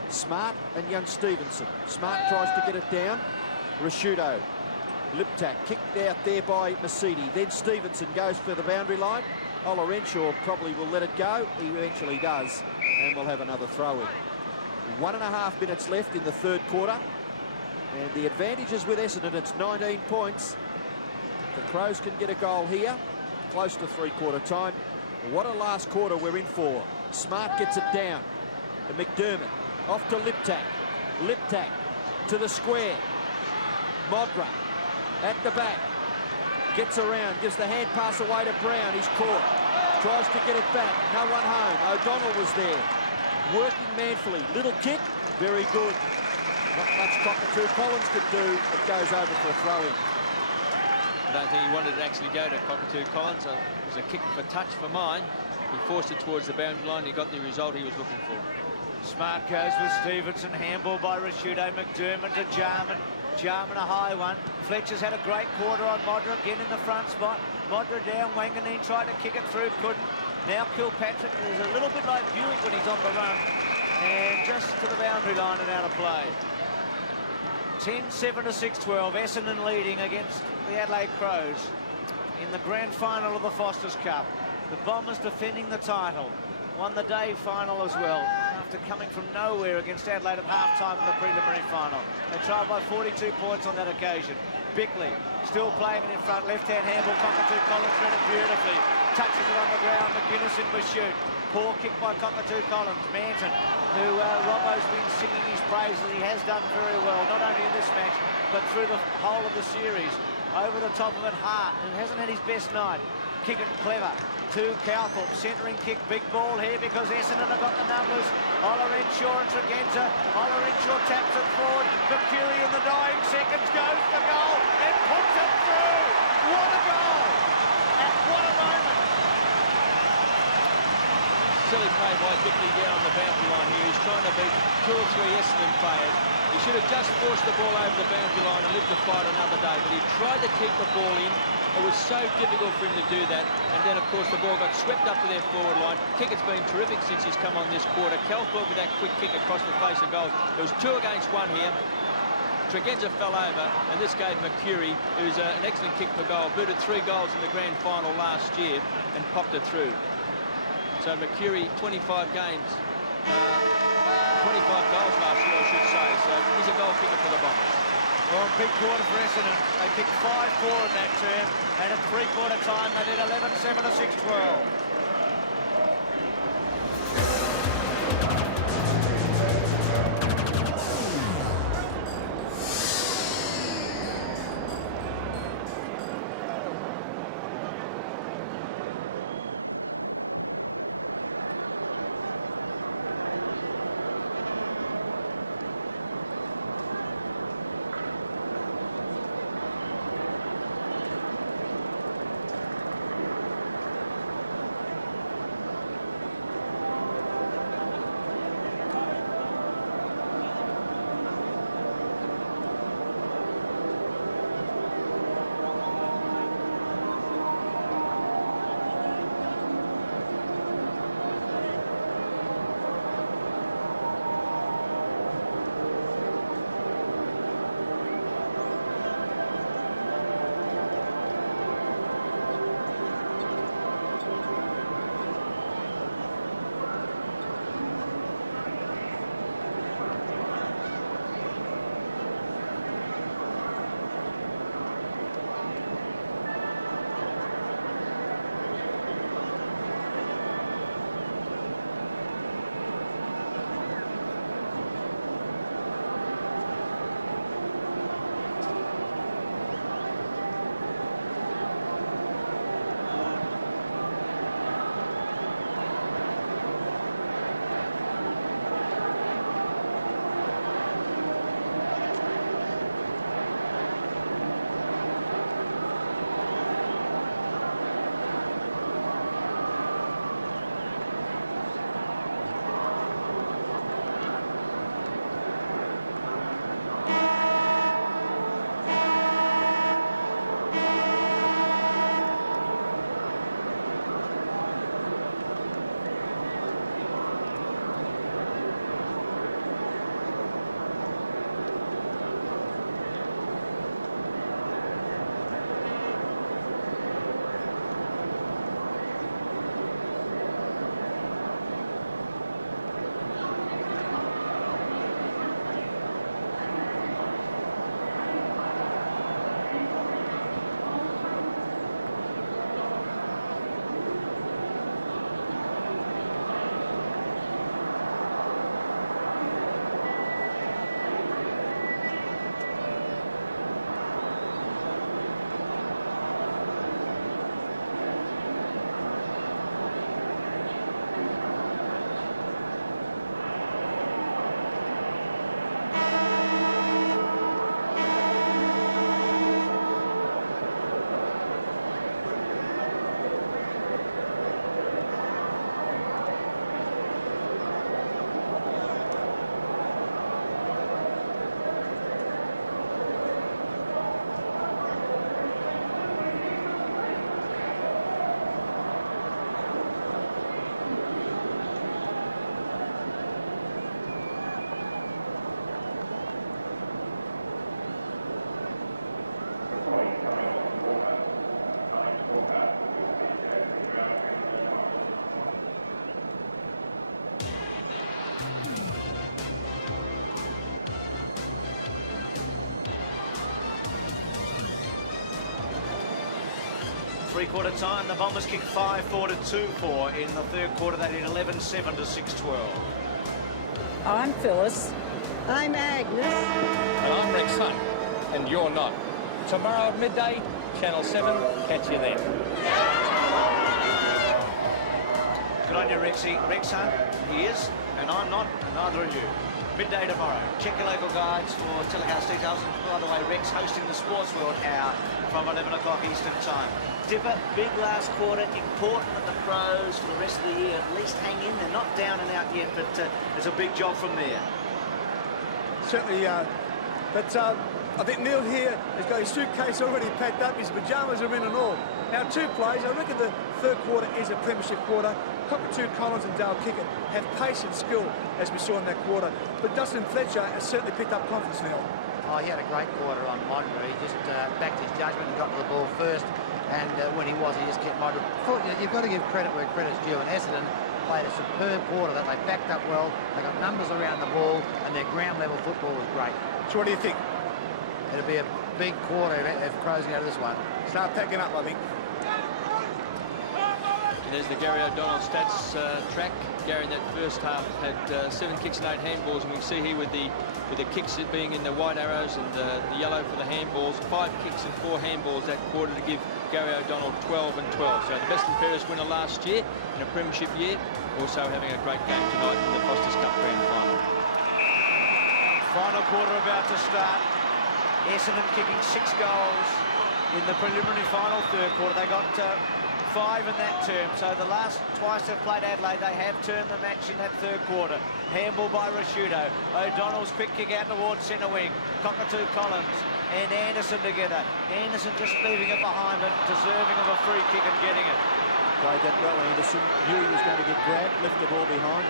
Smart and young Stevenson. Smart tries to get it down. Rashudo. Liptak kicked out there by Masidi. Then Stevenson goes for the boundary line. Ola Renshaw probably will let it go. He eventually does, and we'll have another throw-in. 1.5 minutes left in the third quarter, and the advantage is with Essendon. It's 19 points. The Crows can get a goal here, close to three-quarter time. What a last quarter we're in for. Smart gets it down to McDermott, off to Liptak. Liptak to the square. Modra at the back, gets around, gives the hand pass away to Brown. He's caught, tries to get it back, no one home. O'Donnell was there, working manfully. Little kick, very good. Not much Cockatoo Collins could do. It goes over for a throw-in. I don't think he wanted to actually go to Cockatoo Collins. It was a kick for touch for mine. He forced it towards the boundary line. He got the result he was looking for. Smart goes with Stevenson. Handball by Rashudo. McDermott to Jarman. Jarman a high one. Fletcher's had a great quarter on Modra. Again in the front spot. Modra down. Wanganeen tried to kick it through. Couldn't. Now Kilpatrick is a little bit like Buick when he's on the run. And just to the boundary line and out of play. 10-7 to 6-12. Essendon leading against the Adelaide Crows in the grand final of the Foster's Cup. The Bombers defending the title. Won the day final as well. after coming from nowhere against Adelaide at half-time in the preliminary final. They trailed by 42 points on that occasion. Bickley still playing it in front, left-hand handball, Cockatoo Collins read it beautifully. Touches it on the ground, McGuinness in pursuit. Poor kick by Cockatoo Collins. Manton, who Robbo's been singing his praises, he has done very well, not only in this match, but through the whole of the series. Over the top of it, Hart, who hasn't had his best night. Kick it clever to Calthorpe, centering kick, big ball here because Essendon have got the numbers. Olorenshaw and Tregenza. Olorenshaw taps it forward. Mercury in the dying seconds goes for goal and puts it through. What a goal! And what a moment! Silly play by Bickley down on the boundary line here. He's trying to beat 2 or 3 Essendon players. He should have just forced the ball over the boundary line and lived the fight another day, but he tried to keep the ball in. It was so difficult for him to do that, and then of course the ball got swept up to their forward line. Kickett's been terrific since he's come on this quarter. Calthorpe with that quick kick across the face of goals. There was 2 against 1 here. Tregenza fell over, and this gave Mercury, who's an excellent kick for goal, booted 3 goals in the grand final last year and popped it through. So Mercury, 25 games, 25 goals last year, I should say. So he's a goal kicker for the Bombers. Well, big quarter for Essendon. They kicked 5-4 in that term, and at three-quarter time they did 11-7 to 6-12. Three-quarter time, the Bombers kick 5-4 to 2-4. In the third quarter, they did 11-7 to 6-12. I'm Phyllis. I'm Agnes. And I'm Rex Hunt. And you're not. Tomorrow at midday, Channel 7. Catch you then. Good on you, Rexy. Rex Hunt, he is, and I'm not, and neither are you. Midday tomorrow. Check your local guides for telecast details. And by the way, Rex hosting the Sports World Hour from 11 o'clock Eastern Time. Dipper, big last quarter, important that the Crows for the rest of the year at least hang in. They're not down and out yet, but it's a big job from there. Certainly, but I think Neil here has got his suitcase already packed up, his pyjamas are in and all. Now, two plays. I reckon the third quarter is a premiership quarter. Cockatoo Collins and Dale Kickett have pace and skill, as we saw in that quarter. But Dustin Fletcher has certainly picked up confidence now. Oh, he had a great quarter on Modra. He just backed his judgment and got to the ball first. And when he just kept Modra. You've got to give credit where credit's due. And Essendon played a superb quarter that they backed up well. They got numbers around the ball, and their ground level football was great. So what do you think? It'll be a big quarter if Crows get out of this one. Start packing up, I think. There's the Gary O'Donnell stats track. Gary in that first half had 7 kicks and 8 handballs, and we see here with the kicks being in the white arrows and the yellow for the handballs, 5 kicks and 4 handballs that quarter to give Gary O'Donnell 12 and 12. So the best and fairest winner last year in a premiership year, also having a great game tonight in the Foster's Cup Grand Final. Final quarter about to start. Essendon kicking 6 goals in the preliminary final third quarter. They got 5 in that term. So the last twice they've played Adelaide, they have turned the match in that third quarter. Handball by Rashudo. O'Donnell's quick kick out towards centre wing. Cockatoo Collins and Anderson together. Anderson just leaving it behind, but deserving of a free kick and getting it. Played that well, Anderson. Knew he was going to get grabbed, left the ball behind.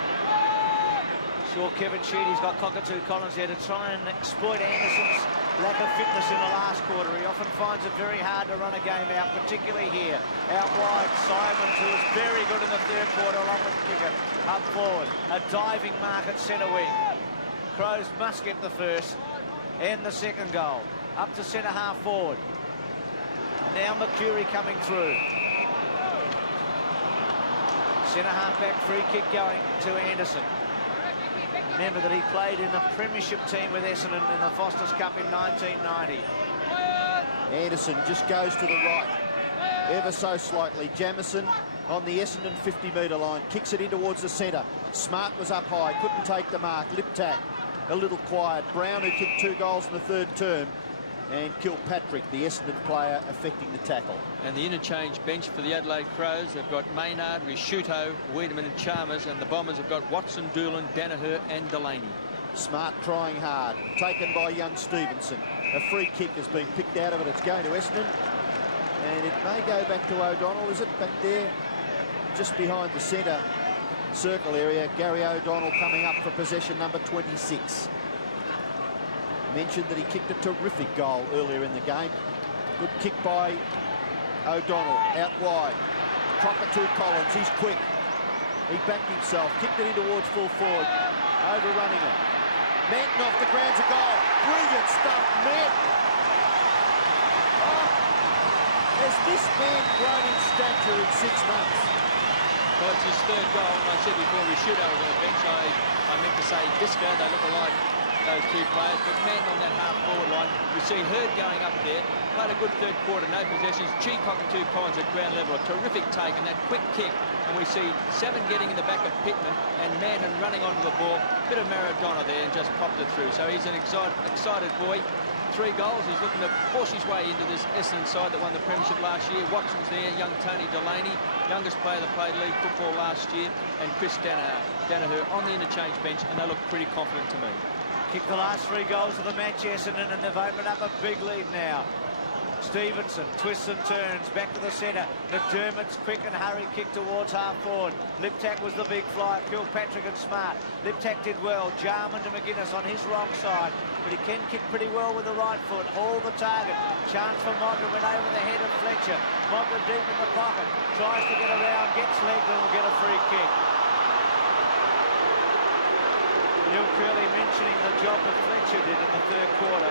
Sure, Kevin Sheedy's got Cockatoo Collins there to try and exploit Anderson's lack of fitness in the last quarter. He often finds it very hard to run a game out, particularly here. Out wide, Simons, who was very good in the third quarter, along with Kickett. Up forward, a diving mark at centre wing. Crows must get the first and the second goal. Up to centre half forward. Now Mercury coming through. Centre half back free kick going to Anderson. Remember that he played in the Premiership team with Essendon in the Foster's Cup in 1990. Anderson just goes to the right, ever so slightly. Jamieson on the Essendon 50-metre line, kicks it in towards the centre. Smart was up high, couldn't take the mark. Liptak a little quiet. Brown, who kicked 2 goals in the third term, and Kilpatrick, the Essendon player, affecting the tackle. And the interchange bench for the Adelaide Crows, they've got Maynard, Risciuto, Wiedemann and Chalmers, and the Bombers have got Watson, Doolan, Danaher and Delaney. Smart trying hard, taken by young Stevenson. A free kick has been picked out of it. It's going to Essendon, and it may go back to O'Donnell. Is it back there, just behind the centre circle area? Gary O'Donnell coming up for possession number 26. Mentioned that he kicked a terrific goal earlier in the game. Good kick by O'Donnell, out wide. Cockatoo Collins, he's quick. He backed himself, kicked it in towards full forward, overrunning it. Manton off the ground's a goal. Brilliant stuff, Manton. Oh, has this man grown in stature in 6 months? Well, it's his third goal, and I said before we shoot over the bench, I meant to say Disco, they look alike, those 2 players, but man on that half-forward line, we see Hurd going up there, played a good third quarter, no possessions. Cockatoo Collins at ground level, a terrific take and that quick kick, and we see Salmon getting in the back of Pittman and Manton running onto the ball, bit of Maradona there and just popped it through. So he's an excited boy. 3 goals, he's looking to force his way into this Essendon side that won the Premiership last year. Watson's there, young Tony Delaney, youngest player that played league football last year, and Chris Danaher on the interchange bench, and they look pretty confident to me. Kick the last 3 goals of the match, Essendon, and they've opened up a big lead now. Stevenson twists and turns back to the centre. McDermott's quick and hurried kick towards half forward. Liptak was the big flyer. Kilpatrick and Smart. Liptak did well. Jarman to McGuinness on his wrong side, but he can kick pretty well with the right foot. All the target. Chance for Modra, went over the head of Fletcher. Modra deep in the pocket. Tries to get around, gets legged and will get a free kick. Neil Curley mentioning the job that Fletcher did in the third quarter.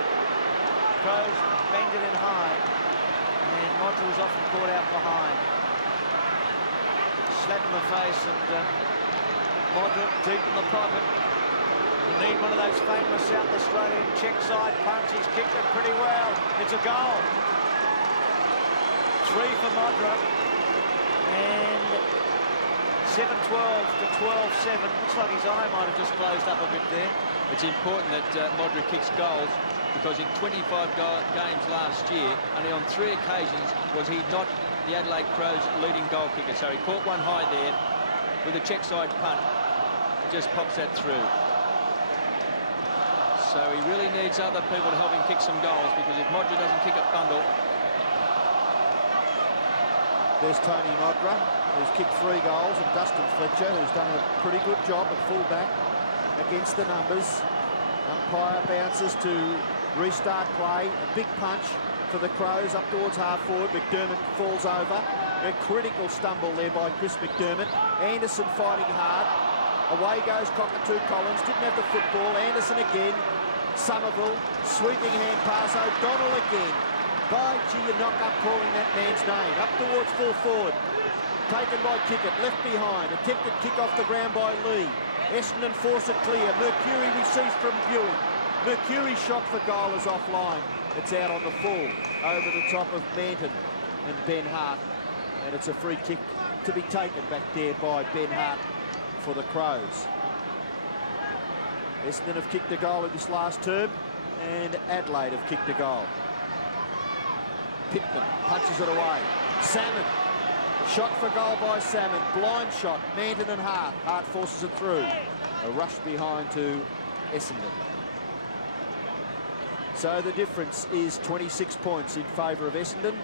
Crows banged it in high. And Modra was often caught out behind. Slap in the face, and Modra deep in the pocket. You need one of those famous South Australian check side punch. He's kicked it pretty well. It's a goal. 3 for Modra. And 7-12 to 12-7. Looks like his eye might have just closed up a bit there. It's important that Modra kicks goals, because in 25 games last year, only on 3 occasions was he not the Adelaide Crows' leading goal kicker. So he caught one high there with a check side punt. Just pops that through. So he really needs other people to help him kick some goals, because if Modra doesn't kick it bundle. There's Tony Modra, who's kicked 3 goals, and Dustin Fletcher, who's done a pretty good job at fullback against the numbers. Umpire bounces to restart play. A big punch for the Crows up towards half forward. McDermott falls over. A critical stumble there by Chris McDermott. Anderson fighting hard. Away goes Cockatoo Collins. Didn't have the football. Anderson again. Somerville. Sweeping hand pass. O'Donnell again. By gee, you're not up calling that man's name. Up towards full forward. Taken by Kickett. Left behind. Attempted kick off the ground by Lee. Essendon force it clear. Mercury receives from Buick. Mercury shot for goal is offline. It's out on the full. Over the top of Manton and Ben Hart. And it's a free kick to be taken back there by Ben Hart for the Crows. Essendon have kicked a goal in this last term, and Adelaide have kicked a goal. Pittman punches it away. Salmon. Shot for goal by Salmon. Blind shot. Manton and Hart. Hart forces it through. A rush behind to Essendon. So the difference is 26 points in favour of Essendon.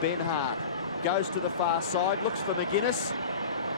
Ben Hart goes to the far side. Looks for McGuinness.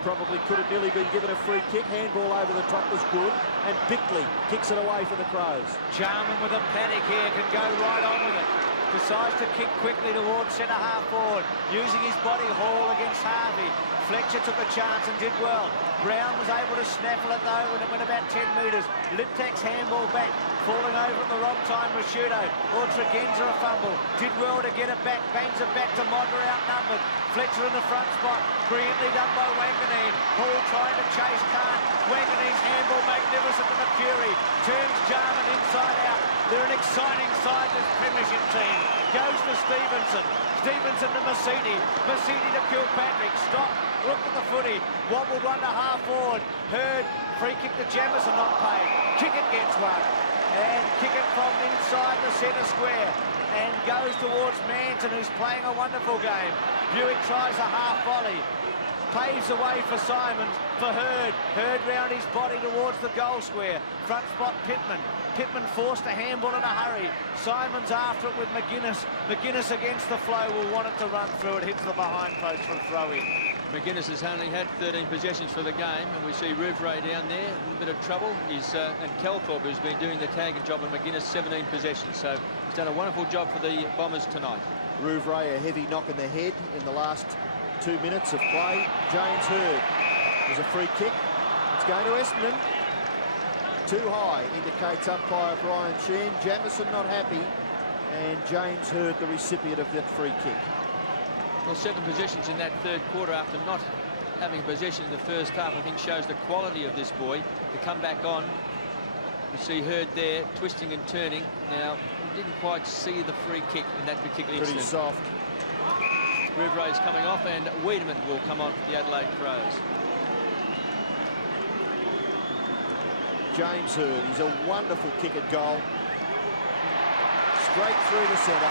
Probably could have nearly been given a free kick. Handball over the top was good. And Bickley kicks it away for the Crows. Jarman with a panic here, can go right on with it. Decides to kick quickly towards centre half forward, using his body haul against Harvey. Fletcher took a chance and did well. Brown was able to snaffle it though when it went about 10 metres. Liptak's handball back, falling over at the wrong time. Rashudo or Tregenza a fumble. Did well to get it back, bangs it back to Modra outnumbered. Fletcher in the front spot, brilliantly done by Wanganeen. Hall trying to chase Khan. Wanganeen's handball magnificent to Mercury. Turns Jarman inside out. They're an exciting side, this Premiership team. Goes to Stevenson. Stevenson to Massini. Massini to Kilpatrick. Stop. Look at the footy. Wobbled one to half forward. Hurd. Free kick to Jamison, not paid. Kickett gets one. And Kickett from inside the centre square. And goes towards Manton, who's playing a wonderful game. Buick tries a half volley. Paves away for Simons, for Hurd. Hurd round his body towards the goal square. Front spot Pittman. Pittman forced a handball in a hurry. Simons after it with McGuinness. McGuinness against the flow will want it to run through. It hits the behind post for a throw-in. McGuinness has only had 13 possessions for the game, and we see Rouvray down there, a little bit of trouble. And Kelthorpe, who's been doing the tagging job, and McGuinness 17 possessions. So he's done a wonderful job for the Bombers tonight. Rouvray a heavy knock in the head in the last 2 minutes of play. James Hurd. There's a free kick. It's going to Essendon. Too high, indicates umpire Brian Sheen. Jamison not happy, and James Hurd the recipient of that free kick. Well, 7 possessions in that third quarter after not having possession in the first half, I think shows the quality of this boy to come back on. You see Hurd there twisting and turning. Now, we didn't quite see the free kick in that particular instance. Pretty soft. Rouvray's coming off, and Wiedemann will come on for the Adelaide Crows. James Hurd, he's a wonderful kick at goal. Straight through the centre.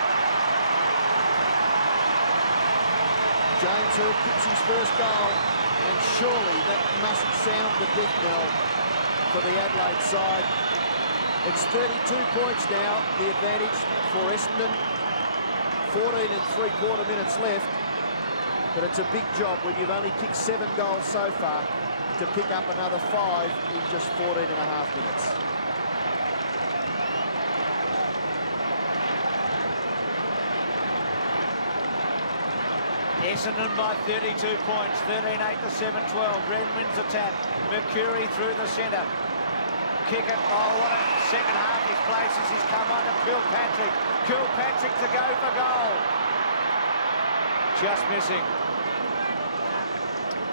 James Hurd kicks his first goal, and surely that must sound the death knell for the Adelaide side. It's 32 points now, the advantage for Essendon. 14 3/4 minutes left, but it's a big job when you've only kicked 7 goals so far to pick up another 5 in just 14.5 minutes. Essendon by 32 points, 13-8 to 7-12. Redmond's attack. Mercury through the centre. Kick it. Oh, what a second half he places. He's come on to Kilpatrick. Kilpatrick to go for goal. just missing.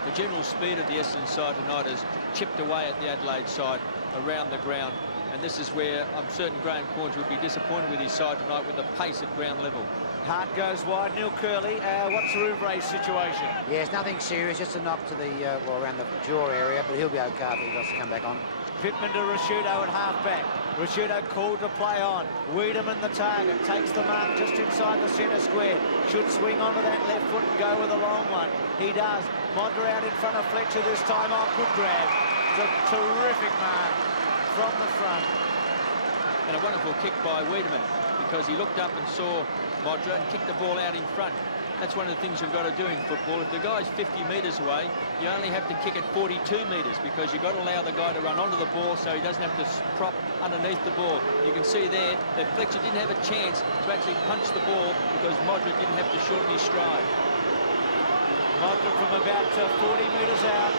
The general speed of the Essendon side tonight has chipped away at the Adelaide side around the ground. And this is where I'm certain Graham Corns would be disappointed with his side tonight with the pace at ground level. Hart goes wide. Neil Curley, what's Rouvre's situation? Yeah, it's nothing serious, just a knock to the, well, around the jaw area, but he'll be okay if he wants to come back on. Pittman to Rashudo at half-back. Rashudo called to play on. Wiedemann the target, takes the mark just inside the centre square. Should swing onto that left foot and go with a long one. He does. Modra out in front of Fletcher this time. Oh, good grab. It's a terrific mark from the front. And a wonderful kick by Wiedemann, because he looked up and saw Modra and kicked the ball out in front. That's one of the things you've got to do in football. If the guy's 50 metres away, you only have to kick it 42 metres, because you've got to allow the guy to run onto the ball so he doesn't have to prop underneath the ball. You can see there that Fletcher didn't have a chance to actually punch the ball because Modra didn't have to shorten his stride. Modra from about 40 metres out.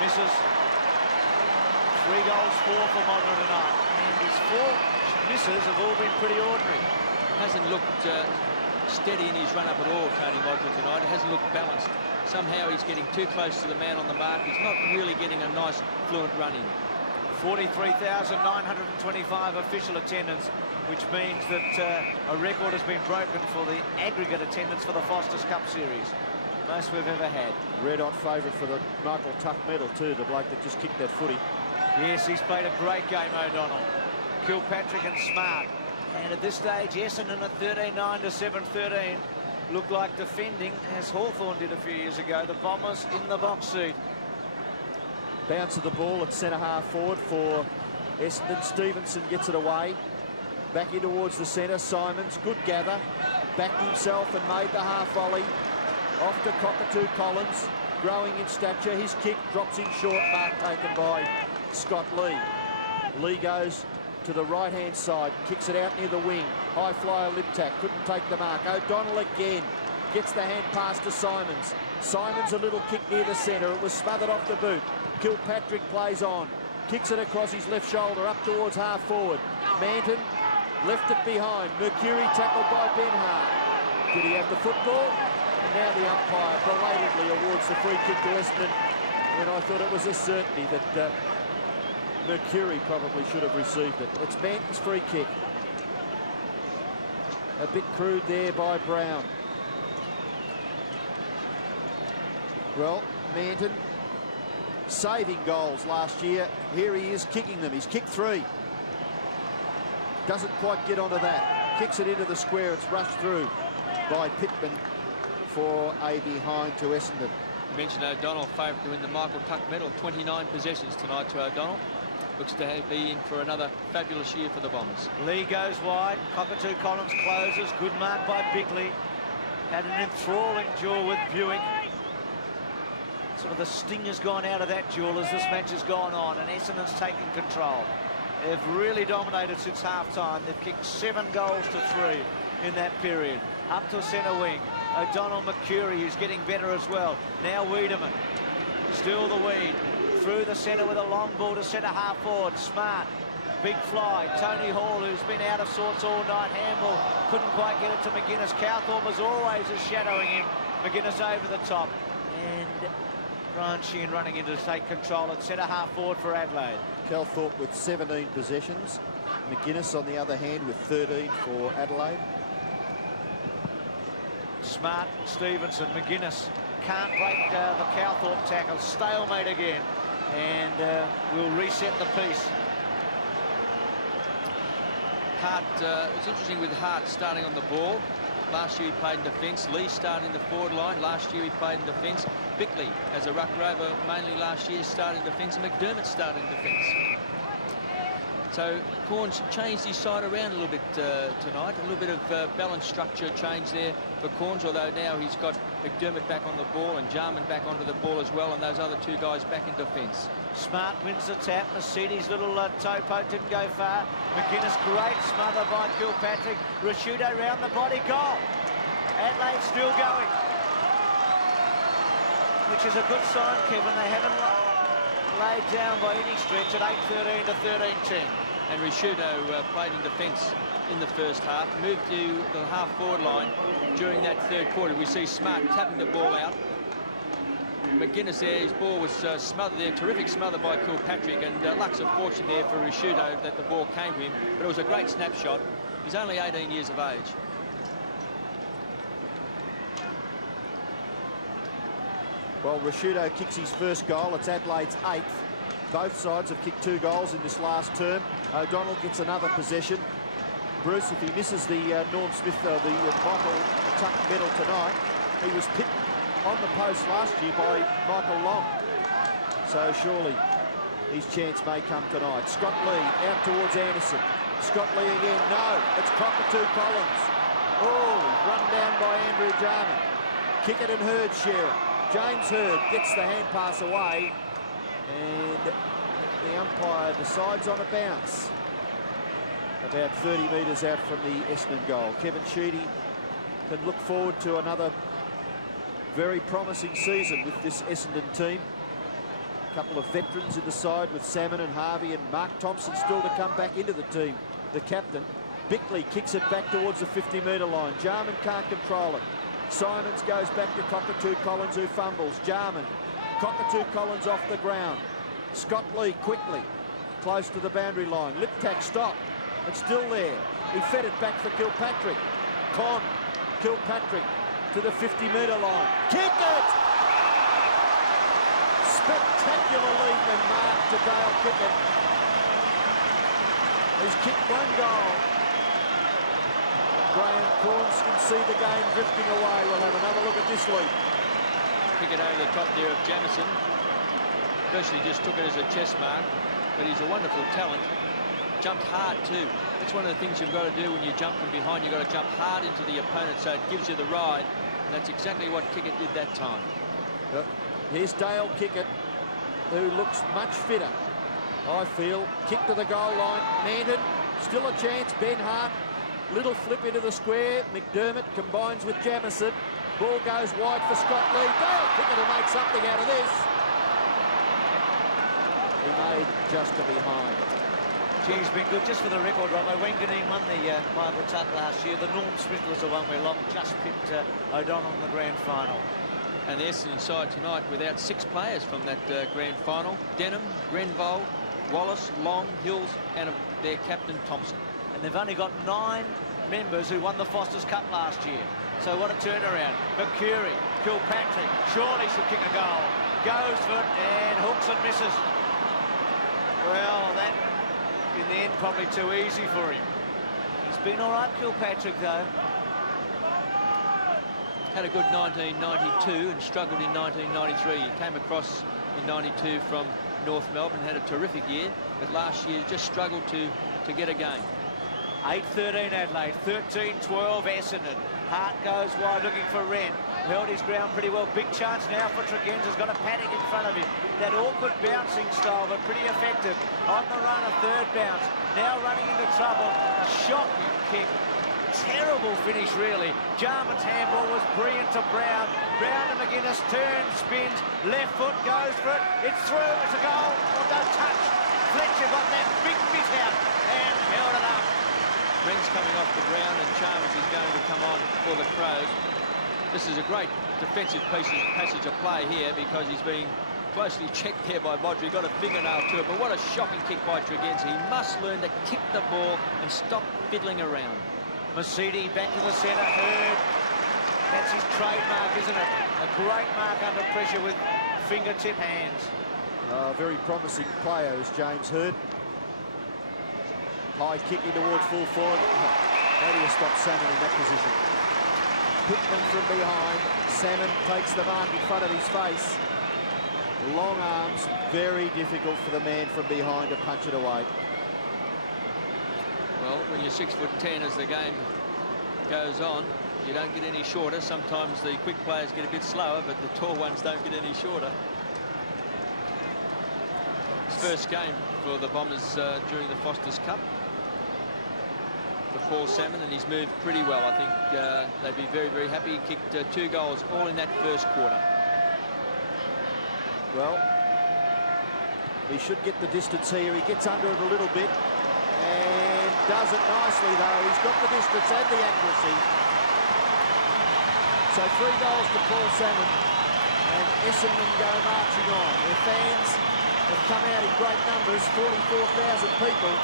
Misses. 3 goals, 4 for Modra tonight. And his 4 misses have all been pretty ordinary. Hasn't looked steady in his run-up at all, Tony Modra, tonight. It hasn't looked balanced. Somehow he's getting too close to the man on the mark. He's not really getting a nice, fluent run in. 43,925 official attendance, which means that a record has been broken for the aggregate attendance for the Foster's Cup Series. Most we've ever had. Red-hot favourite for the Michael Tuck medal too, the bloke that just kicked that footy. Yes, he's played a great game, O'Donnell. Kilpatrick and Smart. And at this stage, Essendon at 13-9 to 7-13 look like defending, as Hawthorn did a few years ago. The Bombers in the box seat. Bounce of the ball at centre-half forward for Essendon. Stevenson gets it away. Back in towards the centre. Simons, good gather. Backed himself and made the half volley. Off to Cockatoo Collins. Growing in stature. His kick drops in short. Mark taken by Scott Lee. Lee goes to the right-hand side, kicks it out near the wing. High flyer Liptak, couldn't take the mark. O'Donnell again, gets the hand pass to Simons. Simons a little kick near the centre, it was smothered off the boot. Kilpatrick plays on, kicks it across his left shoulder, up towards half forward. Manton left it behind. Mercury tackled by Ben Hart. Did he have the football? And now the umpire belatedly awards the free kick to Essendon, when I thought it was a certainty that Mercury probably should have received it. It's Manton's free kick. A bit crude there by Brown. Well, Manton saving goals last year. Here he is kicking them. He's kicked 3. Doesn't quite get onto that. Kicks it into the square. It's rushed through by Pittman for a behind to Essendon. You mentioned O'Donnell favourite to win the Michael Tuck medal. 29 possessions tonight to O'Donnell. Looks to be in for another fabulous year for the Bombers. Lee goes wide. Cockatoo Collins closes. Good mark by Bigley. Had an enthralling duel with Buick. Sort of the sting has gone out of that duel as this match has gone on, and Essendon's taken control. They've really dominated since half-time. They've kicked 7 goals to 3 in that period. Up to centre wing. O'Donnell Mercury, who's getting better as well. Now Wiedemann. Still the lead. Through the centre with a long ball to centre half forward. Smart. Big fly. Tony Hall, who's been out of sorts all night. Handball couldn't quite get it to McGuinness. Cowthorpe, as always, is shadowing him. McGuinness over the top. And Brian Sheehan running in to take control at centre half forward for Adelaide. Calthorpe with 17 possessions. McGuinness, on the other hand, with 13 for Adelaide. Smart and Stevenson. McGuinness can't break the Calthorpe tackle. Stalemate again. And we'll reset the piece. Hart, it's interesting with Hart starting on the ball. Last year he played in defence. Lee started in the forward line. Last year he played in defence. Bickley, as a ruck rover, mainly last year, started in defence. And McDermott started in defence. So Corns changed his side around a little bit tonight. A little bit of balance structure change there for Corns, although now he's got McDermott back on the ball and Jarman back onto the ball as well, and those other 2 guys back in defence. Smart wins the tap. Mercedes' little toe poke didn't go far. McGuinness, great smother by Kilpatrick. Rashudo round the body. Goal. Adelaide still going. Which is a good sign, Kevin. They haven't laid down by any stretch at 8-13 to 13-10. And Rashudo played in defence in the first half, moved to the half-forward line during that third quarter. We see Smart tapping the ball out. McGuinness there, his ball was smothered there, terrific smother by Kilpatrick, and lucks of fortune there for Risciuto that the ball came to him, but it was a great snapshot. He's only 18 years of age. Well, Risciuto kicks his first goal. It's Adelaide's 8th. Both sides have kicked 2 goals in this last term. O'Donnell gets another possession. Bruce, if he misses the Norm Smith, the Michael Tuck medal tonight, he was picked on the post last year by Michael Long. So surely his chance may come tonight. Scott Lee out towards Anderson. Scott Lee again. No, it's Cockatoo Collins. Oh, run down by Andrew Jarman. Kickett and Hurd share it. James Hurd gets the hand pass away, and the umpire decides on a bounce about 30 metres out from the Essendon goal. Kevin Sheedy can look forward to another very promising season with this Essendon team. A couple of veterans in the side with Salmon and Harvey, and Mark Thompson still to come back into the team, the captain. Bickley kicks it back towards the 50-metre line. Jarman can't control it. Simons goes back to Cockatoo Collins, who fumbles. Jarman, Cockatoo Collins off the ground. Scott Lee quickly, close to the boundary line. Liptak stop. It's still there. He fed it back for Kilpatrick. Kilpatrick to the 50-metre line. Kick it! Spectacular lead and mark to Dale Kickett. He's kicked 1 goal. Graham Corns can see the game drifting away. We'll have another look at this lead. Kick it over the top there of Jamison. Firstly just took it as a chest mark, but he's a wonderful talent. Jumped hard too. That's one of the things you've got to do when you jump from behind. You've got to jump hard into the opponent so it gives you the ride. And that's exactly what Kickett did that time. Yep. Here's Dale Kickett, who looks much fitter, I feel. Kick to the goal line. Manton, still a chance. Ben Hart, little flip into the square. McDermott combines with Jamison. Ball goes wide for Scott Lee. Dale Kickett will make something out of this. He made just a behind. He's been good. Just for the record, Robbo, Wanganeen won the Michael Tuck last year. The Norm Smith was the one where Long just picked O'Donnell in the grand final. And the Essendon side tonight without 6 players from that grand final. Denham, Grenville, Wallace, Long, Hills, and their captain Thompson. And they've only got 9 members who won the Foster's Cup last year. So what a turnaround. Mercury, Kilpatrick, surely should kick a goal. Goes for it and hooks and misses. Well, that in the end probably too easy for him. He's been all right, Kilpatrick, though. Had a good 1992 and struggled in 1993. He came across in 92 from North Melbourne, had a terrific year, but last year just struggled to get a game. 8-13 Adelaide, 13-12 Essendon. Hart goes wide looking for Wren. Held his ground pretty well. Big chance now for Tregenza's got a panic in front of him. That awkward bouncing style, but pretty effective. On the run, a third bounce. Now running into trouble. Shocking kick. Terrible finish, really. Jarman's handball was brilliant to Brown. Brown to McGuinness, turns, spins, left foot goes for it. It's through, it's a goal. Oh, don't touch. Fletcher got that big miss out and held it up. Wren's coming off the ground and Chalmers is going to come on for the Crows. This is a great defensive passage of play here because he's being closely checked here by Modry. Got a fingernail to it, but what a shocking kick by Tregenza. He must learn to kick the ball and stop fiddling around. Mercedes back to the centre. Hurd. That's his trademark, isn't it? A great mark under pressure with fingertip hands. Very promising player is James Hurd. High kicking towards full forward. How do you stop Salmon in that position? Pittman from behind. Salmon takes the mark in front of his face. Long arms, very difficult for the man from behind to punch it away. Well, when you're 6'10" as the game goes on, you don't get any shorter. Sometimes the quick players get a bit slower, but the tall ones don't get any shorter. First game for the Bombers during the Foster's Cup. For Paul Salmon, and he's moved pretty well. I think they'd be very, very happy. He kicked 2 goals all in that first quarter. Well, he should get the distance here. He gets under it a little bit, and Does it nicely, though. He's got the distance and the accuracy. So 3 goals to Paul Salmon. And Essendon go marching on. Their fans have come out in great numbers, 44,000 people,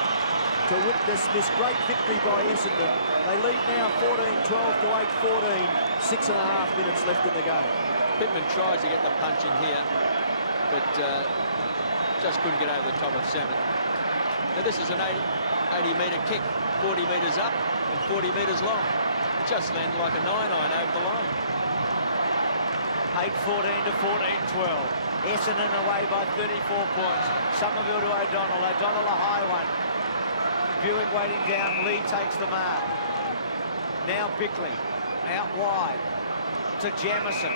to witness this great victory by Essendon. They lead now 14-12 to 8-14. 6.5 minutes left in the game. Pittman tries to get the punch in here, but just couldn't get over the top of Salmon. Now this is an 80-metre kick, 40 metres up and 40 metres long. Just landed like a 9-9 over the line. 8-14 to 14-12. Essendon away by 34 points. Somerville to O'Donnell. O'Donnell a high one. Buick waiting down. Lee takes the mark. Now Bickley out wide to Jamison.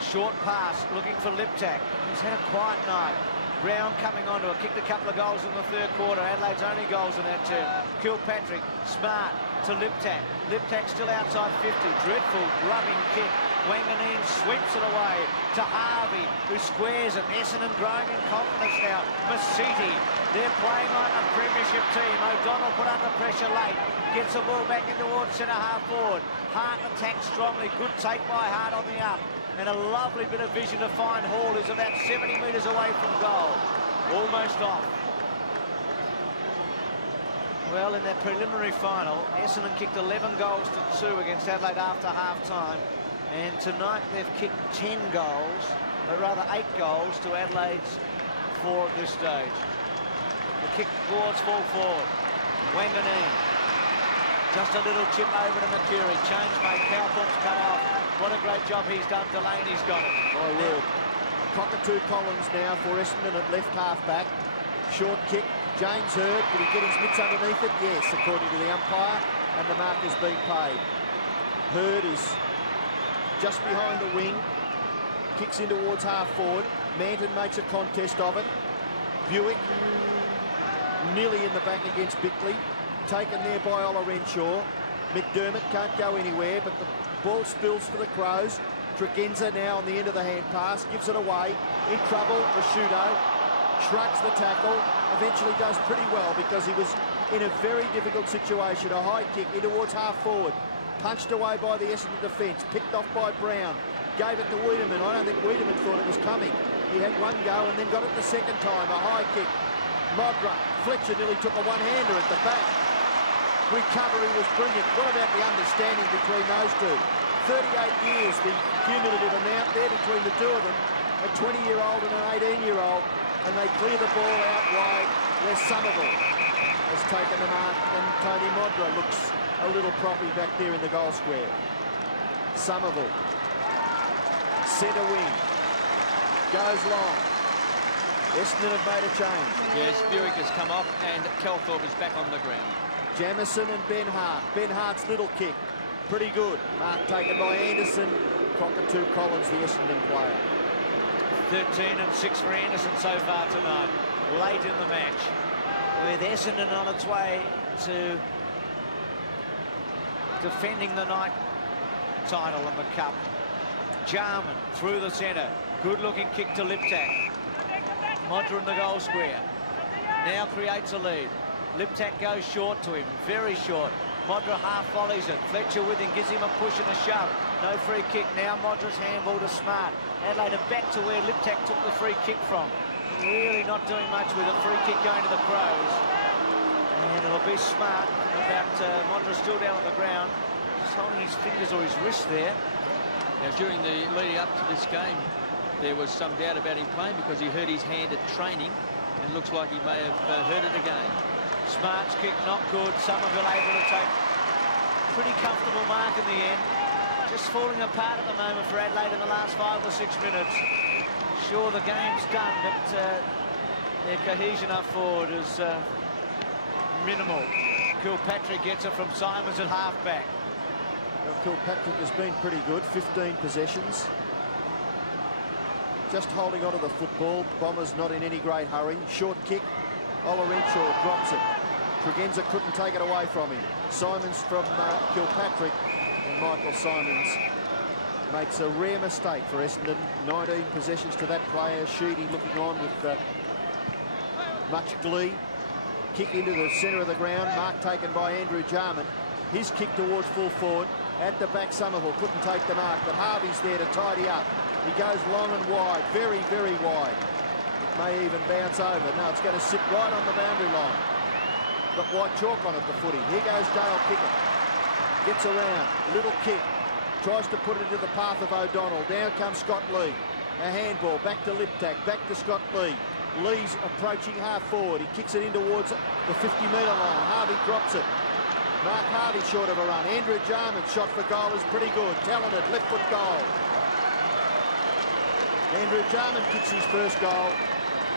Short pass looking for Liptak. He's had a quiet night. Brown coming onto it. Kicked a couple of goals in the third quarter. Adelaide's only goals in that term. Kilpatrick. Smart to Liptak. Liptak still outside 50. Dreadful rubbing kick. Wanganeen sweeps it away to Harvey, who squares it. Essendon growing in confidence now. Masiti, they're playing like a Premiership team. O'Donnell put under pressure late. Gets the ball back in towards centre-half forward. Hart attacks strongly. Good take by Hart on the up. And a lovely bit of vision to find Hall, who's about 70 metres away from goal. Almost off. Well, in that preliminary final, Essendon kicked 11 goals to 2 against Adelaide after half-time. And tonight they've kicked 10 goals, or rather 8 goals to Adelaide's 4 at this stage. The kick towards full forward. Wanganeen. Just a little chip over to Mercury. Change made. Cowthorpe's cut off. What a great job he's done. Delaney's got it. My word. Cockatoo Collins now for Essendon at left half-back. Short kick. James Hurd. Did he get his mitts underneath it? Yes, according to the umpire. And the mark has been paid. Hurd is just behind the wing, kicks in towards half-forward. Manton makes a contest of it. Buick nearly in the back against Bickley. Taken there by Ola Renshaw. McDermott can't go anywhere, but the ball spills for the Crows. Tregenza now on the end of the hand pass, gives it away. In trouble, Rashudo shrugs the tackle. Eventually does pretty well because he was in a very difficult situation. A high kick in towards half-forward. Punched away by the Essendon defence, picked off by Brown, gave it to Wiedemann. I don't think Wiedemann thought it was coming. He had one go and then got it the second time, a high kick. Modra, Fletcher nearly took a one-hander at the back. Recovery was brilliant. What about the understanding between those two? 38 years, the cumulative amount there between the two of them, a 20-year-old and an 18-year-old, and they clear the ball out wide where Somerville has taken the mark, and Tony Modra looks a little proppy back there in the goal square. Somerville, centre wing, goes long. Essendon have made a change. Yes, Buick has come off and Calthorpe is back on the ground. Jamison and Ben Hart. Ben Hart's little kick, pretty good. Mark taken by Anderson. Cockatoo Collins, the Essendon player. 13 and 6 for Anderson so far tonight. Late in the match, with Essendon on its way to defending the night title and the cup. Jarman through the centre. Good-looking kick to Liptak. Modra in the goal square. Now creates a lead. Liptak goes short to him, very short. Modra half volleys it. Fletcher with him, gives him a push and a shove. No free kick. Now Modra's handball to Smart. Adelaide are back to where Liptak took the free kick from. Really not doing much with a free kick going to the Crows. And it'll be Smart. Modra still down on the ground. Just holding his fingers or his wrist there. Now, during the leading up to this game, there was some doubt about him playing because he hurt his hand at training, and looks like he may have hurt it again. Smart's kick not good. Somerville able to take pretty comfortable mark in the end. Just falling apart at the moment for Adelaide in the last 5 or 6 minutes. Sure, the game's done, but their cohesion up forward is minimal. Kilpatrick gets it from Simons at half-back. Well, Kilpatrick has been pretty good, 15 possessions. Just holding onto the football. Bombers not in any great hurry. Short kick. Ola Renshaw drops it. Tregenza couldn't take it away from him. Simons from Kilpatrick, and Michael Simons makes a rare mistake for Essendon. 19 possessions to that player. Sheedy looking on with much glee. Kick into the centre of the ground. Mark taken by Andrew Jarman. His kick towards full forward. At the back, Somerville couldn't take the mark, but Harvey's there to tidy up. He goes long and wide, very, very wide. It may even bounce over. No, it's going to sit right on the boundary line. Got white chalk on it, the footy. Here goes Dale Pickett. Gets around, little kick. Tries to put it into the path of O'Donnell. Down comes Scott Lee. A handball, back to Liptak, back to Scott Lee. Lee's approaching half forward. He kicks it in towards the 50-metre line. Harvey drops it. Mark Harvey short of a run. Andrew Jarman's shot for goal is pretty good. Talented, left foot goal. Andrew Jarman kicks his first goal,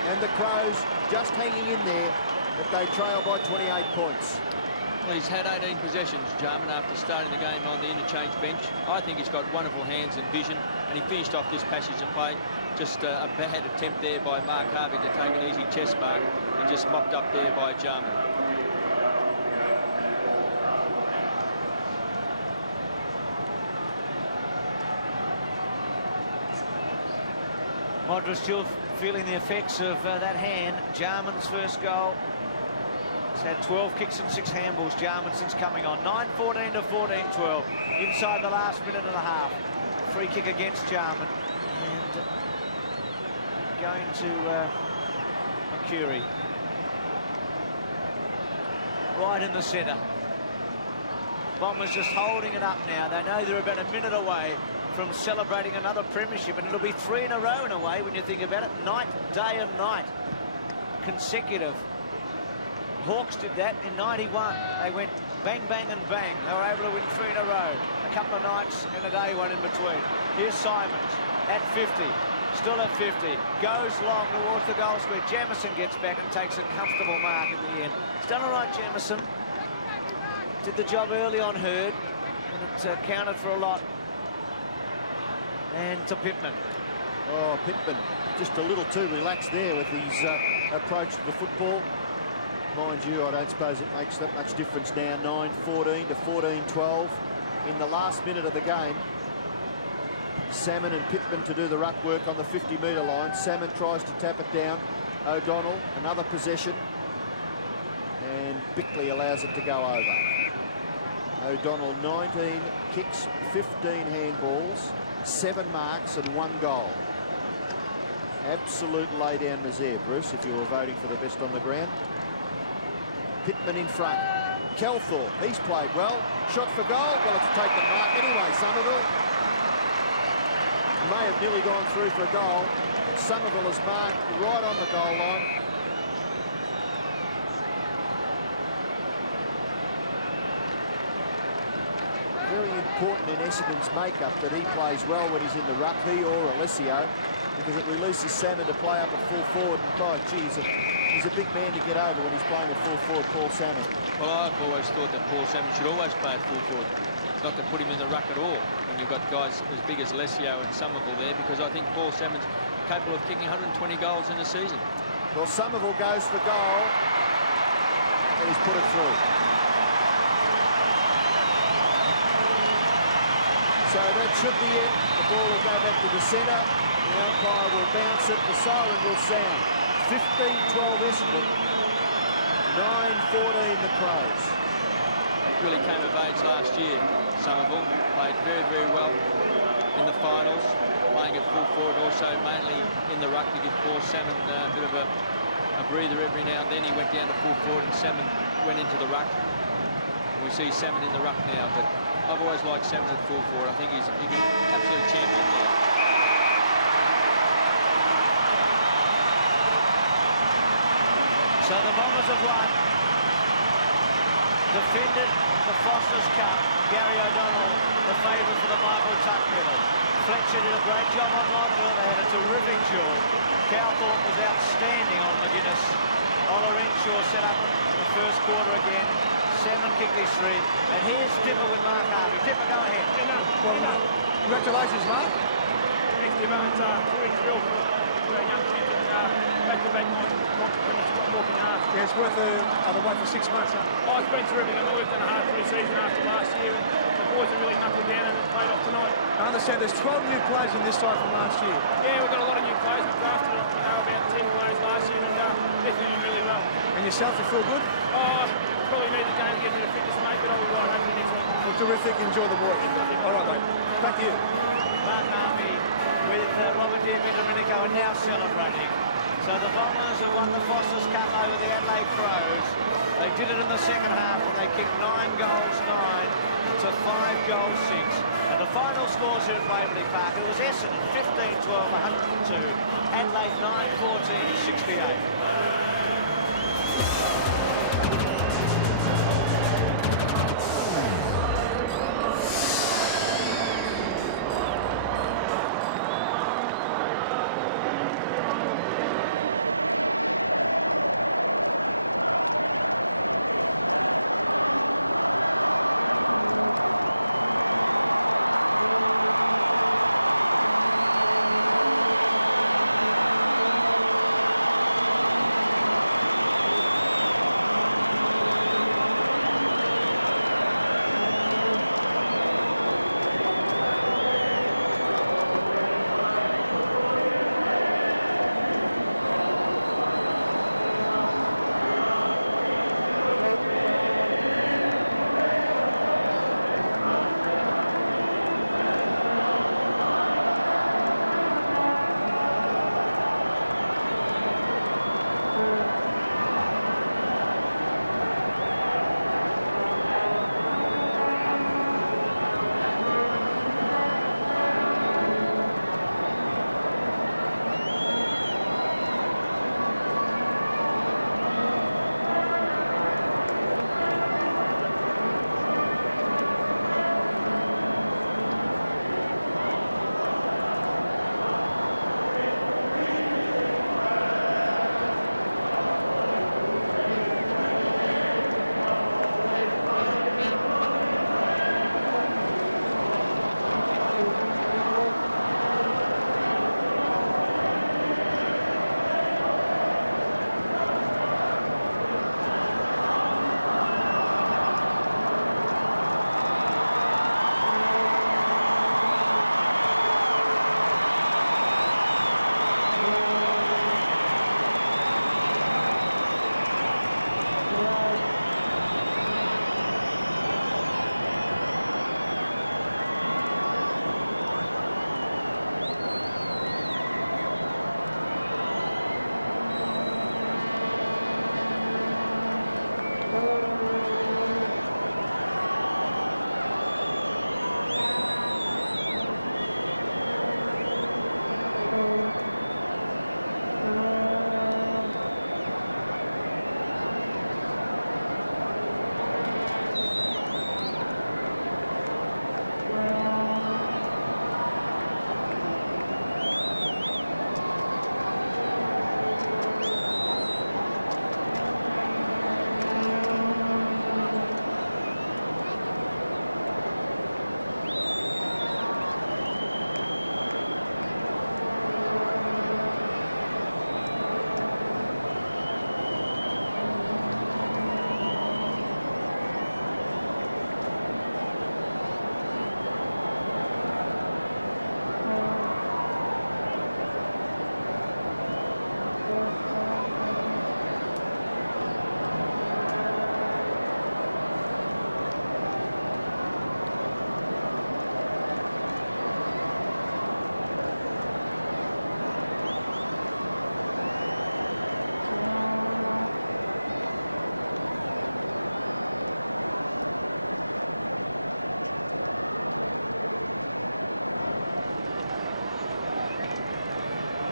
and the Crows just hanging in there, but they trail by 28 points. Well, he's had 18 possessions, Jarman, after starting the game on the interchange bench. I think he's got wonderful hands and vision, and he finished off this passage of play. Just a bad attempt there by Mark Harvey to take an easy chest mark, and just mopped up there by Jarman. Modra still feeling the effects of that hand. Jarman's first goal. He's had 12 kicks and 6 handballs, Jarman, since coming on. 9-14 to 14-12 inside the last minute and a half. Free kick against Jarman. And going to Mercury. Right in the centre. Bombers just holding it up now. They know they're about a minute away from celebrating another premiership, and it'll be 3 in a row in a way when you think about it. Night, day and night. Consecutive. Hawks did that in 91. They went bang, bang and bang. They were able to win 3 in a row. A couple of nights and a day one in between. Here's Simons at 50. Still at 50. Goes long towards the goal square. Jamieson gets back and takes a comfortable mark at the end. He's done all right, Jamieson. Did the job early on Hurd, and it counted for a lot. And to Pittman. Oh, Pittman just a little too relaxed there with his approach to the football. Mind you, I don't suppose it makes that much difference now. 9-14 to 14-12 in the last minute of the game. Salmon and Pittman to do the ruck work on the 50-metre line. Salmon tries to tap it down. O'Donnell, another possession. And Bickley allows it to go over. O'Donnell, 19 kicks, 15 handballs, 7 marks and 1 goal. Absolute lay-down misère, Bruce, if you were voting for the best on the ground. Pittman in front. Kelthorpe, he's played well. Shot for goal. Well, it's take the mark anyway, Somerville. May have nearly gone through for a goal, but Somerville has marked right on the goal line. Very important in Essendon's makeup that he plays well when he's in the ruck, he or Alessio, because it releases Salmon to play up at full forward. And by geez, he's a big man to get over when he's playing at full forward, Paul Salmon. Well, I've always thought that Paul Salmon should always play at full forward. Not to put him in the ruck at all when you've got guys as big as Alessio and Somerville there, because I think Paul Salmon's capable of kicking 120 goals in a season. Well, Somerville goes for goal, and he's put it through. So that should be it. The ball will go back to the centre. The umpire will bounce it. The siren will sound. 15-12 Essendon. 9-14 the Crows. Really came of age last year. Somerville played very, very well in the finals, playing at full forward, also mainly in the ruck to give Paul Salmon a bit of a breather every now and then. He went down to full forward and Salmon went into the ruck. We see Salmon in the ruck now, but I've always liked Salmon at full forward. I think he's an absolute champion there. So the Bombers have won. Defended the Foster's Cup. Gary O'Donnell, the favourite for the Michael Tuck medal. Fletcher did a great job on Montfort. They had a terrific duel. Calthorpe was outstanding on McGuinness. Ola Renshaw set up in the first quarter again. Salmon kicked his 3. And here's Dipper with Mark Harvey. Dipper, go ahead. Well, congratulations, Mark. Thanks, Dipper. It's very thrilled for a young kid and back-to-back walking hard. Yeah, it's worth the wait for 6 months, huh? Oh, it's been terrific. I worked on a hard pre-season after last year, and the boys have really knuckled down and it's played off tonight. I understand there's 12 new players in this side from last year. Yeah, we've got a lot of new players. We drafted about 10 players last year, and they're doing really well. And And yourself, you feel good? Oh, probably need the game to get a bit of fitness, mate, but I'll be right hopefully next week. Well, terrific. Enjoy the boys. All right, mate. Back to you. Mark Harvey with Robert Domenico are now celebrating. So the Bombers have won the Foster's Cup over the Adelaide Crows. They did it in the second half and they kicked 9 goals 9 to 5 goals 6. And the final scores here at Waverley Park, it was Essendon 15-12, 102. Adelaide 9-14, 68.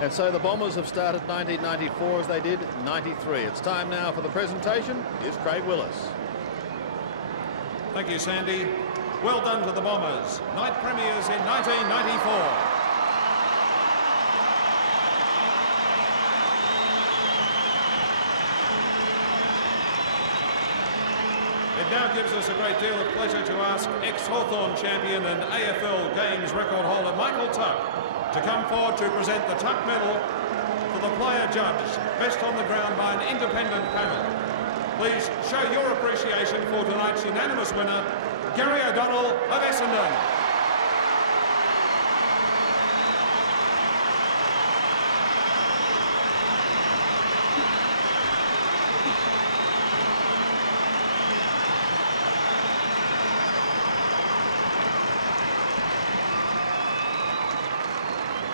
And so the Bombers have started 1994 as they did 93. It's time now for the presentation. Here's Craig Willis. Thank you, Sandy. Well done to the Bombers. Night premiers in 1994. It now gives us a great deal of pleasure to ask ex-Hawthorn champion and AFL Games record holder Michael Tuck to come forward to present the Tuck Medal to the player judged best on the ground by an independent panel. Please show your appreciation for tonight's unanimous winner, Gary O'Donnell of Essendon.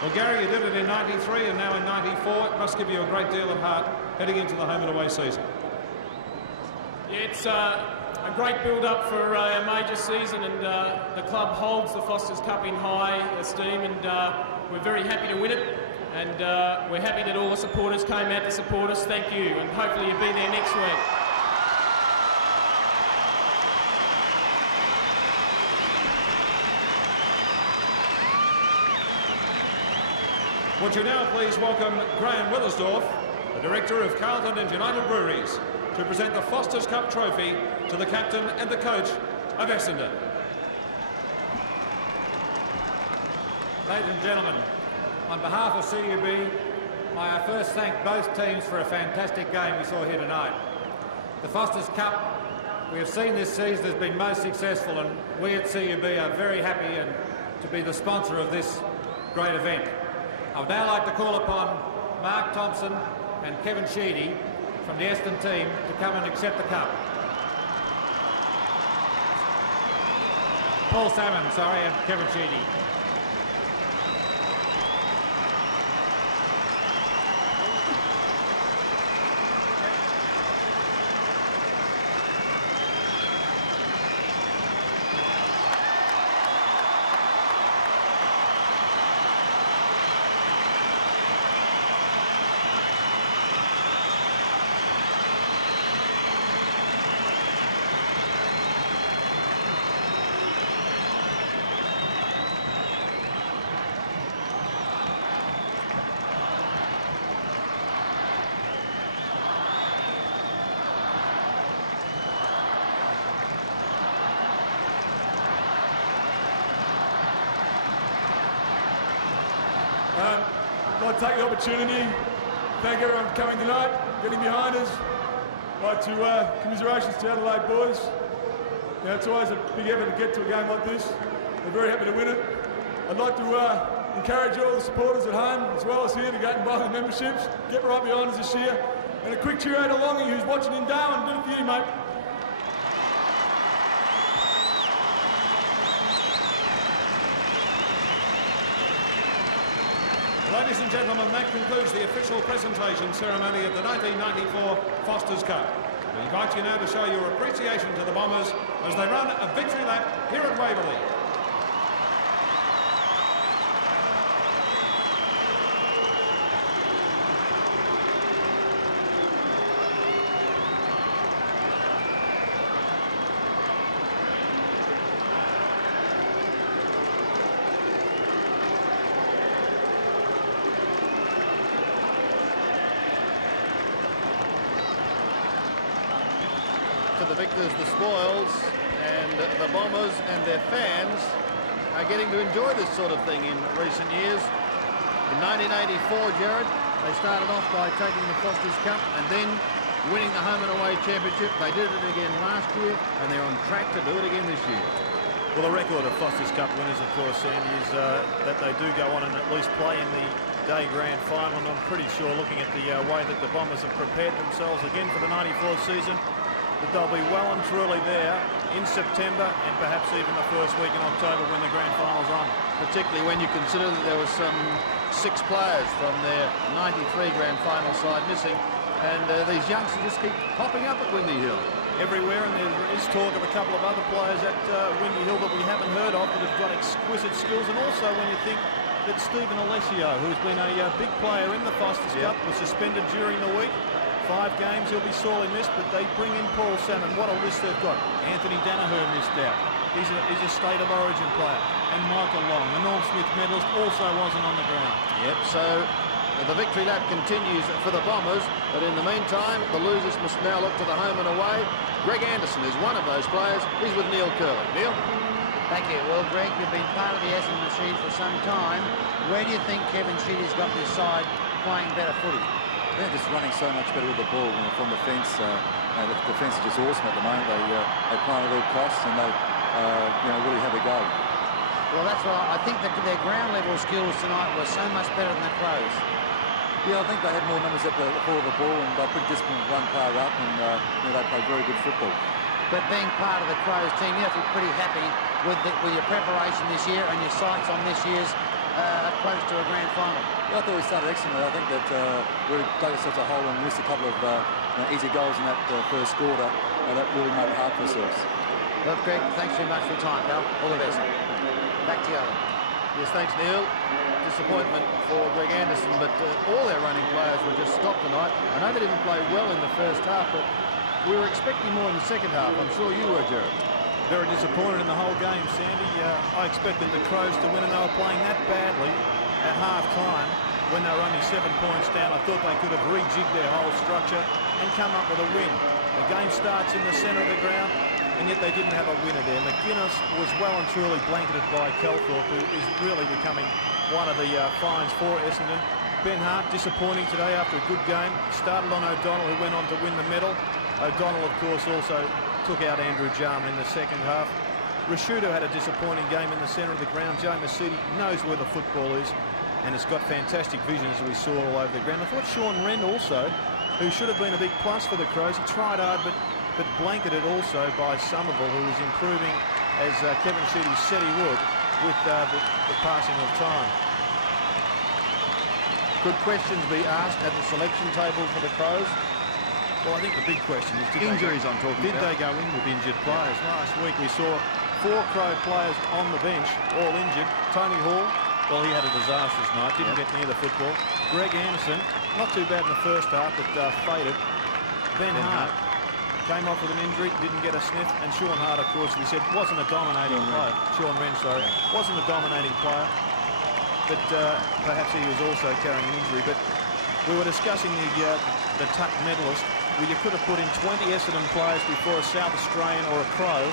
Well, Gary, you did it in 93 and now in 94. It must give you a great deal of heart heading into the home and away season. Yeah, it's a great build-up for our major season, and the club holds the Foster's Cup in high esteem, and we're very happy to win it, and we're happy that all the supporters came out to support us. Thank you, and hopefully you'll be there next week. Would you now please welcome Graham Withersdorf, the Director of Carlton and United Breweries, to present the Foster's Cup trophy to the captain and the coach of Essendon. Ladies and gentlemen, on behalf of CUB, may I first thank both teams for a fantastic game we saw here tonight. The Foster's Cup we have seen this season has been most successful, and we at CUB are very happy to be the sponsor of this great event. I would now like to call upon Mark Thompson and Kevin Sheedy from the Essendon team to come and accept the cup. Paul Salmon, and Kevin Sheedy. I'd like to take the opportunity, thank everyone for coming tonight, getting behind us. I'd like to commiserations to Adelaide boys. You know, it's always a big effort to get to a game like this. We're very happy to win it. I'd like to encourage all the supporters at home as well as here to go and buy the memberships, get right behind us this year. And a quick cheer out to Longy, who's watching in Darwin. Good for you, mate. Ladies and gentlemen, that concludes the official presentation ceremony of the 1994 Foster's Cup. We invite you now to show your appreciation to the Bombers as they run a victory lap here at Waverley. To the victors, the spoils, and the Bombers and their fans are getting to enjoy this sort of thing in recent years. In 1984, Jared, they started off by taking the Foster's Cup and then winning the home and away championship. They did it again last year, and they're on track to do it again this year. Well, the record of Foster's Cup winners, of course, Sandy, is that they do go on and at least play in the day grand final, and I'm pretty sure, looking at the way that the Bombers have prepared themselves again for the 94 season, that they'll be well and truly there in September and perhaps even the first week in October when the grand final's on. Particularly when you consider that there was some 6 players from their 93 grand final side missing, and these youngsters just keep popping up at Windy Hill. Everywhere, and there is talk of a couple of other players at Windy Hill that we haven't heard of that have got exquisite skills, and also when you think that Stephen Alessio, who's been a big player in the Foster's Cup, was suspended during the week. 5 games, he'll be sorely missed, but they bring in Paul Salmon. What a list they've got. Anthony Danaher missed out. He's a state of origin player. And Michael Long, the Norm Smith medalist, also wasn't on the ground. Yep, so the victory lap continues for the Bombers, but in the meantime, the losers must now look to the home and away. Greg Anderson is one of those players. He's with Neil Curley. Neil? Thank you. Well, Greg, you've been part of the Essendon machine for some time. Where do you think Kevin Sheedy's got this side playing better footy? They're just running so much better with the ball from the fence. The defence is just awesome at the moment. They play at all costs and they really have a go. Well, that's what I think that their ground level skills tonight were so much better than the Crows. Yeah, I think they had more numbers at the ball of the ball, and they're pretty disciplined one player up, and they play very good football. But being part of the Crows team, you have to be pretty happy with your preparation this year and your sights on this year's approach to a grand final? Yeah, I thought we started excellently. I think that we dug ourselves a hole and missed a couple of easy goals in that first quarter. That really made it hard for ourselves. Well, Greg, thanks very much for your time, pal. All the best. Back to you, Alan. Yes, thanks, Neil. Disappointment for Greg Anderson, but all their running players were just stopped tonight. I know they didn't play well in the first half, but we were expecting more in the second half. I'm sure you were, Gerard. Very disappointed in the whole game, Sandy. I expected the Crows to win, and they were playing that badly at half-time when they were only 7 points down. I thought they could have rejigged their whole structure and come up with a win. The game starts in the centre of the ground, and yet they didn't have a winner there. McGuinness was well and truly blanketed by Kelthorpe, who is really becoming one of the finds for Essendon. Ben Hart disappointing today after a good game. Started on O'Donnell, who went on to win the medal. O'Donnell, of course, also took out Andrew Jarman in the second half. Rashudo had a disappointing game in the centre of the ground. Joe Mercedes knows where the football is and has got fantastic vision, as we saw all over the ground. I thought Sean Wren also, who should have been a big plus for the Crows, he tried hard, but blanketed also by Somerville, who was improving, as Kevin Sheedy said he would, with the passing of time. Could questions be asked at the selection table for the Crows? Well, I think the big question is, injuries I'm talking about. Did they go in with injured players? Last week we saw 4 Crow players on the bench, all injured. Tony Hall, well, he had a disastrous night, didn't get near the football. Greg Anderson, not too bad in the first half, but faded. Ben Hart came off with an injury, didn't get a sniff, and Sean Hart, of course, we said, wasn't a dominating player. Sean Wren, sorry, wasn't a dominating player, but perhaps he was also carrying an injury. But we were discussing the Tuck medalist. Well, you could have put in 20 Essendon players before a South Australian or a Crow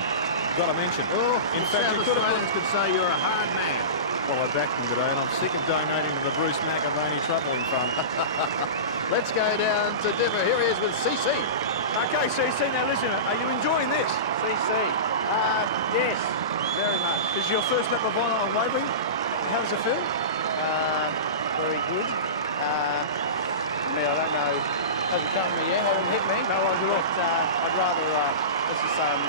got a mention. Oh, in fact, South Australians could say you're a hard man. Well, I backed him today, and I'm sick of donating to the Bruce McAvaney Travelling Fund. Let's go down to Differ. Here he is with CC. Okay, CC, now listen, are you enjoying this? CC? Yes, very much. This is your first lap of honour on Waverley. How does it feel? Very good. I don't know. Hasn't come to me yet, haven't hit me. No worries at all. I'd rather, let's just say, I'm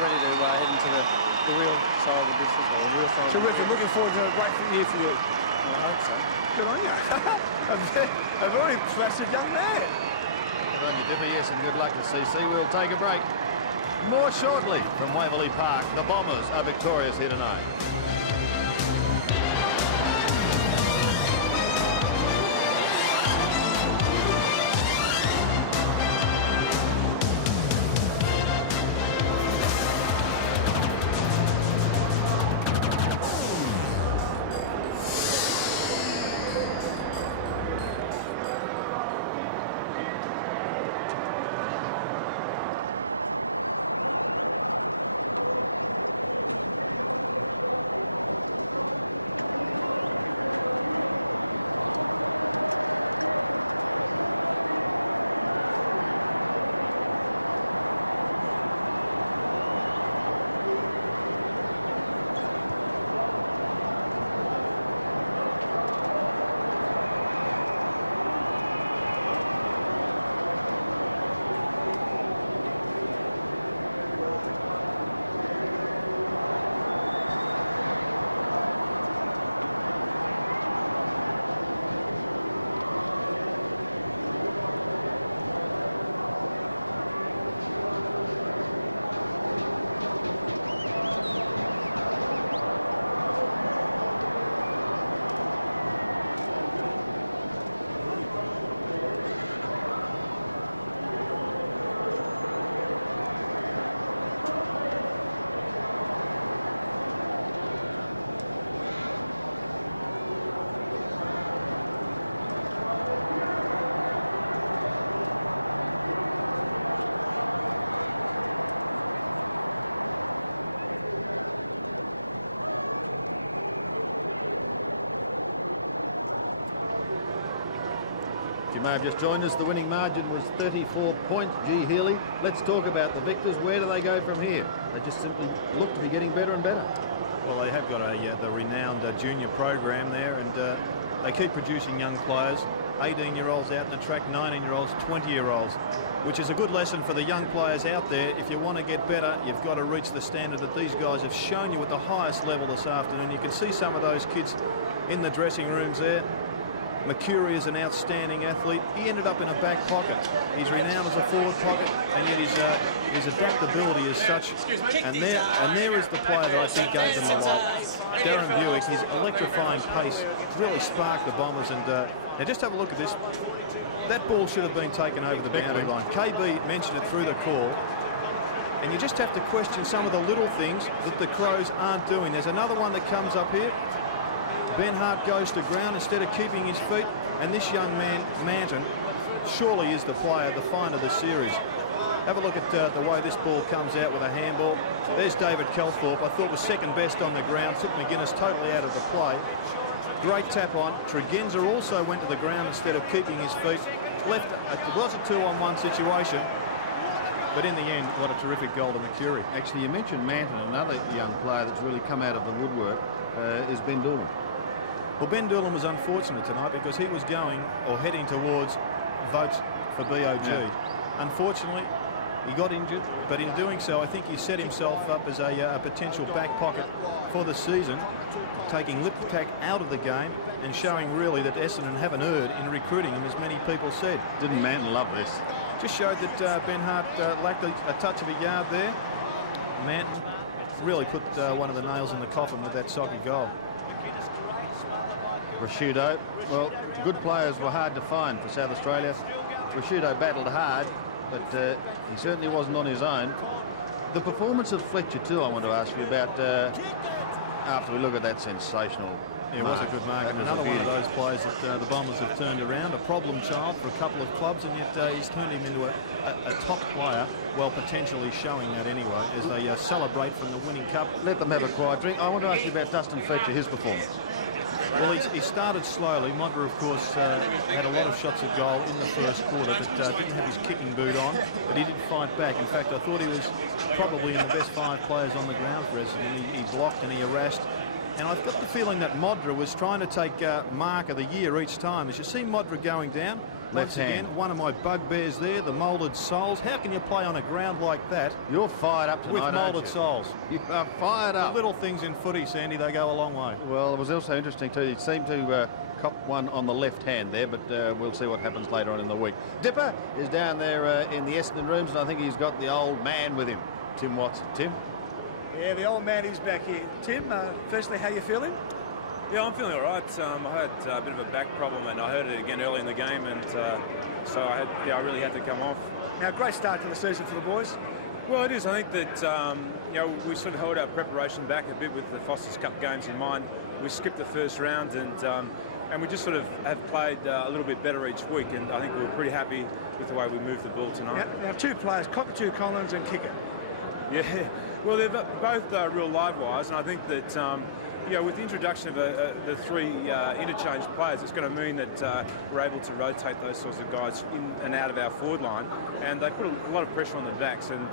ready to head into the real side of the business, or the real side. Terrific. Looking forward to a great year for you. Well, I hope so. Good on you. A very placid young man. Good on you, Differ. Yes, and good luck to CC. We'll take a break. More shortly from Waverley Park. The Bombers are victorious here tonight. You may have just joined us. The winning margin was 34 points. G. Healy. Let's talk about the victors. Where do they go from here? They just simply look to be getting better and better. Well, they have got the renowned junior program there, and they keep producing young players. 18-year-olds out in the track, 19-year-olds, 20-year-olds, which is a good lesson for the young players out there. If you want to get better, you've got to reach the standard that these guys have shown you at the highest level this afternoon. You can see some of those kids in the dressing rooms there. Mercury is an outstanding athlete. He ended up in a back pocket. He's renowned as a forward pocket, and yet his adaptability is such. And there is the player that I think gave them the light. Darren Buick, his electrifying pace really sparked the Bombers. And now just have a look at this. That ball should have been taken over the boundary line. KB mentioned it through the call. And you just have to question some of the little things that the Crows aren't doing. There's another one that comes up here. Ben Hart goes to ground instead of keeping his feet, and this young man, Manton, surely is the player, the find of the series. Have a look at the way this ball comes out with a handball. There's David Kelthorpe, I thought was second best on the ground, took McGuinness totally out of the play. Great tap on. Tregenza also went to the ground instead of keeping his feet. Left, it was a 2-on-1 situation, but in the end, what a terrific goal to Mercury. Actually, you mentioned Manton, another young player that's really come out of the woodwork is Ben Doolan. Well, Ben Doolan was unfortunate tonight because he was going or heading towards votes for BOG. Yeah. Unfortunately, he got injured, but in doing so, I think he set himself up as a potential back pocket for the season, taking Liptak out of the game and showing really that Essendon haven't erred in recruiting him, as many people said. Didn't Manton love this? Just showed that Ben Hart lacked a touch of a yard there. Manton really put one of the nails in the coffin with that soccer goal. Rashudo, well, good players were hard to find for South Australia. Rashudo battled hard, but he certainly wasn't on his own. The performance of Fletcher too, I want to ask you about after we look at that sensational It was a good mark, and another one of those players that the Bombers have turned around, a problem child for a couple of clubs, and yet he's turned him into a top player, well, potentially showing that anyway, as they celebrate from the winning cup. Let them have a quiet drink. I want to ask you about Dustin Fletcher, his performance. Well, he started slowly. Modra, of course, had a lot of shots at goal in the first quarter, but didn't have his kicking boot on, but he did fight back. In fact, I thought he was probably in the best 5 players on the ground for Essendon. He blocked and he harassed. And I've got the feeling that Modra was trying to take mark of the year each time. As you see Modra going down, once again, one of my bugbears there, the moulded soles. How can you play on a ground like that? You're fired up tonight, with moulded soles. You are fired up. The little things in footy, Sandy, they go a long way. Well, it was also interesting too. He seemed to cop one on the left hand there, but we'll see what happens later on in the week. Dipper is down there in the Essendon rooms, and I think he's got the old man with him, Tim Watson. Tim? Yeah, the old man is back here. Tim, firstly, how you feeling? Yeah, I'm feeling all right. I had a bit of a back problem, and I heard it again early in the game, and so I really had to come off. Now, great start to the season for the boys. Well, it is. I think that we sort of held our preparation back a bit with the Foster's Cup games in mind. We skipped the first round, and we just sort of have played a little bit better each week, and I think we were pretty happy with the way we moved the ball tonight. Now 2 players, Cockatoo Collins and Kicker. Yeah, well, they're both real live wires, and I think that with the introduction of the 3 interchange players, it's going to mean that we're able to rotate those sorts of guys in and out of our forward line, and they put a lot of pressure on the backs, and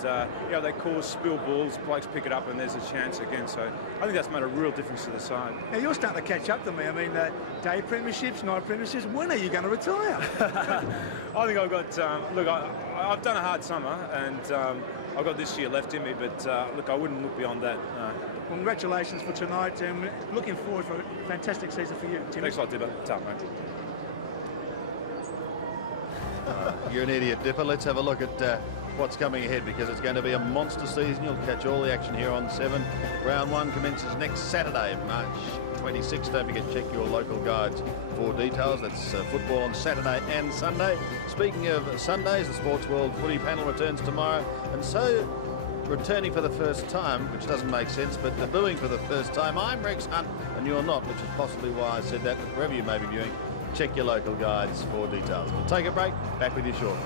they cause spill balls, blokes pick it up, and there's a chance again. So I think that's made a real difference to the side. Now you're starting to catch up to me. I mean, day premierships, night premierships. When are you going to retire? I think I've got. Look, I've done a hard summer, and I've got this year left in me. But look, I wouldn't look beyond that. Congratulations for tonight, and looking forward for a fantastic season for you, Tim. Thanks a lot, Dipper. Tough, mate. You're an idiot, Dipper. Let's have a look at what's coming ahead, because it's going to be a monster season. You'll catch all the action here on 7. Round 1 commences next Saturday, March 26th. Don't forget to check your local guides for details. That's football on Saturday and Sunday. Speaking of Sundays, the Sports World Footy panel returns tomorrow, and so returning for the first time, which doesn't make sense, but debuting for the first time, I'm Rex Hunt and you're not, which is possibly why I said that. But wherever you may be viewing, check your local guides for details. We'll take a break. Back with you shortly.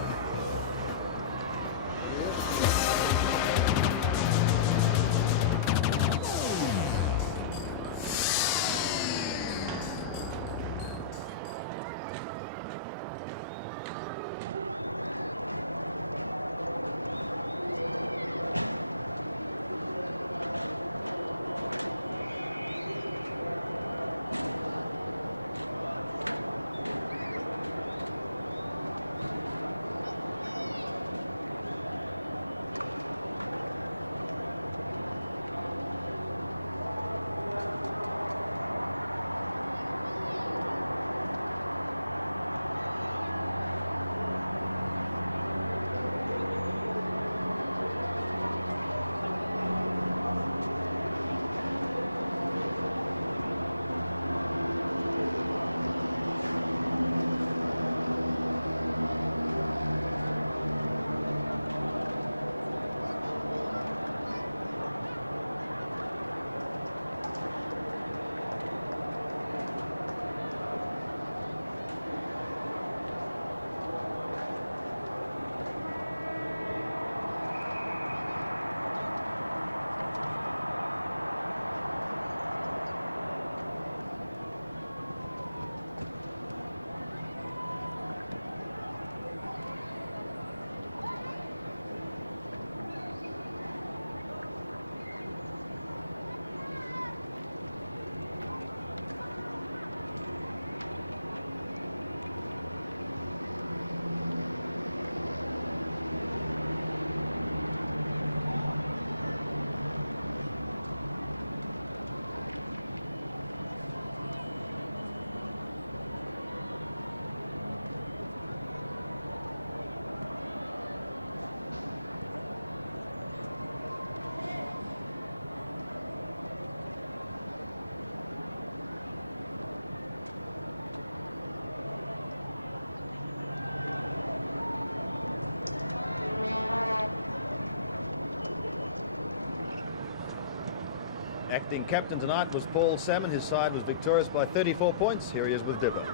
Acting captain tonight was Paul Salmon. His side was victorious by 34 points. Here he is with Dipper.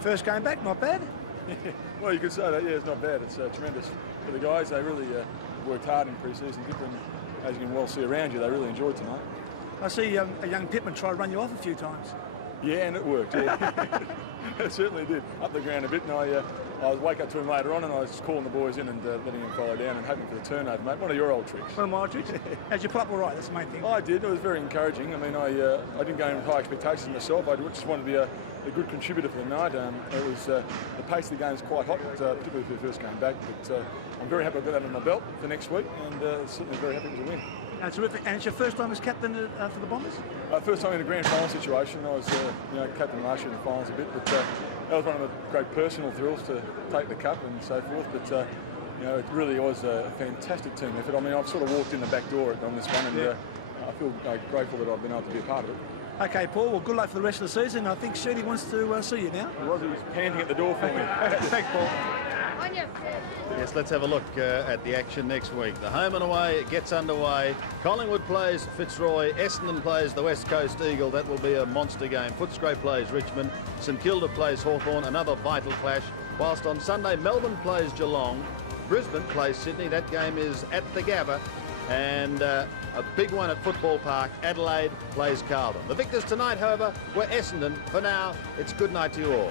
First game back, not bad. Well, you could say that, yeah, it's not bad. It's tremendous for the guys. They really worked hard in pre-season. Pittman, as you can well see around you, they really enjoyed tonight. I see a young Pittman try to run you off a few times. Yeah, and it worked, yeah. It certainly did. Up the ground a bit, and I wake up to him later on, and I was calling the boys in and letting them follow down and hoping for the turnover, mate. One of your old tricks. One of my old tricks? How'd you put up all right? That's the main thing. I did. It was very encouraging. I mean, I didn't go in with high expectations myself. I just wanted to be a good contributor for the night. It was the pace of the game is quite hot, particularly for the first game back. But I'm very happy I've got that on my belt for next week, and certainly very happy to win. That's terrific. And it's your first time as captain for the Bombers? First time in a grand final situation. I was captain last year in the finals a bit, but that was one of the great personal thrills to take the cup and so forth. But it really was a fantastic team effort. I mean, I've sort of walked in the back door on this one, and I feel grateful that I've been able to be a part of it. Okay, Paul, well, good luck for the rest of the season. I think Sheedy wants to see you now. He was panting at the door for me. Thanks, Paul. Yes, let's have a look at the action next week. The home and away gets underway. Collingwood plays Fitzroy. Essendon plays the West Coast Eagle. That will be a monster game. Footscray plays Richmond. St Kilda plays Hawthorn. Another vital clash. Whilst on Sunday, Melbourne plays Geelong. Brisbane plays Sydney. That game is at the Gabba. And a big one at Football Park. Adelaide plays Carlton. The victors tonight, however, were Essendon. For now, it's good night to you all.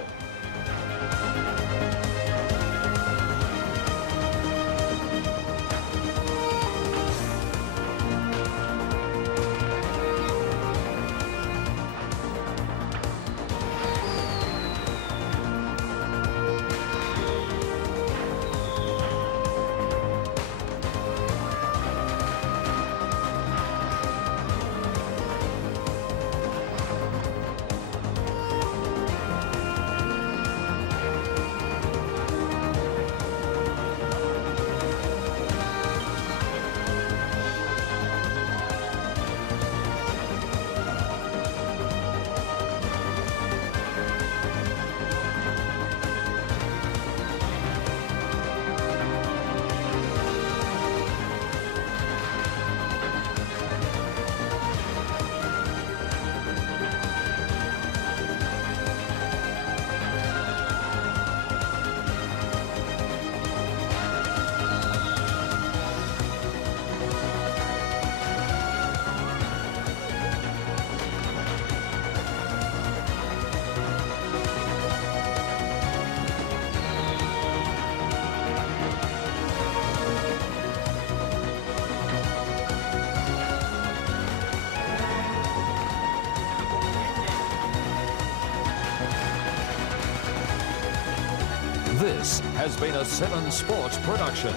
This has been a 7 Sports production.